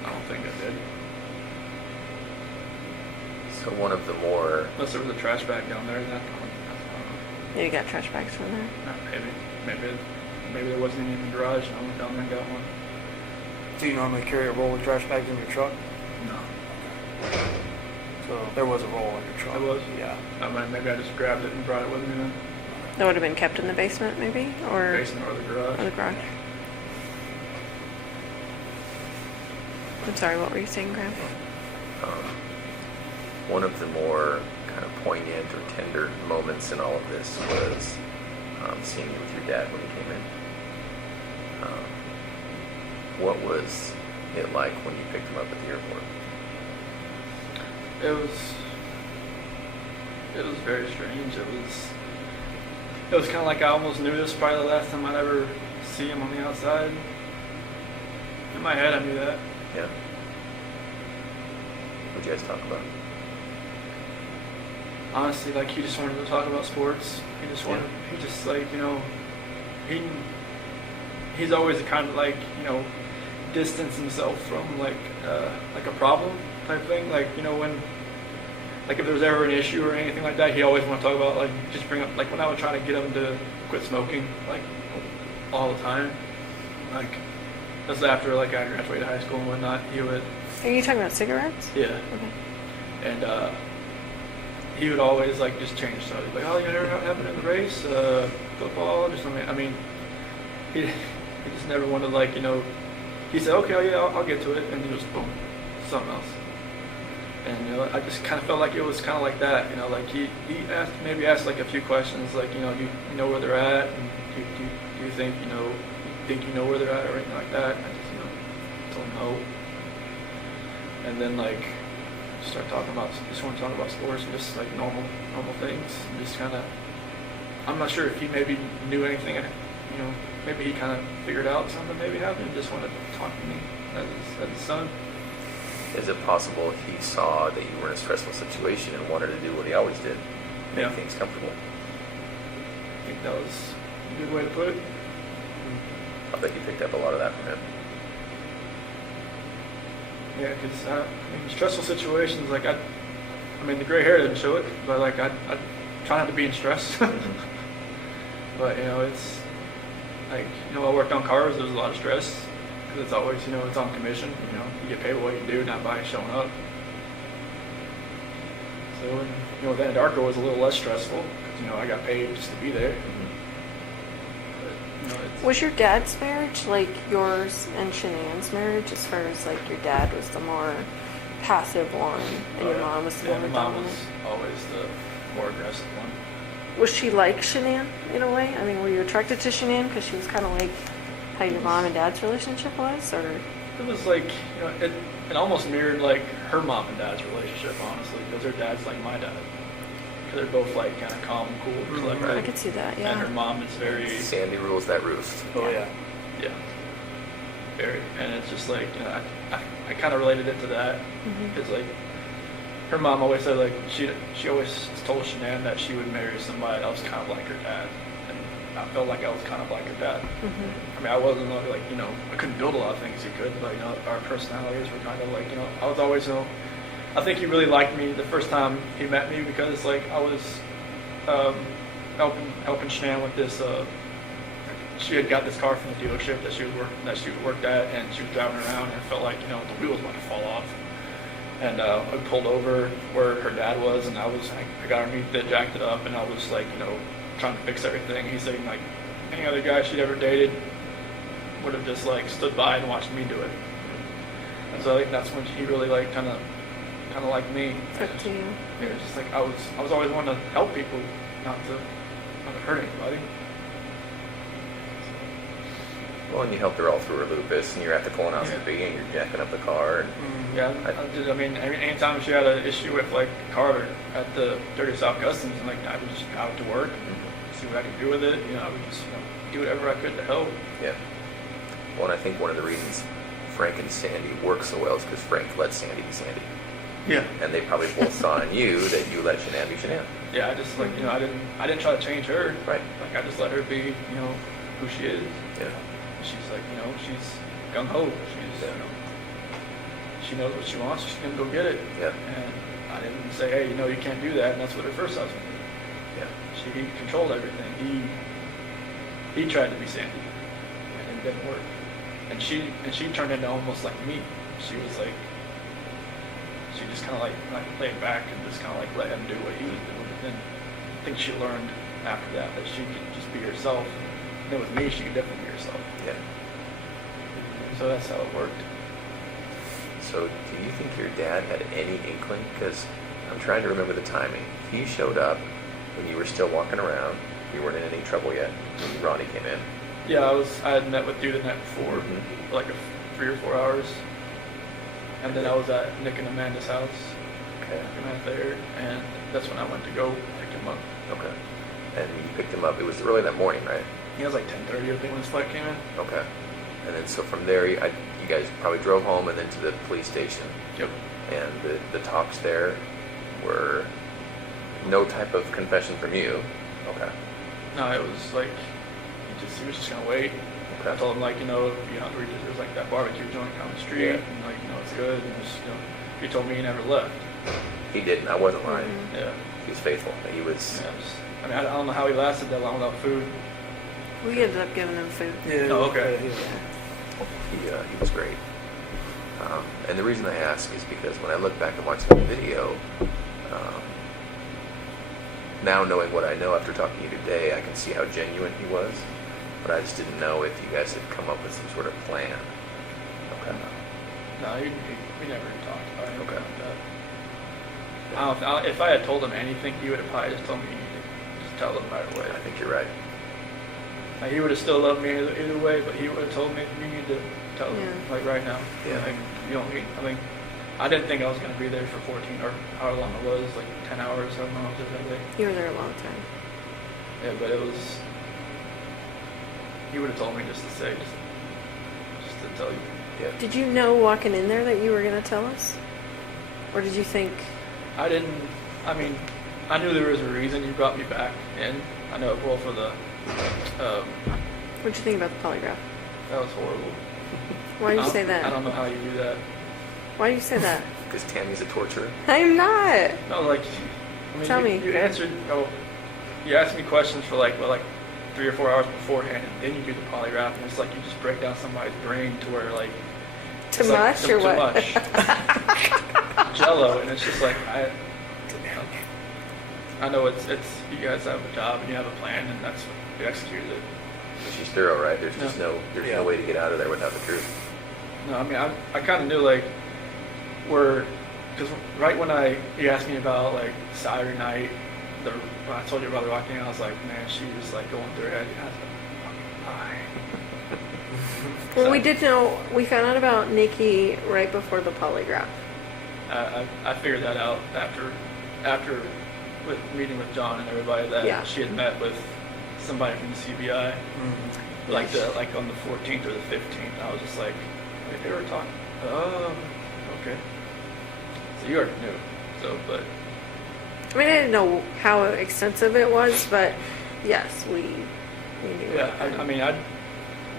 I don't think I did. So one of the more, Unless there was a trash bag down there, that's Yeah, you got trash bags from there? maybe there wasn't any in the garage, and I went down there and got one. Do you normally carry a roll of trash bags in your truck? No. So there was a roll in your truck. There was? Yeah. Maybe I just grabbed it and brought it with me then. That would have been kept in the basement, maybe? Or Basement or the garage. or the garage? I'm sorry, what were you saying, Graham? one of the more kind of poignant or tender moments in all of this was seeing you with your dad when he came in. What was it like when you picked him up at the airport? It was very strange. It was kind of like I almost knew this was probably the last time I'd ever see him on the outside. In my head, I knew that. Yeah. What'd you guys talk about? Honestly, like, he just wanted to talk about sports. He's always kind of like, distance himself from like a problem type thing. Like, when, like, if there was ever an issue or anything like that, he always want to talk about, like, just bring up, like, when I would try to get him to quit smoking, like, all the time. Like, that's after, like, I graduated high school and whatnot, he would, Are you talking about cigarettes? yeah. Okay. And he would always, like, just change stuff. He'd be like, oh, you know what happened in the race? Football, just something. I mean, he just never wanted, like, he said, okay, yeah, I'll get to it. And then just, boom, something else. And, I just kind of felt like it was kind of like that, like he asked like a few questions, like, do you know where they're at? And do you think, think you know where they're at or anything like that. I just, tell them no. And then like start talking about, just want to talk about sports and just like normal things. And just kind of, I'm not sure if he maybe knew anything, maybe he kind of figured out something maybe happened and just wanted to talk to me as his son. Is it possible he saw that you were in a stressful situation and wanted to do what he always did, make Yeah. things comfortable? I think that was a good way to put it. I bet you picked up a lot of that from him. Yeah, because stressful situations, like the gray hair didn't show it, but like I try not to be in stress. But it's like I worked on cars. There was a lot of stress because it's always it's on commission. You get paid what you do, not by showing up. So with Anadarko was a little less stressful because I got paid just to be there. But, Was your dad's marriage like yours and Shanann's marriage, as far as like your dad was the more passive one and your mom was the more my mom dominant? was always the more aggressive one. Was she like Shanann in a way? I mean, were you attracted to Shanann because she was kind of like how your mom and dad's relationship was, or? It was like, it almost mirrored like her mom and dad's relationship, honestly, because her dad's like my dad. Because they're both like kind of calm, cool, collected. I could see that, yeah. And her mom is very, Sandy rules that roost. Oh yeah. yeah, very. And it's just like, I kind of related it to that. Because like, her mom always said like, she always told Shanann that she would marry somebody that was kind of like her dad. I felt like I was kind of like her dad. I mean, I wasn't like, I couldn't build a lot of things he could, but, our personalities were kind of like, I was always, I think he really liked me the first time he met me because, like, I was helping Shanann with this, she had got this car from the dealership that she worked at, and she was driving around, and it felt like, the wheel was about to fall off. And I pulled over where her dad was, and I got underneath it, jacked it up, and I was like, trying to fix everything. He's saying like any other guy she'd ever dated would have just like stood by and watched me do it. And so I think that's when he really like kind of like me. Took to you. Yeah, just like I was always wanting to help people, not to hurt anybody. Well, and you helped her all through her lupus, and you're at the colonoscopy, and you're jacking up the car. And Yeah, I mean, anytime she had an issue with like a car at the Dirty South Customs, and like I would just go out to work and see what I could do with it. I would just do whatever I could to help. yeah. Well, and I think one of the reasons Frank and Sandy work so well is because Frank let Sandy be Sandy. Yeah. And they probably both saw in you that you let Shanann be Shanann. Yeah, I just like I didn't try to change her. Right. Like I just let her be who she is. Yeah. She's like she's gung ho. She's she knows what she wants. She's gonna go get it. Yeah. And I didn't say, hey, you can't do that. And that's what her first husband did. Yeah. He controlled everything. He tried to be Sandy, and it didn't work. And she turned into almost like me. She was like, she just kind of like laid back and just kind of like let him do what he was doing. And then I think she learned after that she could just be herself. And then with me, she could definitely be herself. Yeah. So that's how it worked. So do you think your dad had any inkling? Because I'm trying to remember the timing. He showed up when you were still walking around. You weren't in any trouble yet when Ronnie came in. Yeah, I had met with you the night before, for like 3 or 4 hours. And then I was at Nick and Amanda's house. Okay. And I was there, and that's when I went to go pick him up. Okay. And you picked him up. It was early that morning, right? He was like 10:30, I think, when his flight came in. Okay. And then so from there, you guys probably drove home and then to the police station. Yep. And the talks there were no type of confession from you. Okay. No, it was like he was just gonna wait. Okay. I told him like, if you're hungry, there's like that barbecue joint down the street, Yeah. and like, it's good. And just, he told me he never left. He didn't. I wasn't lying. Yeah. He was faithful. He was. I don't know how he lasted that long without food. We ended up giving him food. Yeah. Oh, okay. He was great. And the reason I ask is because when I look back and watch the video, now knowing what I know after talking to you today, I can see how genuine he was. But I just didn't know if you guys had come up with some sort of plan. Okay. No, we never talked about anything Okay. like that. If I had told him anything, he would have probably just told me, just tell them right away. I think you're right. Like, he would have still loved me either way, but he would have told me, you need to tell him, Yeah. like right now. Yeah. Like, you don't need, I mean, I didn't think I was going to be there for 14 or however long it was, like 10 hours, however long I was there that day. You were there a long time. Yeah, but it was, he would have told me just to say, just to tell you. Yeah. Did you know walking in there that you were going to tell us? Or did you think, I didn't, I mean, I knew there was a reason you brought me back in. I know, well, for the, what'd you think about the polygraph? that was horrible. Why do you I say don't- I that? don't know how you do that. Why do you say that? Because Tammy's a torturer. I'm not. No, like, I mean, Tell you, me. you answered, you asked me questions for like 3 or 4 hours beforehand, and then you do the polygraph, and it's like you just break down somebody's brain to where like Too it's like much or too what? much. Jello, and it's just like I know it's you guys have a job and you have a plan, and that's you executed it. But she's thorough, right? There's just No. there's Yeah. no way to get out of there without the truth. No, I mean I kind of knew like because right when you asked me about like Saturday night, when I told you about the walking, I was like, man, she was like going through her head. I was like, why? Well, we did know, we found out about Nikki right before the polygraph. I figured that out after with meeting with John and everybody that Yeah. she had met with somebody from the CBI, Mhm. like on the 14th or the 15th. I was just like, wait, they were talking. Oh, okay. So you already knew. So, but I mean, I didn't know how extensive it was, but yes, we knew. yeah, right then. I mean,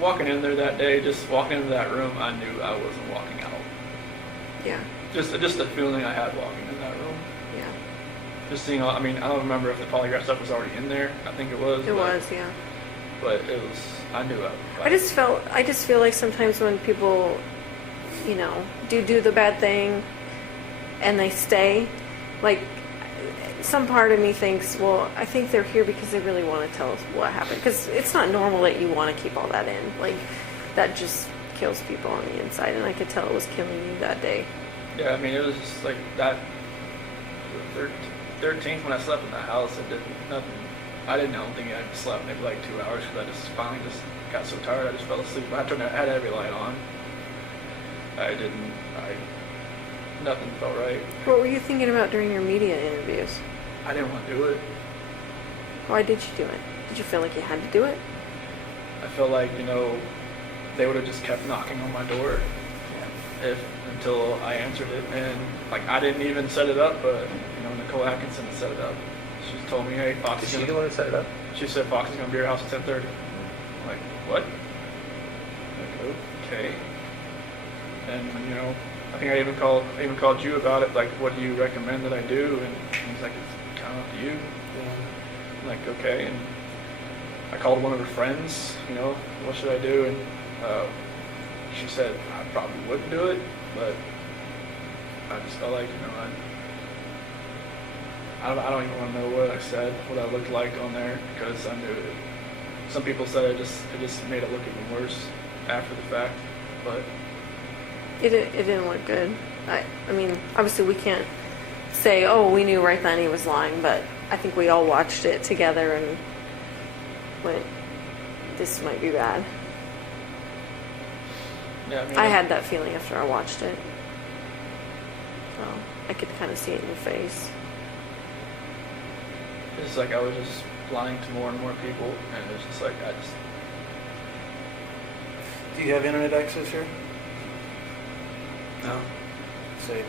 walking in there that day, just walking into that room, I knew I wasn't walking out. Yeah, Just the feeling I had walking in that room. yeah. Just seeing all, I mean, I don't remember if the polygraph stuff was already in there. I think it was. It was, yeah. But it was, I knew I just feel like sometimes when people, do the bad thing and they stay, like, some part of me thinks, well, I think they're here because they really want to tell us what happened. Because it's not normal that you want to keep all that in. Like, that just kills people on the inside, and I could tell it was killing you that day. Yeah, I mean, it was just like that. The 13th when I slept in the house, it did nothing. I don't think I slept maybe like 2 hours because I just finally just got so tired I just fell asleep. I had every light on. Nothing felt right. What were you thinking about during your media interviews? I didn't want to do it. Why did you do it? Did you feel like you had to do it? I felt like, they would have just kept knocking on my door until I answered it. And like, I didn't even set it up, but Nicole Atkinson set it up. She told me, hey, Fox Is is she gonna, the one that set it up? she said Fox is going to be at your house at 10:30. I'm like, what? Like, okay. And I think I even called you about it. Like, what do you recommend that I do? And he's like, it's kind of up to you. I'm like, okay. And I called one of her friends. What should I do? And she said I probably wouldn't do it, but I just felt like I don't even want to know what I said, what I looked like on there, because I knew it. Some people said it just made it look even worse after the fact, but It didn't look good. I mean, obviously we can't say, oh, we knew right then he was lying, but I think we all watched it together and went, this might be bad. yeah, I mean, I had that feeling after I watched it. So I could kind of see it in your face. it's like I was just lying to more and more people, and it's just like Do you have internet access here? no. Say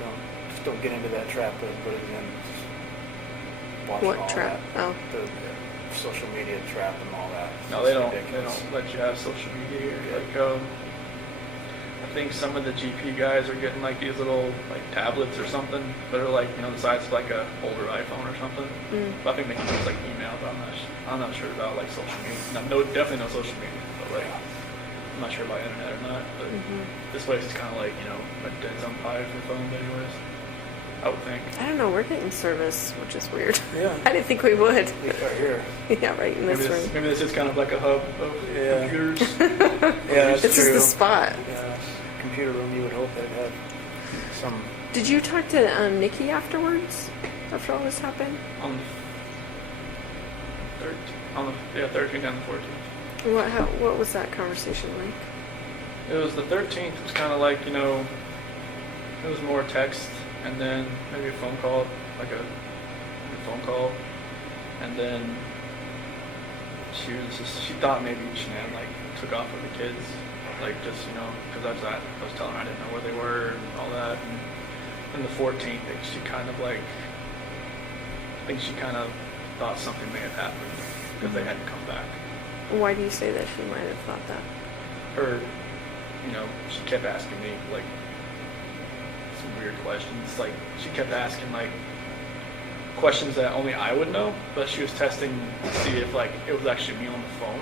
don't get into that trap of putting in watching What all trap? that. Oh. The social media trap and all that. No, It's they don't. ridiculous. They don't let you have social media here. Like, I think some of the GP guys are getting like these little like tablets or something that are like the size of like a older iPhone or something. Mm. But I think they can use like email. But I'm not sure about like social media. No, definitely no social media. But like, I'm not sure about internet or not. But this place is kind of like a dead zone pie for phones, anyways. I would think. I don't know, we're getting service, which is weird. Yeah. I didn't think we would. At least right here. Yeah, right in this room. Maybe this is kind of like a hub of Yeah. computers. Yeah, that's This true. is the spot. Yeah, computer room. You would hope that it had some. Did you talk to Nikki afterwards? After all this happened? on the 13th and the 14th. What was that conversation like? It was the 13th. It was kind of like, it was more text and then maybe a phone call, like a phone call. And then she thought maybe Shanann like took off with the kids, like just, because I was telling her I didn't know where they were and all that. And then the 14th, she kind of like, I think she kind of thought something may have happened because they hadn't come back. Why do you say that she might have thought that? Or, she kept asking me like some weird questions. Like she kept asking like questions that only I would know, but she was testing to see if like it was actually me on the phone.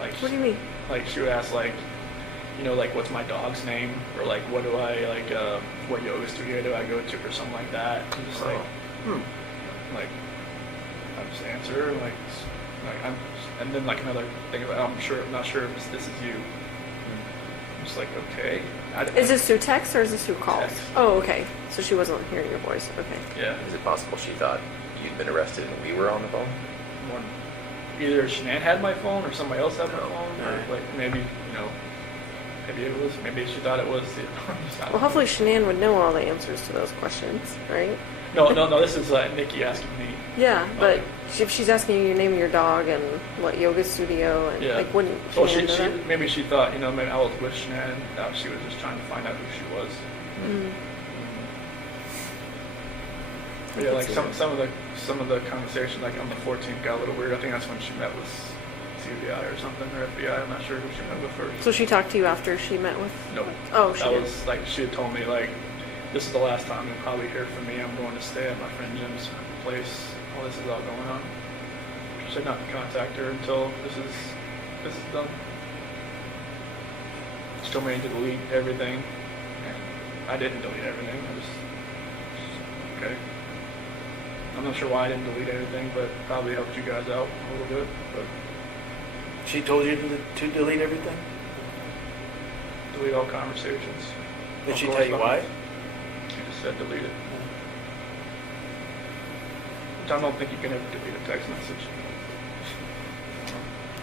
Like what do you mean? Like she would ask like, like what's my dog's name, or like what do I like, what yoga studio do I go to, or something like that. I'm just like, like I just answer like and then like another thing about I'm not sure if this is you. I'm just like, okay. Is this through text or is this through calls? Text. Oh, okay. So she wasn't hearing your voice. Okay. Yeah. Is it possible she thought you'd been arrested and we were on the phone? One, either Shanann had my phone or somebody else had my phone, or Alright. like maybe maybe she thought it was. Well, hopefully Shanann would know all the answers to those questions, right? No. This is Nikki asking me. Yeah, but Okay. if she's asking you your name of your dog and what yoga studio and Yeah. like wouldn't Well, Shanann know that? maybe she thought maybe I was with Shanann. That she was just trying to find out who she was. Mm. I Yeah, could like see some that. of the conversation like on the 14th got a little weird. I think that's when she met with CBI or something, or FBI. I'm not sure who she met with first. So she talked to you after she met with? No. Oh, she That did. was like she had told me like, this is the last time you'll probably hear from me. I'm going to stay at my friend Jim's place. All this is all going on. She said not to contact her until this is done. She told me to delete everything, and I didn't delete everything. I just okay. I'm not sure why I didn't delete everything, but probably helped you guys out a little bit. But She told you to delete everything? delete all conversations. Did all she tell you why? correspondence. She just said delete it. Which I don't think you can ever delete a text message.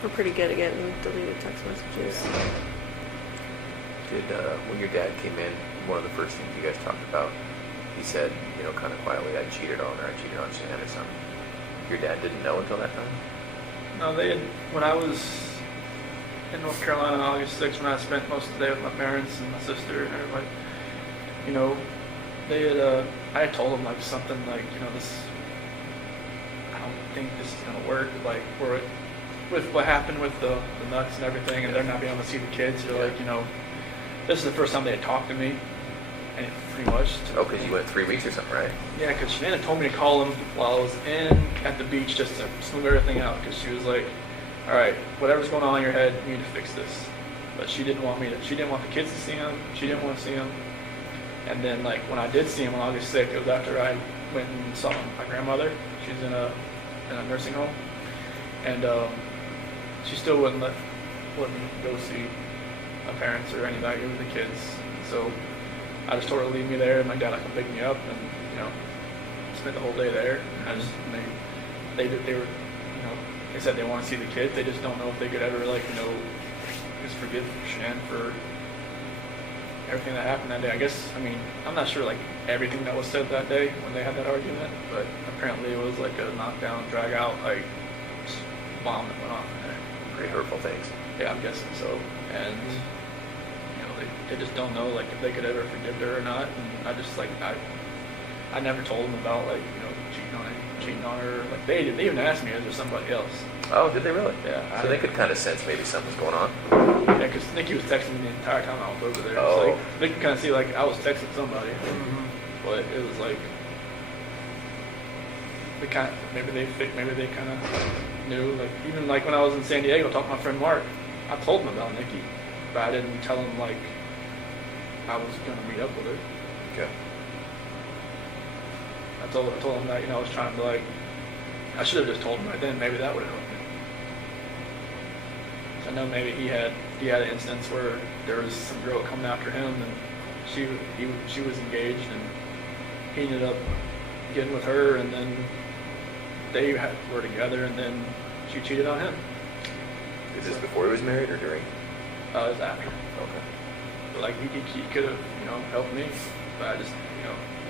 We're pretty good at getting deleted text messages. Did when your dad came in, one of the first things you guys talked about, he said, kind of quietly, I cheated on her, I cheated on Shanann or something. Your dad didn't know until that time? No, they had, when I was in North Carolina on August 6th, when I spent most of the day with my parents and my sister and everybody, they had, I had told them like something like, this, I don't think this is going to work, like, with what happened with the nuts and everything, and they're not being able to see the kids, they're like, this is the first time they had talked to me, and pretty much. Oh, because you went 3 weeks or something, right? Yeah, because Shanann told me to call him while I was at the beach just to smooth everything out, because she was like, all right, whatever's going on in your head, you need to fix this. But she didn't want the kids to see him. She didn't want to see him. And then, like, when I did see him on August 6th, it was after I went and saw my grandmother. She's in a nursing home. And she still wouldn't go see my parents or anybody with the kids. So I just told her to leave me there, and my dad would come pick me up, and spent the whole day there. And I just they were they said they want to see the kids. They just don't know if they could ever just forgive Shanann for everything that happened that day. I guess I'm not sure like everything that was said that day when they had that argument, but apparently it was like a knockdown, drag out, like bomb that went off in there. Pretty hurtful things. Yeah, I'm guessing so. And they just don't know like if they could ever forgive her or not. And I just I never told them about cheating on her. Like they even asked me, is there somebody else? Oh, did they really? Yeah. So they could kind of sense maybe something's going on. Yeah, because Nikki was texting me the entire time I was over there. Oh. It's like they could kind of see like I was texting somebody, but it was like maybe they kind of knew. Like even like when I was in San Diego talking to my friend Mark, I told him about Nikki, but I didn't tell him like I was gonna meet up with her. Okay. I told him that I was trying to I should have just told him right then. Maybe that would have helped me. I know maybe he had an instance where there was some girl coming after him, and she was engaged, and he ended up getting with her, and then they were together, and then she cheated on him. Is this before he was married or during? It's after. Okay. But like he could have, helped me, but I just,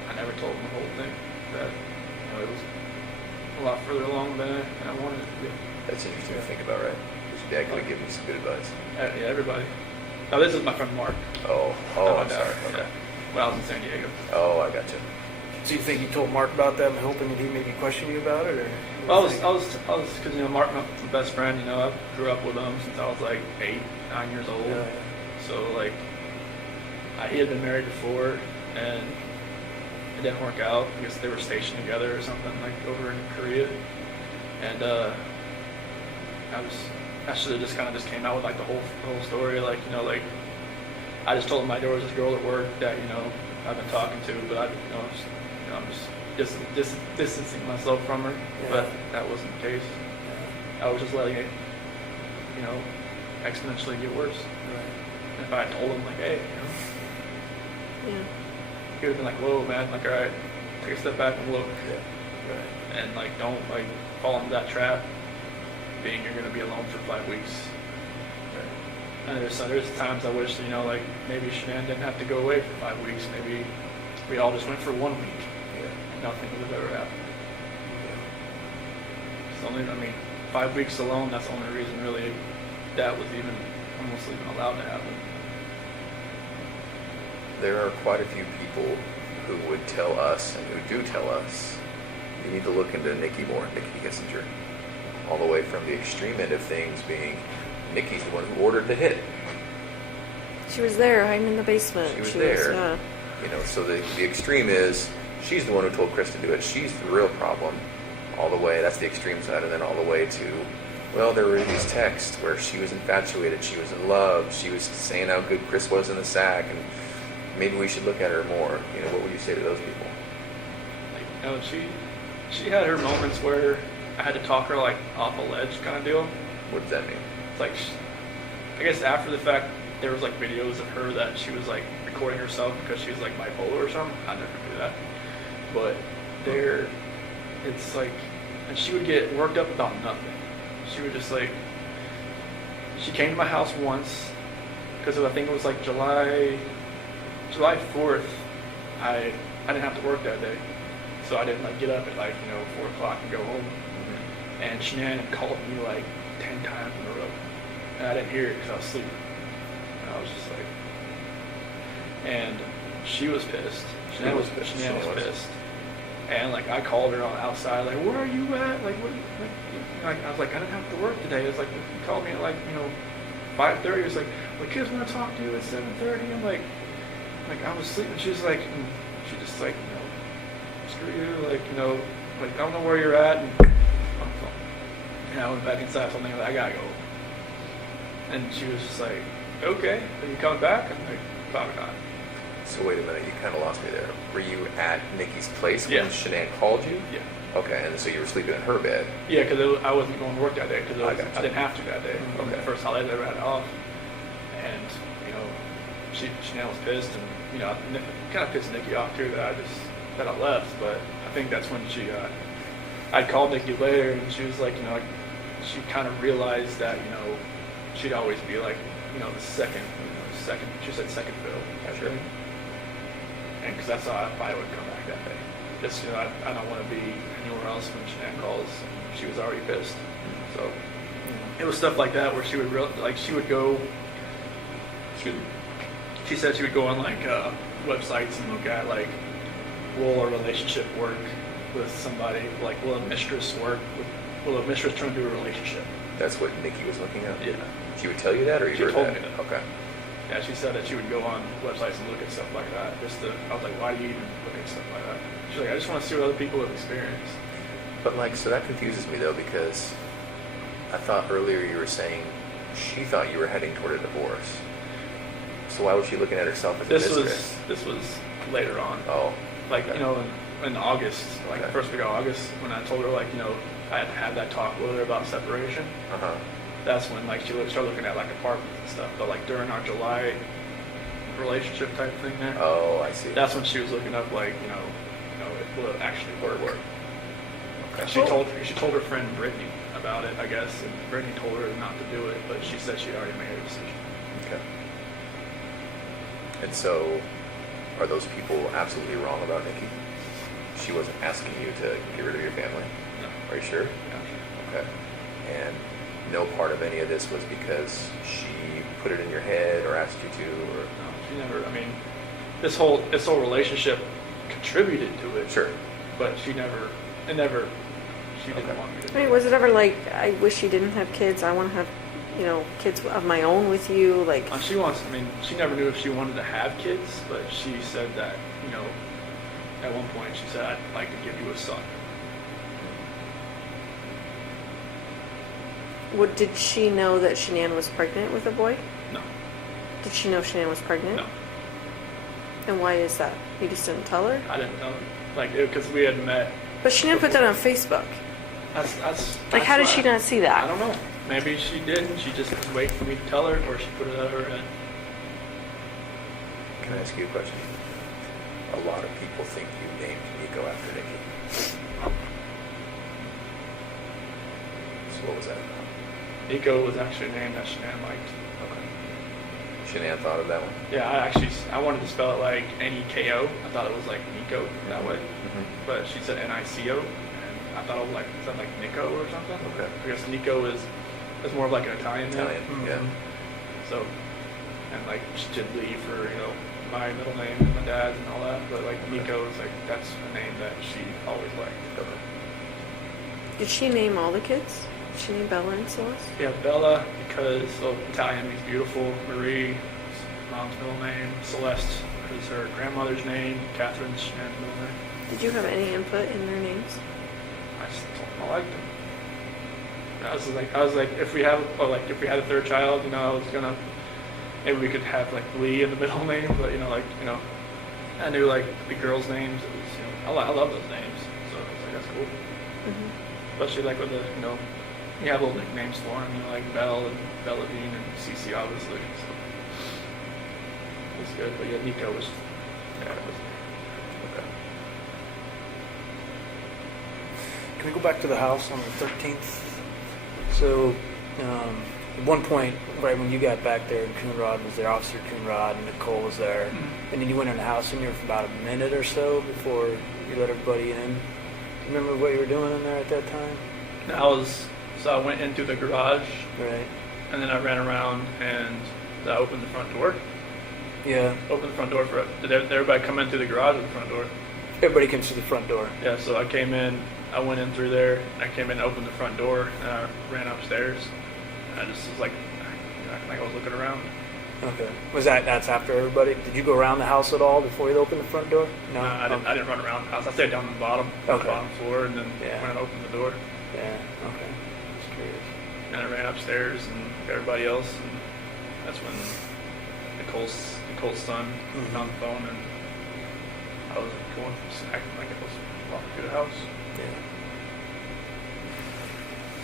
I never told him the whole thing. That, it was a lot further along than I wanted it to be. That's interesting to think about, right? Because your dad could have given you some good advice. Yeah, everybody. Now this is my friend Mark. Oh, My I'm dad. sorry. Okay. Yeah. When I was in San Diego. Oh, I got you. So you think you told Mark about that and hoping that he maybe question you about it, or? I was, because Mark, my best friend, I grew up with him since I was like 8, 9 years old. Yeah. So like, he had been married before, and it didn't work out. I guess they were stationed together or something, like over in Korea. And I should have just kind of just came out with like the whole story, like I just told him there was this girl at work that I've been talking to, but I'm just distancing myself from her. Yeah. But that wasn't the case. Yeah. I was just letting it, exponentially get worse. Right. And if I had told him like, hey, Yeah. he would have been like, whoa, man, like, all right, take a step back and look, Yeah. Right. and like, don't like fall into that trap, being you're gonna be alone for 5 weeks. And there's times I wish, like maybe Shanann didn't have to go away for 5 weeks. Maybe we all just went for 1 week. Yeah. Nothing would have ever happened. It's only, 5 weeks alone. That's the only reason really that was almost even allowed to happen. There are quite a few people who would tell us, and who do tell us, you need to look into Nikki more, Nicole Kessinger. All the way from the extreme end of things being Nikki's the one who ordered the hit. She was there, hiding in the basement. She was there. So the extreme is she's the one who told Chris to do it. She's the real problem. All the way, that's the extreme side, and then all the way to, well, there were these texts where she was infatuated, she was in love, she was saying how good Chris was in the sack, and maybe we should look at her more. What would you say to those people? She had her moments where I had to talk her like off a ledge kind of deal. What does that mean? It's like, I guess after the fact, there was like videos of her that she was like recording herself because she was like bipolar or something. I never do that. But it's like, and she would get worked up about nothing. She would just like, she came to my house once because I think it was like July 4th. I didn't have to work that day. So I didn't like get up at like, 4 o'clock and go home. And Shanann called me like 10 times in a row. And I didn't hear it because I was sleeping. And I was just like, and she was pissed. Shanann was pissed. And like I called her on outside, like, where are you at? Like, what? Like, I was like, I didn't have to work today. It's like, you called me at like, 5:30. It's like, well, kids want to talk to you at 7:30. I'm like I was sleeping. She was like, she just like, screw you. Like, like I don't know where you're at. And I went back inside, told me like, I gotta go. And she was just like, okay, are you coming back? I'm like, probably not. So wait a minute, you kind of lost me there. Were you at Nikki's place when Yeah. Shanann called you? Yeah. Okay, and so you were sleeping in her bed. Yeah, because I wasn't going to work that day because I got you. I didn't have to that day. It was Okay. the first holiday I ever had off. And, Shanann was pissed, and, kind of pissed Nikki off too that I left. But I think that's when I called Nikki later, and she was like, she kind of realized that, she'd always be like, the second, she said second fiddle. Sure. And because that's how I probably would come back that day. Just, I don't want to be anywhere else when Shanann calls. She was already pissed. So it was stuff like that where she would she would go. She said she would go on like websites and look at like, will a relationship work with somebody? Like, will a mistress work? Will a mistress turn into a relationship? That's what Nikki was looking at? Yeah. She would tell you that, or you She heard told that? me that. Okay. Yeah, she said that she would go on websites and look at stuff like that. I was like, why do you even look at stuff like that? She's like, I just want to see what other people have experienced. But so that confuses me though, because I thought earlier you were saying she thought you were heading toward a divorce. So why was she looking at herself as a mistress? This was later on. Oh. Like, okay. In August, like Okay. the first week of August, when I told her, like, I had to have that talk with her about separation. Uh-huh. That's when, like, she started looking at, like, apartments and stuff. But, like, during our July relationship type thing there, Oh, I see. that's when she was looking up, like, will it actually work? Okay. She told her friend Brittany about it, I guess, and Brittany told her not to do it, but she said she'd already made her decision. Okay. And so, are those people absolutely wrong about Nikki? She wasn't asking you to get rid of your family? No. Are you sure? Yeah. Okay. And no part of any of this was because she put it in your head or asked you to, or? No, she never, I mean, this whole relationship contributed to it. Sure. But she didn't want me to do I mean, it. was it ever like, I wish you didn't have kids, I want to have, you know, kids of my own with you, like? She never knew if she wanted to have kids, but she said that, you know, at one point she said, I'd like to give you a son. Did she know that Shanann was pregnant with a boy? No. Did she know Shanann was pregnant? No. And why is that? You just didn't tell her? I didn't tell her. Like, because we had met. But Shanann put that on Facebook. That's Like, how did why- she not see I that? don't know. Maybe she didn't. She just was waiting for me to tell her, or she put it out of her head. Can I ask you a question? A lot of people think you named Nico after Nikki. So what was that about? Nico was actually a name that Shanann liked. Okay. Shanann thought of that one? Yeah, I wanted to spell it like N-E-K-O. I thought it was like Nico that way. Mm-hmm. But she said N-I-C-O. And I thought it was like, is that like Nico or something? Okay. I guess Nico is more of like an Italian name. Italian, yeah. So, and like she did leave for, you know, my middle name and my dad's and all that. But like Nico is like, that's a name that she always liked. Okay. Did she name all the kids? Did she name Bella and Celeste? Yeah, Bella, because Italian means beautiful. Marie, mom's middle name. Celeste is her grandmother's name. Catherine's Shannon's middle name. Did you have any input in their names? I just told them I liked them. I was like, if we had a third child, you know, I was gonna, maybe we could have like Lee in the middle name, but you know, I knew like the girls' names. It was, you know, I love those names, so I was like, that's cool. Mm-hmm. Especially like with the, you know, you have little nicknames for them, you know, like Belle and Belladine and Cece, obviously. So it's good, but yeah, Nico was, yeah, it was. Okay. Can we go back to the house on the 13th? So, at one point, right when you got back there, and Coonrod was there, Officer Coonrod and Nicole was there, and then you went in the house in there for about a minute or so before you let everybody in. Remember what you were doing in there at that time? So I went into the garage, Right. and then I ran around and I opened the front door. Yeah. Opened the front door did everybody come in through the garage or the front door? Everybody comes through the front door. Yeah, so I came in, I went in through there, I came in, opened the front door, and I ran upstairs. And I just was like I was looking around. Okay. That's after everybody? Did you go around the house at all before you opened the front door? No. I didn't run around the house. I stayed down on the bottom, Okay. the bottom floor, and then Yeah. went and opened the door. Yeah. Okay. Just curious. And I ran upstairs and everybody else, and that's when Nicole's son Mhm. found the phone, and I was acting like I was walking through the house. Yeah.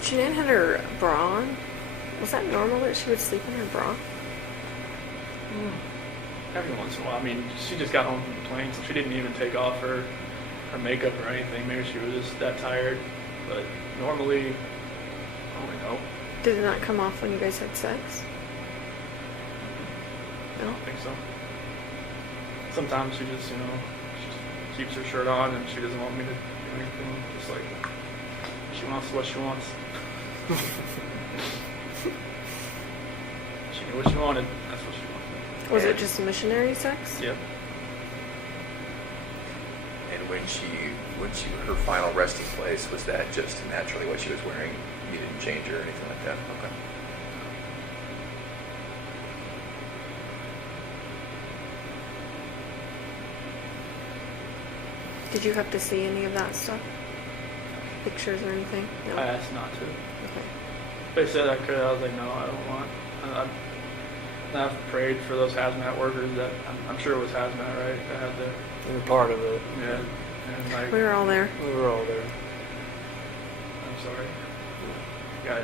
Shanann had her bra on. Was that normal that she would sleep in her bra? Every once in a while. I mean, she just got home from the plane, so she didn't even take off her makeup or anything. Maybe she was just that tired. But normally, I don't really know. Did it not come off when you guys had sex? I No? don't think so. Sometimes she just, you know, she keeps her shirt on and she doesn't want me to do anything. Just like, she wants what she wants. She knew what she wanted. That's what she wanted. Was it just missionary sex? Yep. And when her final resting place, was that just naturally what she was wearing? You didn't change her or anything like that? Okay. Did you have to see any of that stuff? Pictures or anything? No? I asked not to. Okay. They said I could. I was like, no, I don't want. I've prayed for those hazmat workers that I'm sure it was hazmat, right? That had the You were part of it. yeah, and like We were all there. We were all there. I'm sorry. Yeah,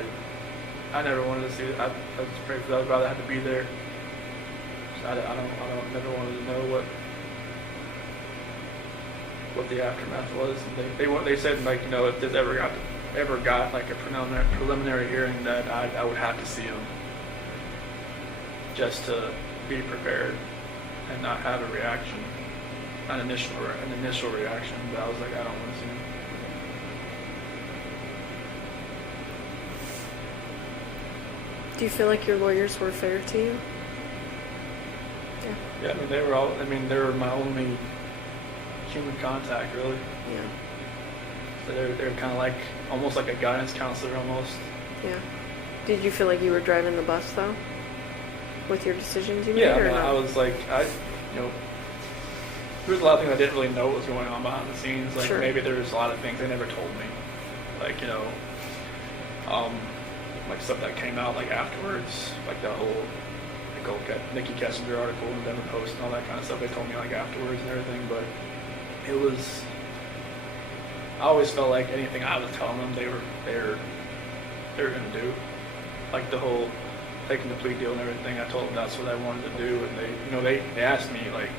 I never wanted to see it. I just prayed for that. I'd rather have to be there. So I never wanted to know what the aftermath was. And they said, like, you know, if this ever got to ever got like a preliminary hearing that I would have to see him just to be prepared and not have a reaction, an initial reaction. But I was like, I don't want to see him. Do you feel like your lawyers were fair to you? Yeah. Yeah, I mean, they were my only human contact, really. Yeah. So they're kind of like, almost like a guidance counselor almost. Yeah. Did you feel like you were driving the bus, though? With your decisions you made, Yeah, or I no? was like, there's a lot of things I didn't really know what was going on behind the scenes. Like, Sure. maybe there's a lot of things they never told me. Like, like stuff that came out like afterwards, like that whole Nicole Kessinger article in Denver Post and all that kind of stuff. They told me like afterwards and everything, but it was. I always felt like anything I was telling them, they were gonna do. Like the whole taking the plea deal and everything. I told them that's what I wanted to do, and they asked me like,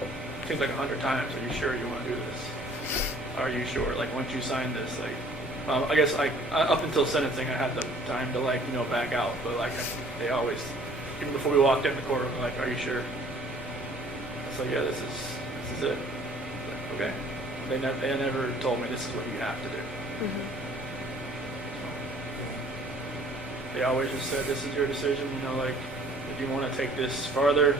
it seems like 100 times, are you sure you want to do this? Are you sure? Like once you sign this, like. I guess up until sentencing, I had the time to back out, but like they always, even before we walked in the courtroom, they're like, "Are you sure?" So yeah, this is it. Like, okay, they never told me this is what you have to do. Mm-hmm. So, they always just said, "This is your decision." Like if you want to take this farther,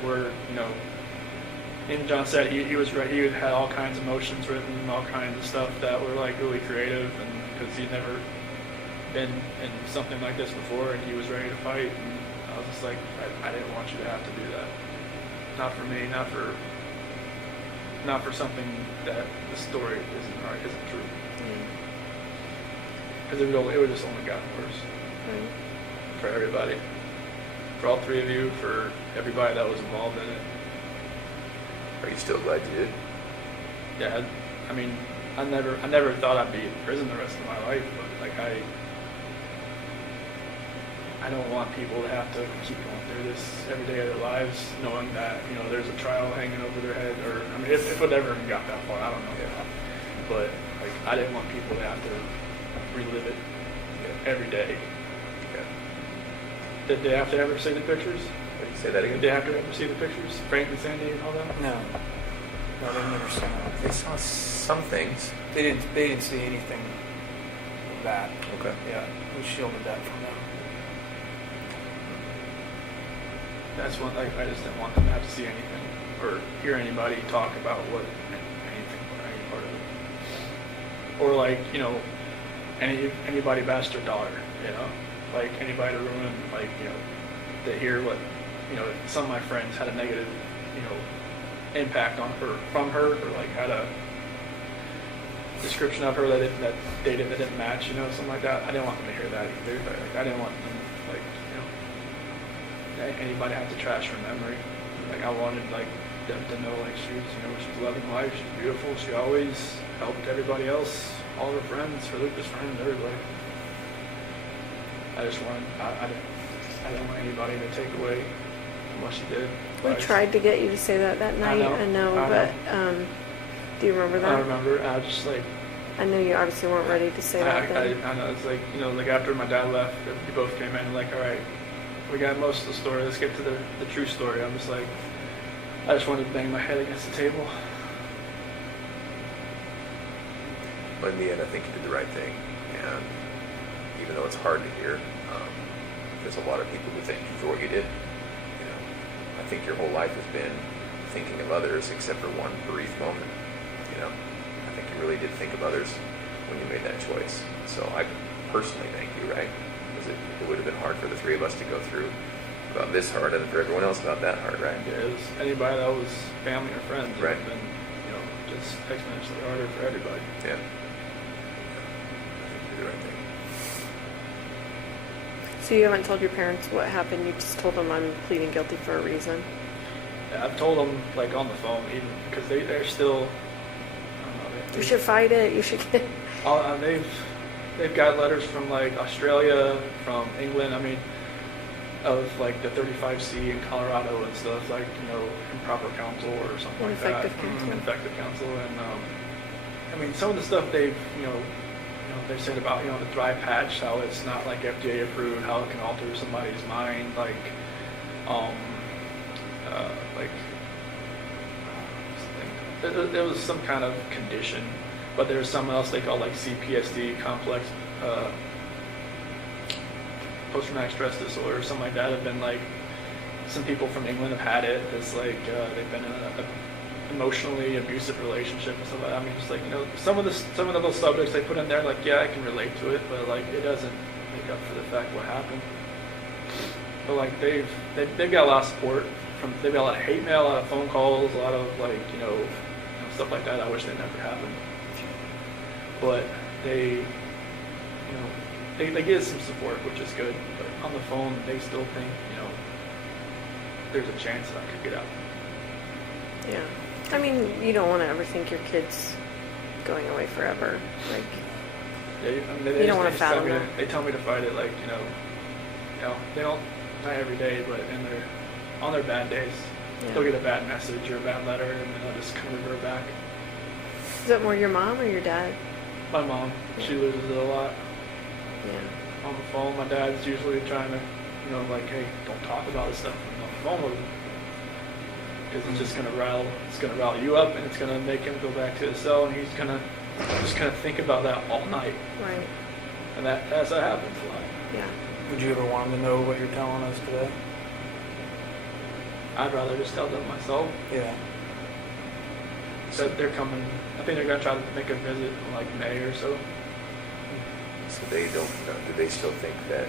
and John said he was right. He had all kinds of motions written and all kinds of stuff that were like really creative, and because he'd never been in something like this before, and he was ready to fight. And I was just like, I didn't want you to have to do that. Not for me. Not for something that the story isn't true. Because it would just only gotten worse Right. for everybody, for all three of you, for everybody that was involved in it. Are you still glad you did? Yeah, I mean, I never thought I'd be in prison the rest of my life, but like I don't want people to have to keep going through this every day of their lives, knowing that there's a trial hanging over their head, or I mean, if it ever got that far, I don't know. Yeah. But like, I didn't want people to have to relive it every day. Yeah. Did they have to ever see the pictures? Say that again? Did they have to ever see the pictures? Frank and Sandy and all that? No, they never saw it. They saw some things. They didn't see anything of that. Okay. Yeah, we shielded that from them. That's one. Like, I just didn't want them to have to see anything or hear anybody talk about anything or any part of it. Or like anybody bashed their daughter. Like anybody to ruin to hear what some of my friends had a negative impact on her from her, or like had a description of her that didn't match, something like that. I didn't want them to hear that either. Like, I didn't want them anybody have to trash her memory. Like I wanted them to know she's loving life, she's beautiful, she always helped everybody else, all her friends, her Lucas friends, everybody. I just wanted I didn't want anybody to take away from what she did. We tried to get you to say that night. I know. But do you remember that? I remember. I was just like. I know you obviously weren't ready to say that then. I know. It's like like after my dad left, we both came in like, all right, we got most of the story. Let's get to the true story. I'm just like, I just wanted to bang my head against the table. But in the end, I think you did the right thing. And even though it's hard to hear, there's a lot of people who thank you for what you did. I think your whole life has been thinking of others, except for one brief moment. I think you really did think of others when you made that choice. So I personally thank you, right? Because it would have been hard for the three of us to go through about this hard, and for everyone else about that hard, right? Yeah, it was anybody that was family or friends. Right. It would have been, just exponentially harder for everybody. Yeah. I think you did the right thing. So you haven't told your parents what happened? You just told them I'm pleading guilty for a reason? Yeah, I've told them on the phone, even because they're still. I don't know. You should fight it. You should get. They've got letters from Australia, from England. I mean, of the 35C in Colorado and stuff, improper counsel or something like that. Ineffective counsel. Ineffective counsel, and I mean, some of the stuff they've they said about, the dry patch, how it's not like FDA approved, how it can alter somebody's mind, like, there was some kind of condition, but there's something else they call like CPSD, complex post-traumatic stress disorder, something like that. Have been like, some people from England have had it. It's like they've been in an emotionally abusive relationship and stuff like that. I mean, just like, some of those subjects they put in there, like, yeah, I can relate to it, but like it doesn't make up for the fact what happened. But like they've got a lot of support they've got a lot of hate mail, a lot of phone calls, a lot of like stuff like that. I wish they never happened, but they get some support, which is good. But on the phone, they still think there's a chance that I could get out. Yeah. I mean, you don't want to ever think your kid's going away forever. Like, yeah, you don't want to fathom that. They tell me to fight it, like, they don't, not every day, but on their bad days, they'll get a bad message or a bad letter, and then they'll just come revert back. Is that more your mom or your dad? My mom, she loses it a lot. Yeah. On the phone, my dad's usually trying to, like, hey, don't talk about this stuff on the phone with him. Because it's just gonna rile you up, and it's gonna make him go back to his cell, and he's just gonna think about that all night. Right. And that happens a lot. Yeah. Would you ever want them to know what you're telling us today? I'd rather just tell them myself. Yeah. So they're coming. I think they're gonna try to make a visit in like May or so. So they don't know. Do they still think that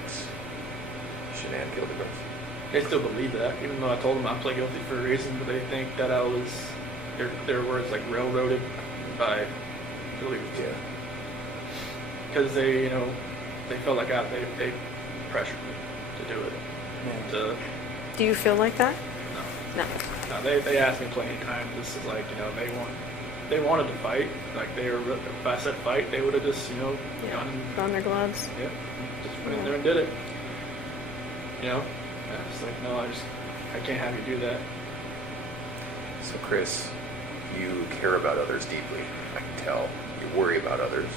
Shanann killed the girls? They still believe that, even though I told them I pled guilty for a reason, but they think that I was, their words like railroaded by belief. Yeah. Because they felt like they pressured me to do it. Yeah. Do you feel like that? No. No, they asked me plenty of times. This is like, they wanted to fight. Like if I said fight, they would have just, gone and, put on their gloves. Yep. Just went in there and did it. And it's like, no, I can't have you do that. So Chris, you care about others deeply. I can tell. You worry about others.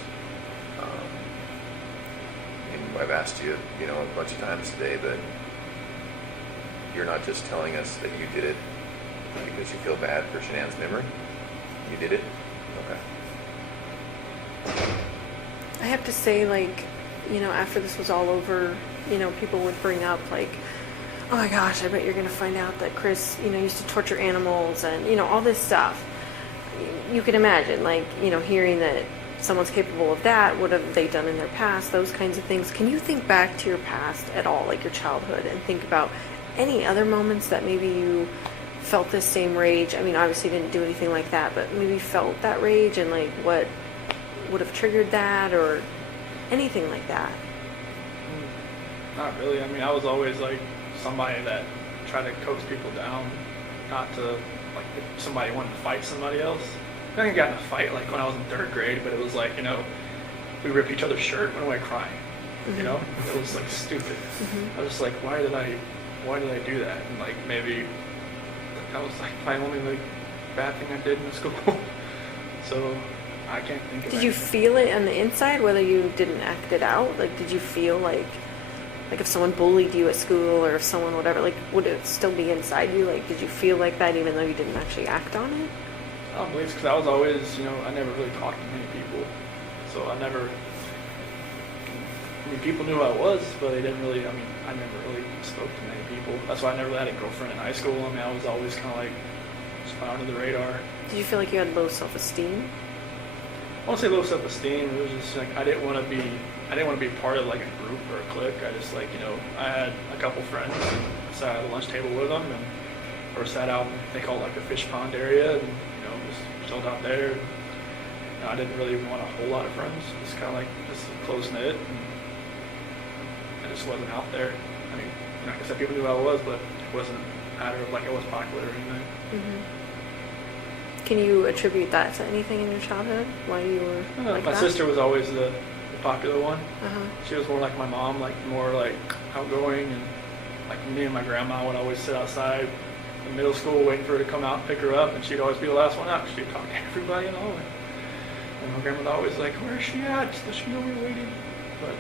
And I've asked you, a bunch of times today, but you're not just telling us that you did it because you feel bad for Shanann's memory. You did it? Okay. I have to say, like, after this was all over, people would bring up, like, oh my gosh, I bet you're going to find out that Chris, used to torture animals and, all this stuff. You can imagine, like, hearing that someone's capable of that, what have they done in their past, those kinds of things. Can you think back to your past at all, like your childhood, and think about any other moments that maybe you felt this same rage? I mean, obviously you didn't do anything like that, but maybe felt that rage, and like what would have triggered that, or anything like that? Not really. I mean, I was always like somebody that tried to coax people down, not to, like, if somebody wanted to fight somebody else. I think I got in a fight like when I was in 3rd grade, but it was like, we ripped each other's shirt, went away crying. Mm-hmm. It was like stupid. Mm-hmm. I was just like, why did I do that? And like maybe that was like my only like bad thing I did in school. So I can't think of Did you feel it on the inside, whether you didn't act it out? Like, did you feel like if someone bullied you at school, or if someone whatever, like, would it still be inside you? Like, did you feel like that even though you didn't actually act on it? I don't believe, because I was always, I never really talked to many people. So people knew who I was, but they didn't really, I never really spoke to many people. That's why I never had a girlfriend in high school. I was always kind of like, just fly under the radar. Did you feel like you had low self-esteem? I won't say low self-esteem. It was just like, I didn't want to be part of like a group or a clique. I just like, I had a couple friends, and I sat at the lunch table with them, or sat out, they call it like a fish pond area, and just chilled out there. I didn't really want a whole lot of friends, just kind of like just close knit, and I just wasn't out there. I mean, like I said, people knew who I was, but it wasn't a matter of like I was popular or anything. Mm-hmm. Can you attribute that to anything in your childhood? Why you were like my that? sister was always the popular one. Uh-huh. She was more like my mom, like more like outgoing, and like me and my grandma would always sit outside in middle school waiting for her to come out and pick her up, and she'd always be the last one out. She'd talk to everybody in the hallway. And my grandmother always like, where's she at? Does she know we're waiting? But,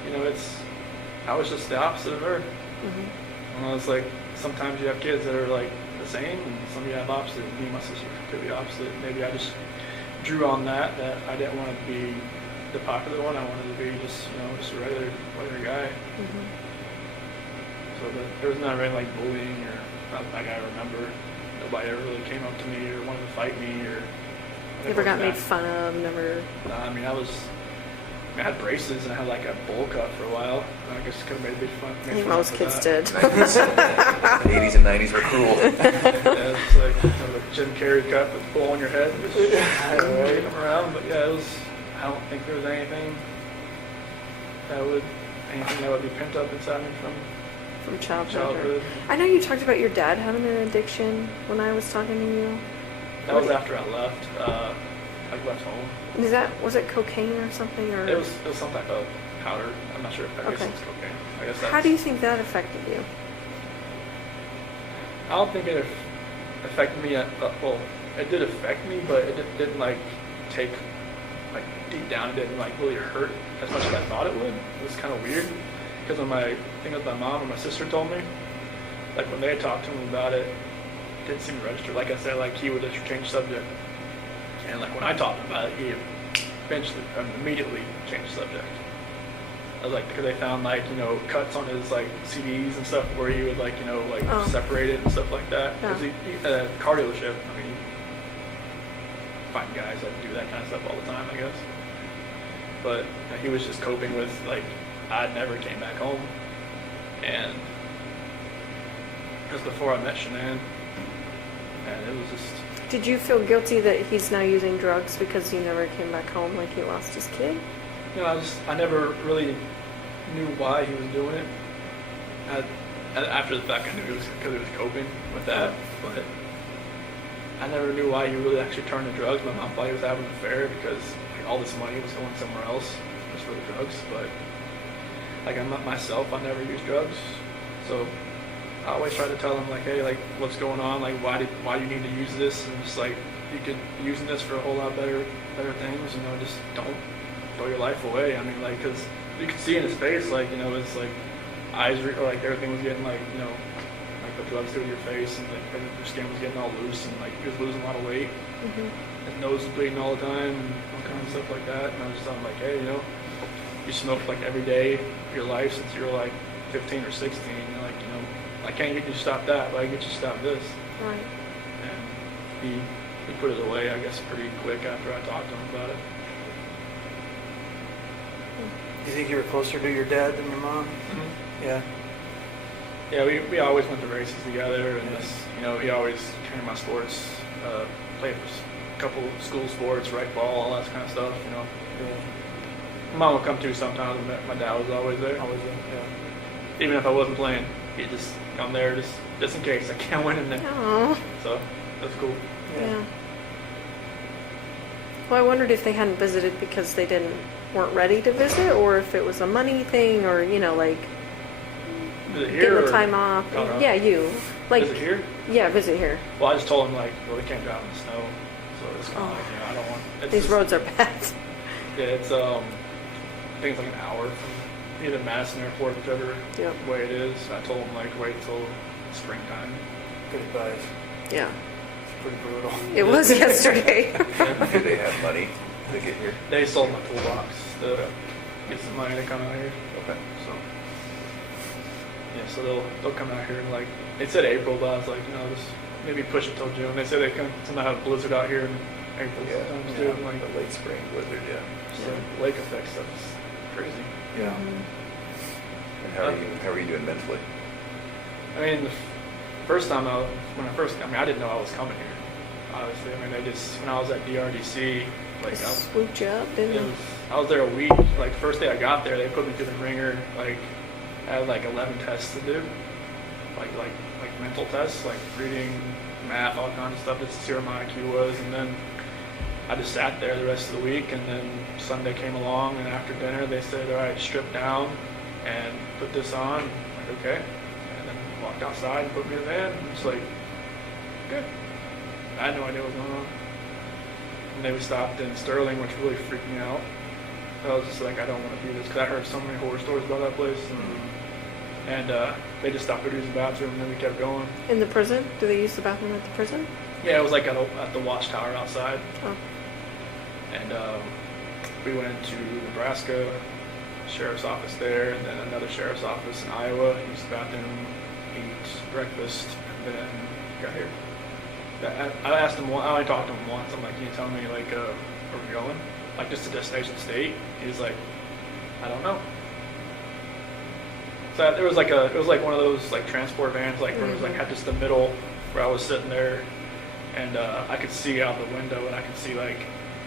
I was just the opposite of her. Mm-hmm. And I was like, sometimes you have kids that are like the same, and some of you have opposite. Me and my sister could be opposite. Maybe I just drew on that I didn't want to be the popular one. I wanted to be just a regular guy. Mm-hmm. So there was not really like bullying or not like I remember. Nobody ever really came up to me or wanted to fight me or. Never got made fun of. Never. I mean, I had braces and I had like a bowl cut for a while. I guess could have made a big fun. I think most kids did. The 80s and 90s were cruel. Yeah, it's like a Jim Carrey cut with a bowl on your head. Just shake them around. But yeah, I don't think there was anything that would be pent up inside me From childhood. childhood. I know you talked about your dad having an addiction when I was talking to you. That was after I left. I left home. Was it cocaine or something, or? It was some type of powder. I'm not sure if I guess Okay. it's cocaine. I guess that's. How do you think that affected you? I don't think it affected me. Well, it did affect me, but it didn't like take like deep down. It didn't like really hurt as much as I thought it would. It was kind of weird because when my mom and my sister told me, like when they talked to him about it, it didn't seem to register. Like I said, like he would just change subject, and like when I talked about it, he eventually immediately changed subject. I was like, because they found like cuts on his like CDs and stuff where he would like separate it and stuff like that. Yeah. Because he at a car dealership, I mean, you find guys that do that kind of stuff all the time, I guess. But he was just coping with like I never came back home, and because before I met Shanann, and it was just. Did you feel guilty that he's now using drugs because he never came back home, like he lost his kid? I never really knew why he was doing it. After the fact, I knew it was because he was coping with that, but I never knew why he really actually turned to drugs. My mom thought he was having an affair because like, all this money was going somewhere else just for the drugs. But like myself, I never used drugs, so I always try to tell him like, hey, like what's going on? Like why do you need to use this? And just like you could be using this for a whole lot better things. Just don't throw your life away. I mean, like, because you could see in his face, like, it's like eyes, like everything was getting like, like the drugs through your face, and like your skin was getting all loose, and like he was losing a lot of weight. Mm-hmm. His nose was bleeding all the time, and all kinds of stuff like that. And I was just telling him like, hey, you smoked like every day of your life since you were like 15 or 16. You're like, I can't get you to stop that, but I can get you to stop this. Right. And he put it away, I guess, pretty quick after I talked to him about it. Do you think you were closer to your dad than your mom? Mm-hmm. Yeah. Yeah, we always went to races together, and just, he always came to my sports, played for a couple school sports, right ball, all that kind of stuff, Yeah. My mom would come too sometimes, and my dad was always there. Always there, yeah. Even if I wasn't playing, he'd just come there just in case I can't win in there. Aww. So, that's cool. Yeah. Well, I wondered if they hadn't visited because they weren't ready to visit, or if it was a money thing, or like Visit here, getting the or- time off. Oh, no. Yeah, you like Visit here? Yeah, visit here. Well, I just told him, like, we can't drive in the snow, so it's kind of like, I don't want... It's These just- roads are bad. Yeah, it's, I think it's like an hour from either Madison Airport, whichever Yep. way it is. I told him, like, wait till springtime. Good advice. Yeah, It's pretty brutal. it was yesterday. Do they have money to get here? They sold my toolbox to get some money to come out here. Okay. So, yeah, so they'll come out here, and, like, they said April, but I was like, just maybe push it till June. They said they can somehow have a blizzard out here in April sometimes, too. and, like, the late spring blizzard, yeah. so lake effect stuff is crazy. Yeah. Mhm. And how are you doing mentally? I mean, the first time I didn't know I was coming here, obviously. I mean, when I was at DRDC, like, They swooped you up, didn't they? I was there a week. Like, the first day I got there, they put me through the ringer. Like, I had like 11 tests to do, like mental tests, like reading, math, all kinds of stuff, just to see where my IQ was. And then I just sat there the rest of the week. And then Sunday came along, and after dinner, they said, "All right, strip down and put this on." I'm like, okay. And then walked outside and put me in the van. And it's like, good. I had no idea what was going on. and they stopped in Sterling, which really freaked me out. I was just like, I don't want to do this, because I heard so many horror stories about that place. And they just stopped to use the bathroom, and then we kept going. In the prison? Do they use the bathroom at the prison? Yeah, it was like at the watchtower outside. Oh. And we went to Nebraska, sheriff's office there, and then another sheriff's office in Iowa. Used the bathroom, ate breakfast, and then got here. I asked him, I only talked to him once. I'm like, can you tell me, like, where we're going? Like, just to destination state? He's like, I don't know. So it was like one of those, like, transport vans, like, where it was, like, had just the middle where I was sitting there, and I could see out the window, and I could see, like,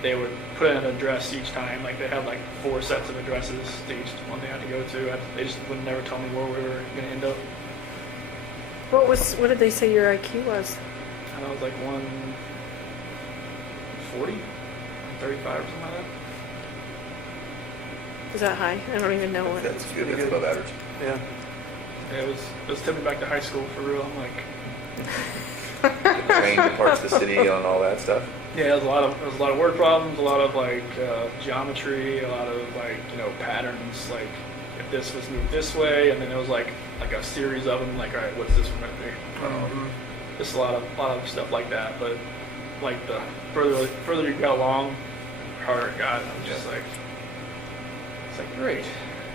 they would put in an address each time. Like, they had, like, 4 sets of addresses to each one they had to go to. They just would never tell me where we were going to end up. What did they say your IQ was? And I was like 140, 135 or something like that. Is that high? I don't even know what. That's good. That's above average. Yeah. Yeah, it was tipping back to high school for real. I'm like, Trained in parts of the city on all that stuff. yeah, there was a lot of word problems, a lot of like geometry, a lot of like patterns. Like if this was moved this way, and then there was like a series of them. Like, all right, what's this one going to be? Just a lot of stuff like that. But like the further you got along, the harder it got. And I was just like, it's like great.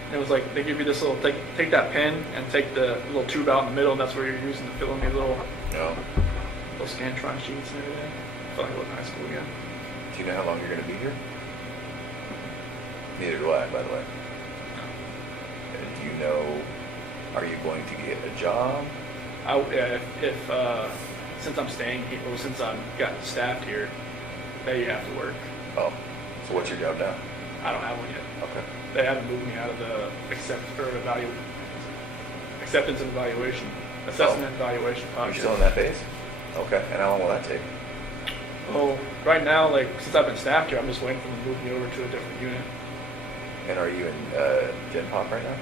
And it was like they give you this little take that pen and take the little tube out in the middle, and that's where you're using to fill in these little Scantron sheets and everything. I felt like I was in high school again. Do you know how long you're going to be here? Neither do I, by the way. And do you know, are you going to get a job? If since I'm staying here, well, since I've gotten staffed here, they have to work. Oh, so what's your job now? I don't have one yet. Okay. They haven't moved me out of the acceptance and evaluation, assessment and evaluation Are you process. still in that phase? Okay. And how long will that take? Well, right now, like since I've been staffed here, I'm just waiting for them to move me over to a different unit. And are you in Gen Pop right now?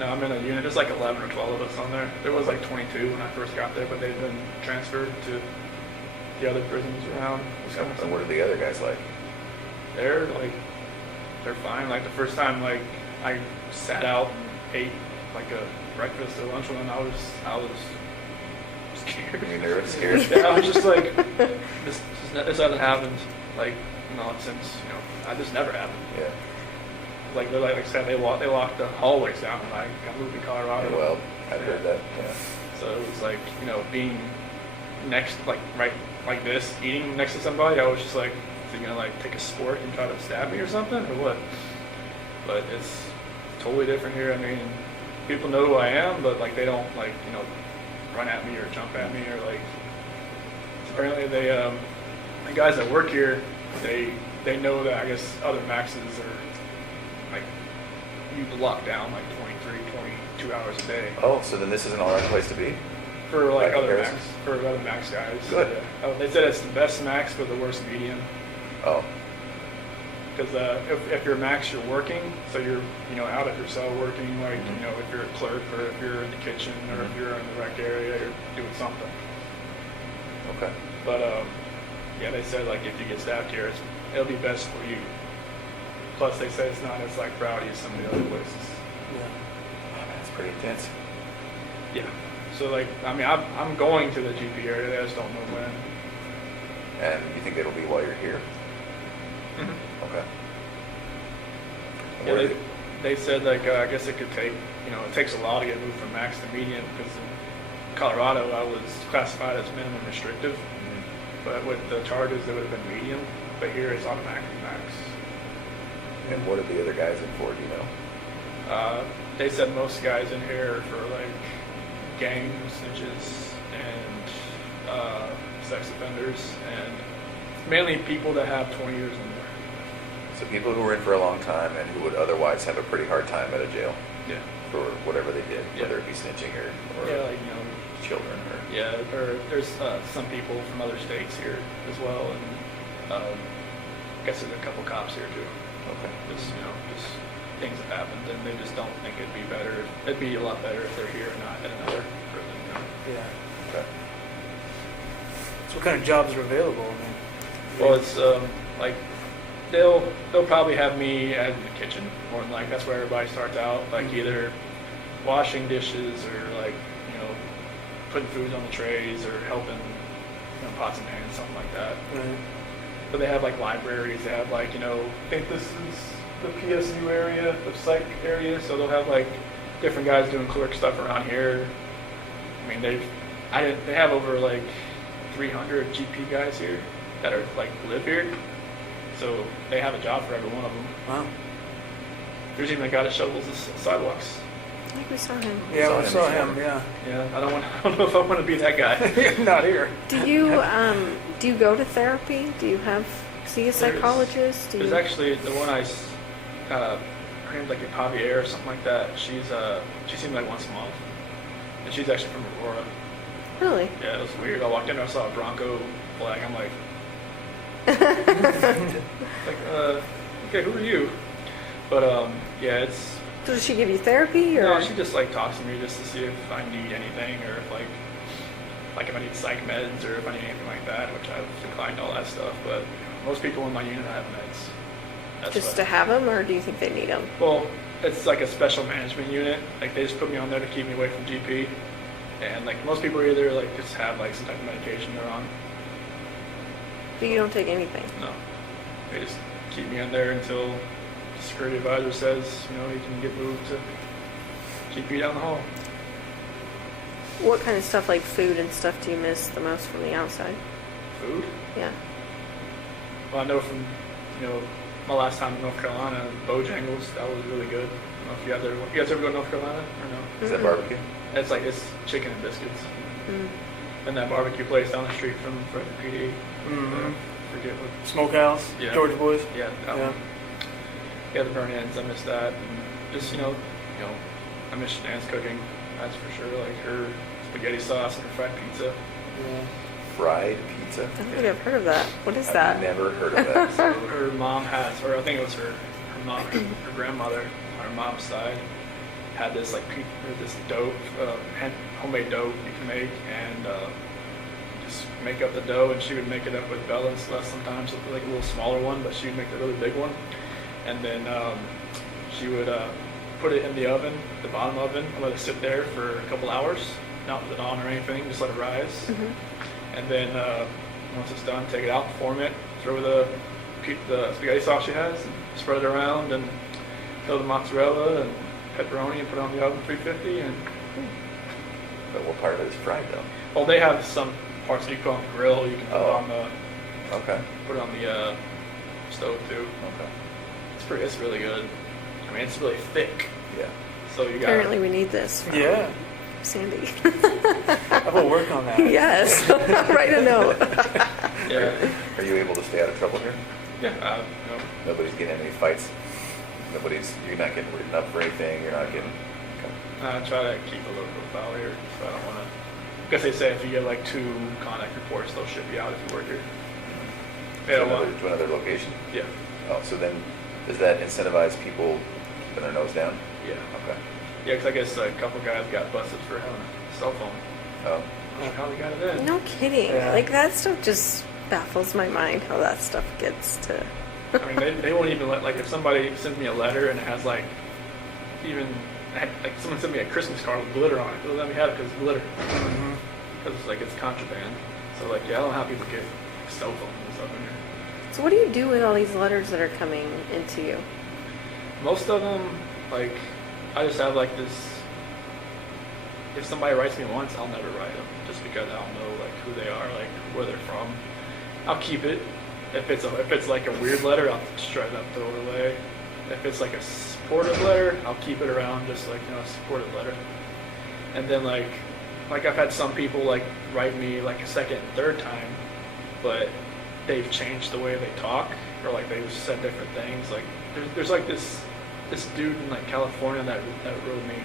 No, I'm in a unit. There's like 11 or 12 of us on there. There was like 22 when I first got there, but they've been transferred to the other prisons around Wisconsin. And what are the other guys like? They're fine. Like the first time, like I sat out and ate like a breakfast or lunch with them, I was scared. You're nervous, scared? Yeah, I was just like, this hasn't happened. Like since this never happened. Yeah. Like I said, they locked the hallways down when I got moved to Colorado. Yeah, well, I've heard that. Yeah. So it was like being next, right like this, eating next to somebody. I was just like, is he gonna like take a sport and try to stab me or something or what? But it's totally different here. I mean, people know who I am, but like they don't like run at me or jump at me or like. Apparently they the guys that work here, they know that I guess other maxes are like you lock down like 23, 22 hours a day. Oh, so then this isn't all right place to be? For like By other comparison? max guys. Good. Yeah. They said it's the best max but the worst medium. Oh, Because if you're max, you're working, so you're out at your cell working. Like if you're a clerk or if you're in the kitchen or if you're in the rec area, you're doing something. okay. But yeah, they said like if you get staffed here, it'll be best for you. Plus, they say it's not as like rowdy as some of the other places. Yeah. That's pretty intense. Yeah. So like, I mean, I'm going to the GP area. I just don't know when. And you think it'll be while you're here? Mhm. Okay. And Yeah, what are the- they said like I guess it could take it takes a while to get moved from max to medium because in Colorado I was classified as minimum restrictive, but with the charges it would have been medium, but here it's automatically max. And what are the other guys in for, do you know? They said most guys in here are for like gang snitches and sex offenders and mainly people that have 20 years or more. So people who were in for a long time and who would otherwise have a pretty hard time at a jail Yeah. for whatever they did, Yeah. whether it be snitching or Yeah, like children or... yeah, there's some people from other states here as well, and I guess there's a couple cops here too. Okay. Just things have happened, and they just don't think it'd be better. It'd be a lot better if they're here and not in another prison. Yeah. Okay. So what kind of jobs are available? I mean, Well, it's like they'll probably have me in the kitchen more than like that's where everybody starts out, like either washing dishes or like putting food on the trays or helping pots and pans, something like that. Right. But they have like libraries. They have like I think this is the PSU area, the psych area. So they'll have like different guys doing clerk stuff around here. I mean they have over like 300 GP guys here that are like live here. So they have a job for every one of them. Wow. There's even a guy that shovels the sidewalks. I think we saw him. Yeah, we saw him. Yeah. Yeah, I don't know if I want to be that guy. Not here. Do you go to therapy? Do you see a psychologist? There's actually the one her name's like Javier or something like that. She seemed like once a month, and she's actually from Aurora. Really? Yeah, it was weird. I walked in, I saw a Bronco flag. I'm like, okay, who are you? But yeah, it's. So does she give you therapy, or? No, she just like talks to me just to see if I need anything, or if like if I need psych meds, or if I need anything like that, which I've declined all that stuff. But most people in my unit have meds. That's just to have them, or do you think they need them? Well, it's like a special management unit. Like they just put me on there to keep me away from GP, and like most people either like just have like some type of medication they're on. But you don't take anything? No, they just keep me on there until the security advisor says you can get moved to GP down the hall. What kind of stuff, like food and stuff, do you miss the most from the outside? Food? Yeah. Well, I know from my last time in North Carolina, Bojangles, that was really good. I don't know if you guys ever go to North Carolina or no? Is that barbecue? It's chicken and biscuits. Mm. And that barbecue place down the street from the PD. Mm-hmm. Forget what. Smokehouse. Yeah. Georgia Boys. Yeah, that one. Yeah, the burn ends. I miss that. And just I miss Shanann's cooking. That's for sure. Like her spaghetti sauce and her fried pizza. Yeah. Fried pizza? I don't think I've heard of that. What is that? I've never heard of that. So her mom has, or I think it was her mom, her grandmother on her mom's side had this this dough, homemade dough you can make, and just make up the dough, and she would make it up with Bella and Celeste sometimes, like a little smaller one, but she would make the really big one, and then she would put it in the oven, the bottom oven, and let it sit there for a couple hours, not with it on or anything, just let it rise. Mm-hmm. And then once it's done, take it out, form it, throw the spaghetti sauce she has, and spread it around, and fill the mozzarella and pepperoni, and put it on the oven 350. And But what part of it is fried though? well, they have some parts that you put on the grill. You can put it on the put it on the stove too. Okay. It's really good. I mean, it's really thick. Yeah. So you got Apparently we need this from Yeah. Sandy. I will work on that. Yes. Write a note. Yeah. Are you able to stay out of trouble here? Yeah. Nobody's getting any fights? You're not getting written up for anything? You're not getting... Okay. I try to keep a low profile here, so I don't want to. Because they say if you get like 2 contact reports, they'll ship you out if you work here. They don't want. To another location? Yeah. Oh, so then does that incentivize people keeping their nose down? Yeah. Okay. Yeah, because I guess a couple guys got busted for having a cell phone. Oh. I'm not sure how they got it in. No kidding. Yeah. Like that stuff just baffles my mind how that stuff gets to. I mean, they won't even let, like, if somebody sends me a letter and it has, like, like, someone sent me a Christmas card with glitter on it. They'll let me have it because it's glitter. Mm-hmm. Because it's, like, it's contraband. So, like, yeah, I don't know how people get cell phones and stuff in here. So what do you do with all these letters that are coming into you? Most of them, like, I just have, like, this, if somebody writes me once, I'll never write them. Just because I don't know, like, who they are, like, where they're from. I'll keep it. If it's like a weird letter, I'll straight up throw it away. If it's like a supportive letter, I'll keep it around, just like a supportive letter. And then like I've had some people like write me like a second and third time, but they've changed the way they talk, or like they've said different things. Like there's like this dude in like California that wrote me.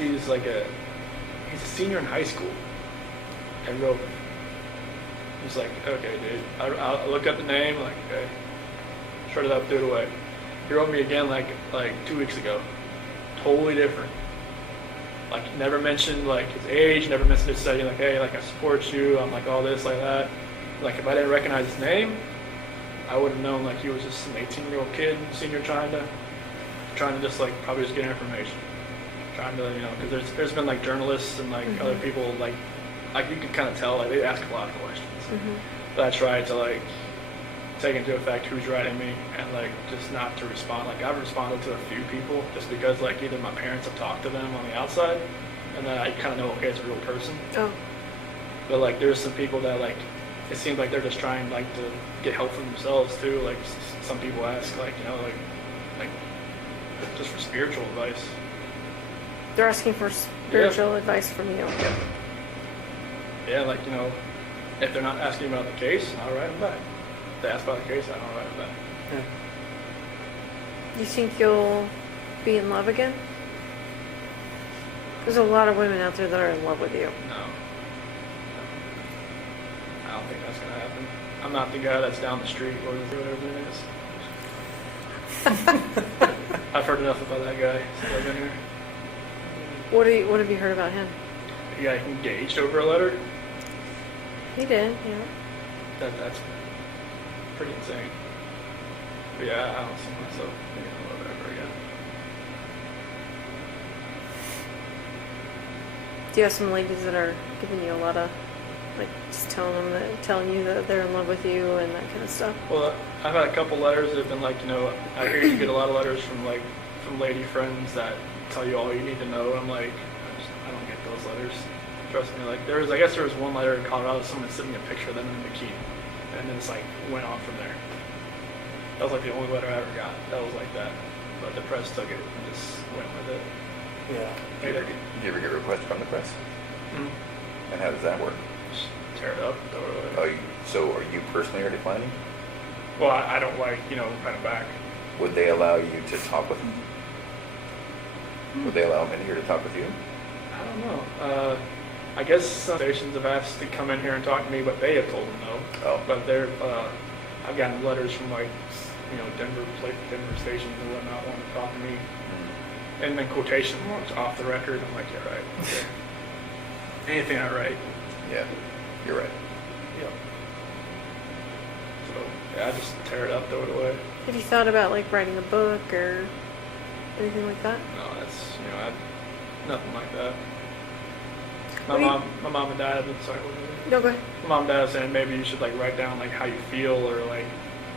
He's a senior in high school, and wrote me. He's like, okay, dude. I look up the name, like, okay, shred it up, do it away. He wrote me again like 2 weeks ago. Totally different. Like, never mentioned like his age, never mentioned his study. Like, hey, like I support you. I'm like all this, like that. Like, if I didn't recognize his name, I would have known like he was just an 18-year-old kid, senior, trying to just like probably just get information, trying to, you know, because there's been like journalists and like other people like you can kind of tell like they ask a lot of questions, but I tried to like take into effect who's writing me and like just not to respond. Like I've responded to a few people just because like either my parents have talked to them on the outside, and then I kind of know, okay, it's a real person. Oh. But like there's some people that like it seems like they're just trying like to get help for themselves too. Like some people ask like, you know, like just for spiritual advice. They're asking for spiritual advice from you. Yeah, like, you know, if they're not asking about the case, I'll write them back. If they ask about the case, I don't write them back. You think you'll be in love again? There's a lot of women out there that are in love with you. No. I don't think that's gonna happen. I'm not the guy that's down the street or whatever it is. I've heard enough about that guy since I've been here. What have you heard about him? He got engaged over a letter. He did, yeah. That's pretty insane. But yeah, I don't see myself being in love ever again. Do you have some ladies that are giving you a lot of, like, just telling you that they're in love with you and that kind of stuff? Well, I've had a couple letters that have been like, you know, I hear you get a lot of letters from lady friends that tell you all you need to know. I'm like, I don't get those letters. Trust me. Like I guess there was one letter in Colorado, someone sent me a picture of them in a bikini, and then it's like went on from there. That was like the only letter I ever got. That was like that, but the press took it and just went with it. Yeah. Do you ever get requests from the press? Mm-hmm. And how does that work? Just tear it up, throw it away. So are you personally are declining? Well, I don't like, you know, kind of back. Would they allow you to talk with them? Would they allow men here to talk with you? I don't know. I guess some stations have asked to come in here and talk to me, but they have told them no. Oh. But I've gotten letters from like, you know, Denver stations and whatnot wanting to talk to me. And then quotation marks off the record. I'm like, yeah, right. Okay. Anything I write. Yeah, you're right. Yep. So yeah, I just tear it up, throw it away. Have you thought about, like, writing a book or anything like that? No, that's, you know, nothing like that. What My mom and dad have been, sorry, what was it? No, go ahead. My mom and dad saying maybe you should like write down like how you feel or like,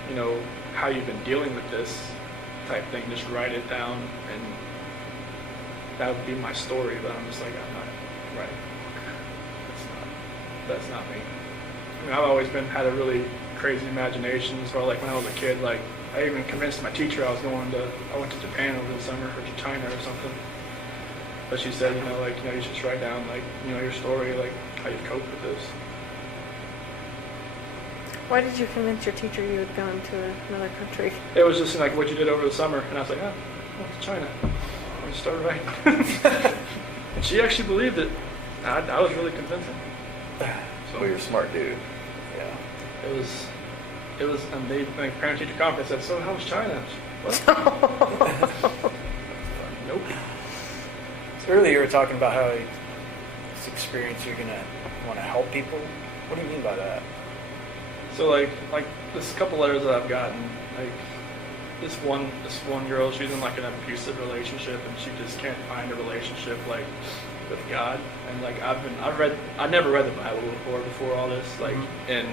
you know, how you've been dealing with this type thing. Just write it down, and that would be my story. But I'm just like, I'm not writing a book. That's not me. I mean, I've always had a really crazy imagination as far like when I was a kid. Like I even convinced my teacher I went to Japan over the summer, or to China or something. But she said, you know, like, you know, you should just write down, like, you know, your story, like, how you've coped with this. Why did you convince your teacher you had gone to another country? It was just, like, what you did over the summer. And I was like, oh, I went to China. I just started writing. And she actually believed it. I was really convincing. So you're a smart dude. Yeah. It was, and they, like, parent-teacher conference said, so how was China? What? Nope. So earlier you were talking about how this experience you're going to want to help people. What do you mean by that? So like this couple letters that I've gotten, like this one girl, she's in like an abusive relationship and she just can't find a relationship like with God. And like I never read the Bible before all this. Like in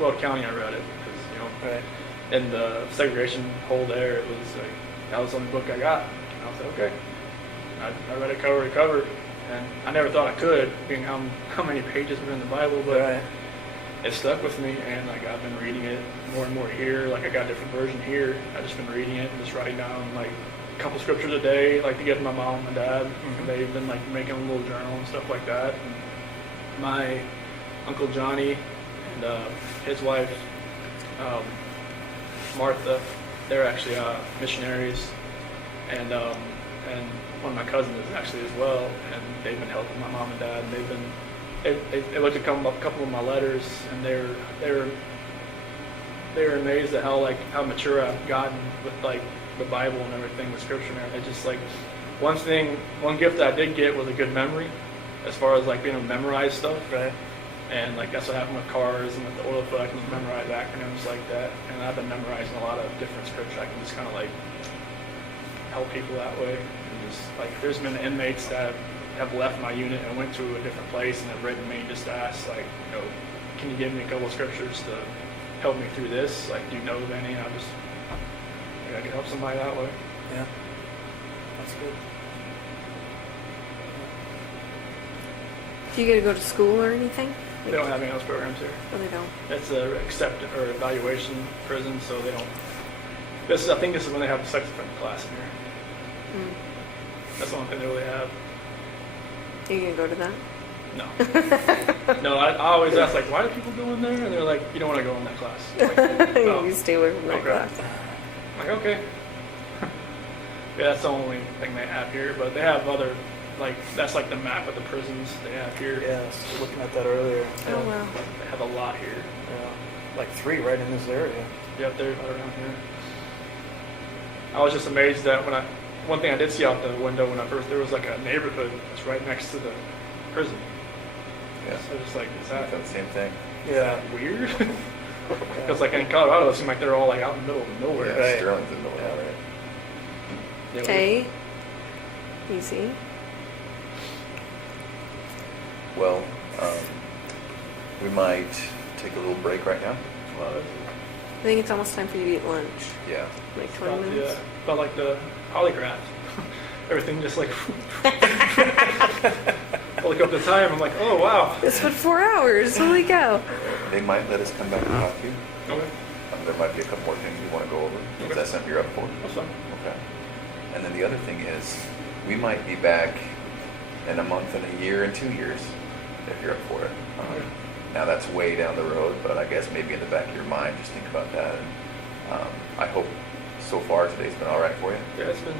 Weld County I read it because, you know, Right. in the segregation hole there, it was like that was the only book I got. And I was like, okay. I read it cover to cover, and I never thought I could, being how many pages were in the Bible, but Right. it stuck with me, and like I've been reading it more and more here. Like I got a different version here. I've just been reading it and just writing down like a couple scriptures a day, like to give to my mom and dad, and they've been like making a little journal and stuff like that. And my Uncle Johnny and his wife Martha, they're actually missionaries, and one of my cousins is actually as well, and they've been helping my mom and dad. And they looked at a couple of my letters, and they were amazed at how mature I've gotten with like the Bible and everything, the Scripture and everything. It's just like one gift that I did get was a good memory, as far as like being able to memorize stuff. Right. And like that's what happened with cars and with the oil field. I can memorize acronyms like that, and I've been memorizing a lot of different scripture. I can just kind of like help people that way. And just like there's been inmates that have left my unit and went to a different place and have written me just to ask like, you know, can you give me a couple of scriptures to help me through this? Like, do you know of any? And I can help somebody that way. Yeah, that's good. Do you get to go to school or anything? They don't have any of those programs here. Oh, they don't. It's a acceptance or evaluation prison, so they don't. I think this is when they have the sex offender class in here. Mm. That's the only thing they really have. You gonna go to that? No. No, I always ask, like, why do people go in there? And they're like, you don't want to go in that class. I'm like, oh, You stay away from that okay. class. I'm like, okay. Yeah, that's the only thing they have here, but they have other, like, that's like the map of the prisons they have here. Yeah, I was looking at that earlier. Oh, wow. They have a lot here. Yeah, like 3 right in this area. Yep, they're right around here. I was just amazed that one thing I did see out the window when I first, there was like a neighborhood that's right next to the prison. Yeah. So just like, is I that felt the same thing. Yeah. weird? Because like in Colorado, it seemed like they're all like out in the middle of nowhere. Yeah, Right. Sterling's in the middle of Yeah. it. Yeah, Okay. Easy. Well, we might take a little break right now. Well, I think it's almost time for you to eat lunch. Yeah. Like 20 minutes. yeah, felt like the polygraph. Everything just like. I look up the time. I'm like, oh wow. It's been 4 hours. Holy cow. They might let us come back and talk to you. Okay, There might be a couple more things we want to go over. Is Okay. that something you're up for? that's fine. Okay. And then the other thing is, we might be back in a month and a year and 2 years, if you're up for it. Okay. Now that's way down the road, but I guess maybe in the back of your mind, just think about that. And, I hope so far today's been all right for you. Yeah, it's been.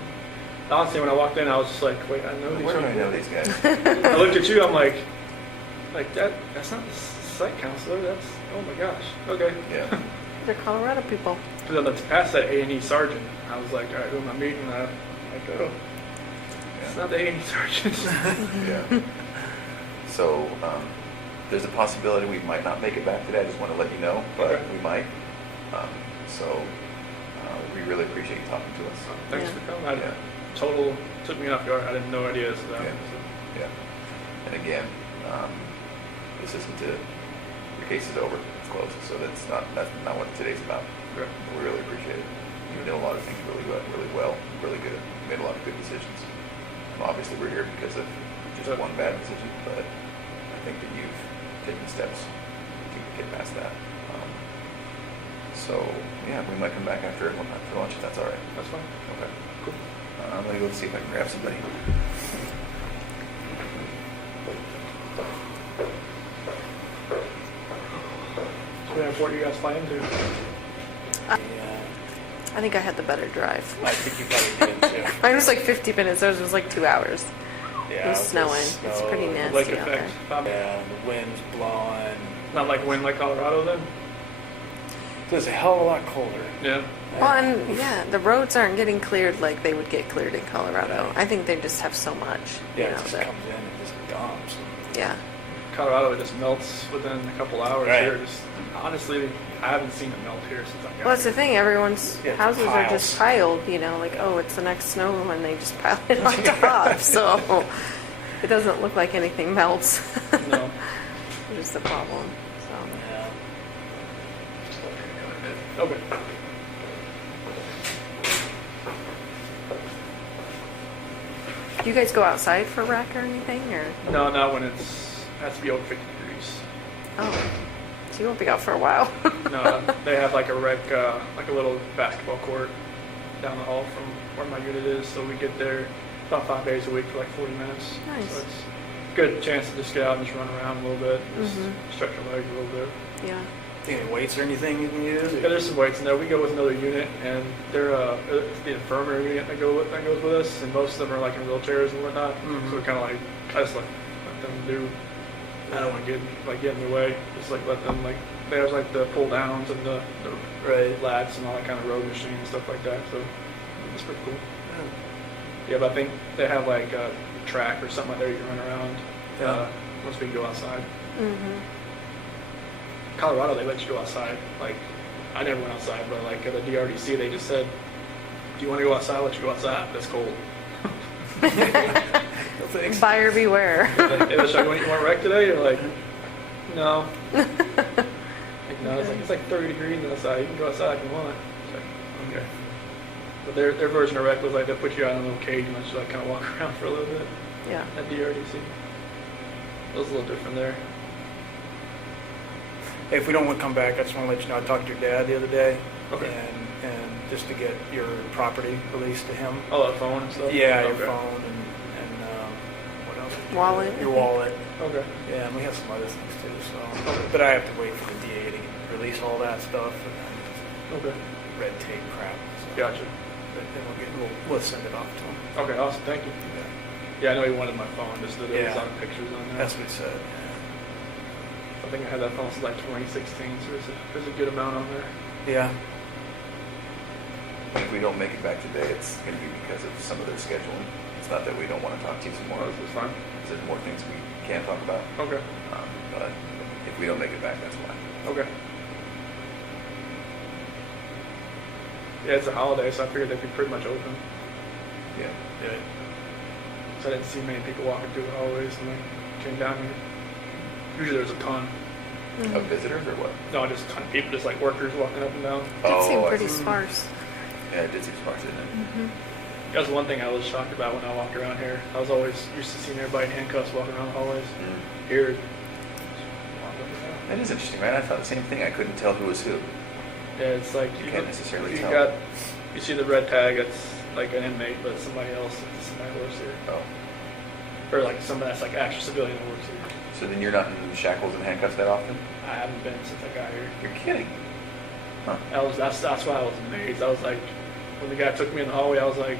Honestly, when I walked in, I was just like, wait, I know these Where do I people. know these guys? I looked at you. I'm like that's not the site counselor. That's oh my gosh. Okay. Yeah. They're Colorado people. But then past that A&E sergeant, I was like, all right, who am I meeting? I like, oh, it's not the A&E sergeant. Yeah. So, there's a possibility we might not make it back today. I just want to let you know, but Okay. we might. We really appreciate you talking to us. Thanks Yeah. for coming. Yeah. Total took me off guard. I didn't know ideas of that. Yeah. Yeah. And again, this isn't to, your case is over, it's closed. So that's not what today's about. Okay. We really appreciate it. You did a lot of things really well, really good. You made a lot of good decisions. And obviously we're here because of just Sure. one bad decision, but I think that you've taken steps to get past that. So yeah, we might come back after lunch if that's all right. That's fine. Okay. Cool. I'm gonna go see if I can grab somebody. So we have what you guys flying to. Yeah, I think I had the better drive. I think you probably did too. Mine was like 50 minutes. Ours was like 2 hours. Yeah, It was with the snowing. It's snow, pretty the nasty Lake out effect. Yeah, the wind's blowing. Not like wind like Colorado then. It's a hell of a lot colder. Yeah. Well, and yeah, the roads aren't getting cleared like they would get cleared in Colorado. I think they just have so much. Yeah, you it know, just that- comes in and just dumps. yeah. Colorado it just melts within a couple hours Right. here. Just honestly, I haven't seen it melt here since I've got Well, that's the thing. Everyone's Yeah, it's houses are just piles. piled, you know, like, oh, it's the next snow, and they just pile it on top. So it doesn't look like anything melts, No. which is the problem. So Yeah. Okay. do you guys go outside for rec or anything, or? No, not when it has to be over 50 degrees. Oh, so you won't be out for a while. No, they have like a rec, like a little basketball court down the hall from where my unit is. So we get there about 5 days a week for like 40 minutes. Nice. So it's a good chance to just get out and just run around a little bit, just Mhm. stretch your legs a little bit. Yeah. Any weights or anything you can use? Yeah, there's some weights in there. We go with another unit, and they're it's the infirmary unit that goes with us, and most of them are like in wheelchairs and whatnot. Mhm. So we kind of like I just let them do. I don't want to get in the way. Just like let them like there's like the pull downs and the Right. lats and all that kind of road machine and stuff like that. So it's pretty cool. Yeah, but I think they have like a track or something like that you can run around Yeah. once we go outside. Mhm. Colorado, they let you go outside. Like, I never went outside, but like at the DRDC, they just said, "Do you want to go outside? Let you go outside. That's cold." No thanks. Buyer beware. They was like, "You want to wreck today?" You're like, "No." Like, no, it's like 30 degrees outside. You can go outside if you want. It's like, okay. But their version of wreck was like they'll put you out in a little cage and let you like kind of walk around for a little bit Yeah. at DRDC. It was a little different there. Hey, if we don't want to come back, I just want to let you know, I talked to your dad the other day. Okay. And just to get your property released to him. Oh, that phone and stuff? Yeah, your Okay. phone and what else? did you Wallet. do? Your wallet. Okay. Yeah, and we have some other things too, so. But I have to wait for the DA to release all that stuff and then Okay. red tape crap. So. Gotcha. But then we'll send it off to him. Okay, awesome. Thank you. Yeah, I know he wanted my phone, just that it was Yeah. on pictures on there. That's what he said. I think I had that phone since like 2016, so there's a good amount on there. Yeah. If we don't make it back today, it's going to be because of some of their scheduling. It's not that we don't want to talk to you some more. Oh, this is fine. There's more things we can talk about. Okay. But if we don't make it back, that's why. Okay. Yeah, it's a holiday, so I figured they'd be pretty much open. Yeah. Yeah. So I didn't see many people walking through the hallways when I came down here. Usually there's a ton. Of visitors or what? No, just a ton of people, just like workers walking up and down. Did seem I pretty see. sparse. Yeah, it did seem sparse, didn't it? That was one thing I was shocked about when I walked around here. I was always used to seeing everybody in handcuffs walking around the hallways. Mm. Here, just walking up and down. That is interesting, right? I thought the same thing. I couldn't tell who was who. Yeah, it's like You can't necessarily you tell. you see the red tag, it's like an inmate, but somebody else, it's somebody who works here. Oh. Or like somebody that's like actual civilian who works here. So then you're not in shackles and handcuffs that often? I haven't been since I got here. You're kidding. Huh. That's why I was amazed. I was like, when the guy took me in the hallway, I was like,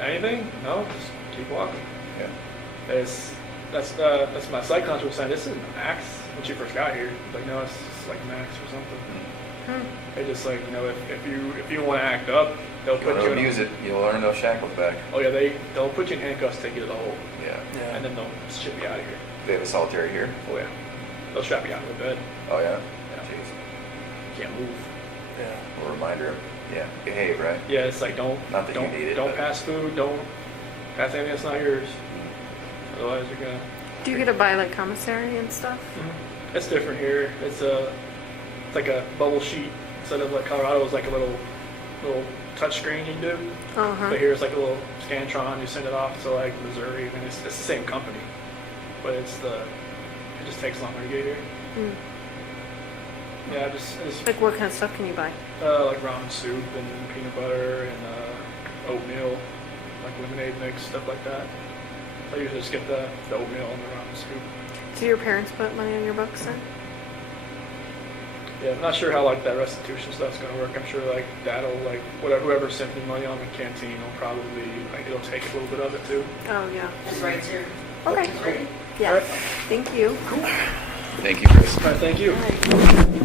anything? No, just keep walking. Yeah. That's my psych counselor was saying, this isn't a max when she first got here. Like, no, it's just like a max or something. They just like, if you want to act up, they'll put You'll you in. abuse it. You'll earn those shackles back. Oh yeah, they'll put you in handcuffs, take you to the hole, Yeah. Yeah. and then they'll ship you out of here. They have a solitary here? Oh yeah, they'll strap you out of the bed. Oh, yeah? Yeah. Jeez. You can't move. Yeah. A reminder of, yeah, behave, right? Yeah, it's like don't need it, don't but- pass food, don't pass anything that's not yours. Otherwise, you're gonna. Do you get to buy like commissary and stuff? It's different here. It's like a bubble sheet instead of like Colorado was like a little touch screen you do. Uh-huh. But here it's like a little Scantron. You send it off to like Missouri, and it's the same company, but it just takes longer to get here. Mm. Yeah, it's Like what kind of stuff can you buy? like ramen soup and peanut butter and oatmeal, like lemonade mix, stuff like that. I usually just get the oatmeal and the ramen soup. Do your parents put money on your books then? Yeah, I'm not sure how like that restitution stuff's gonna work. I'm sure like that'll like whoever sent me money on the canteen will probably like it'll take a little bit of it too. Oh, yeah. It's right here. Okay. Ready? Yeah. All right. Thank you. Thank you, Chris. All right, thank you. All right.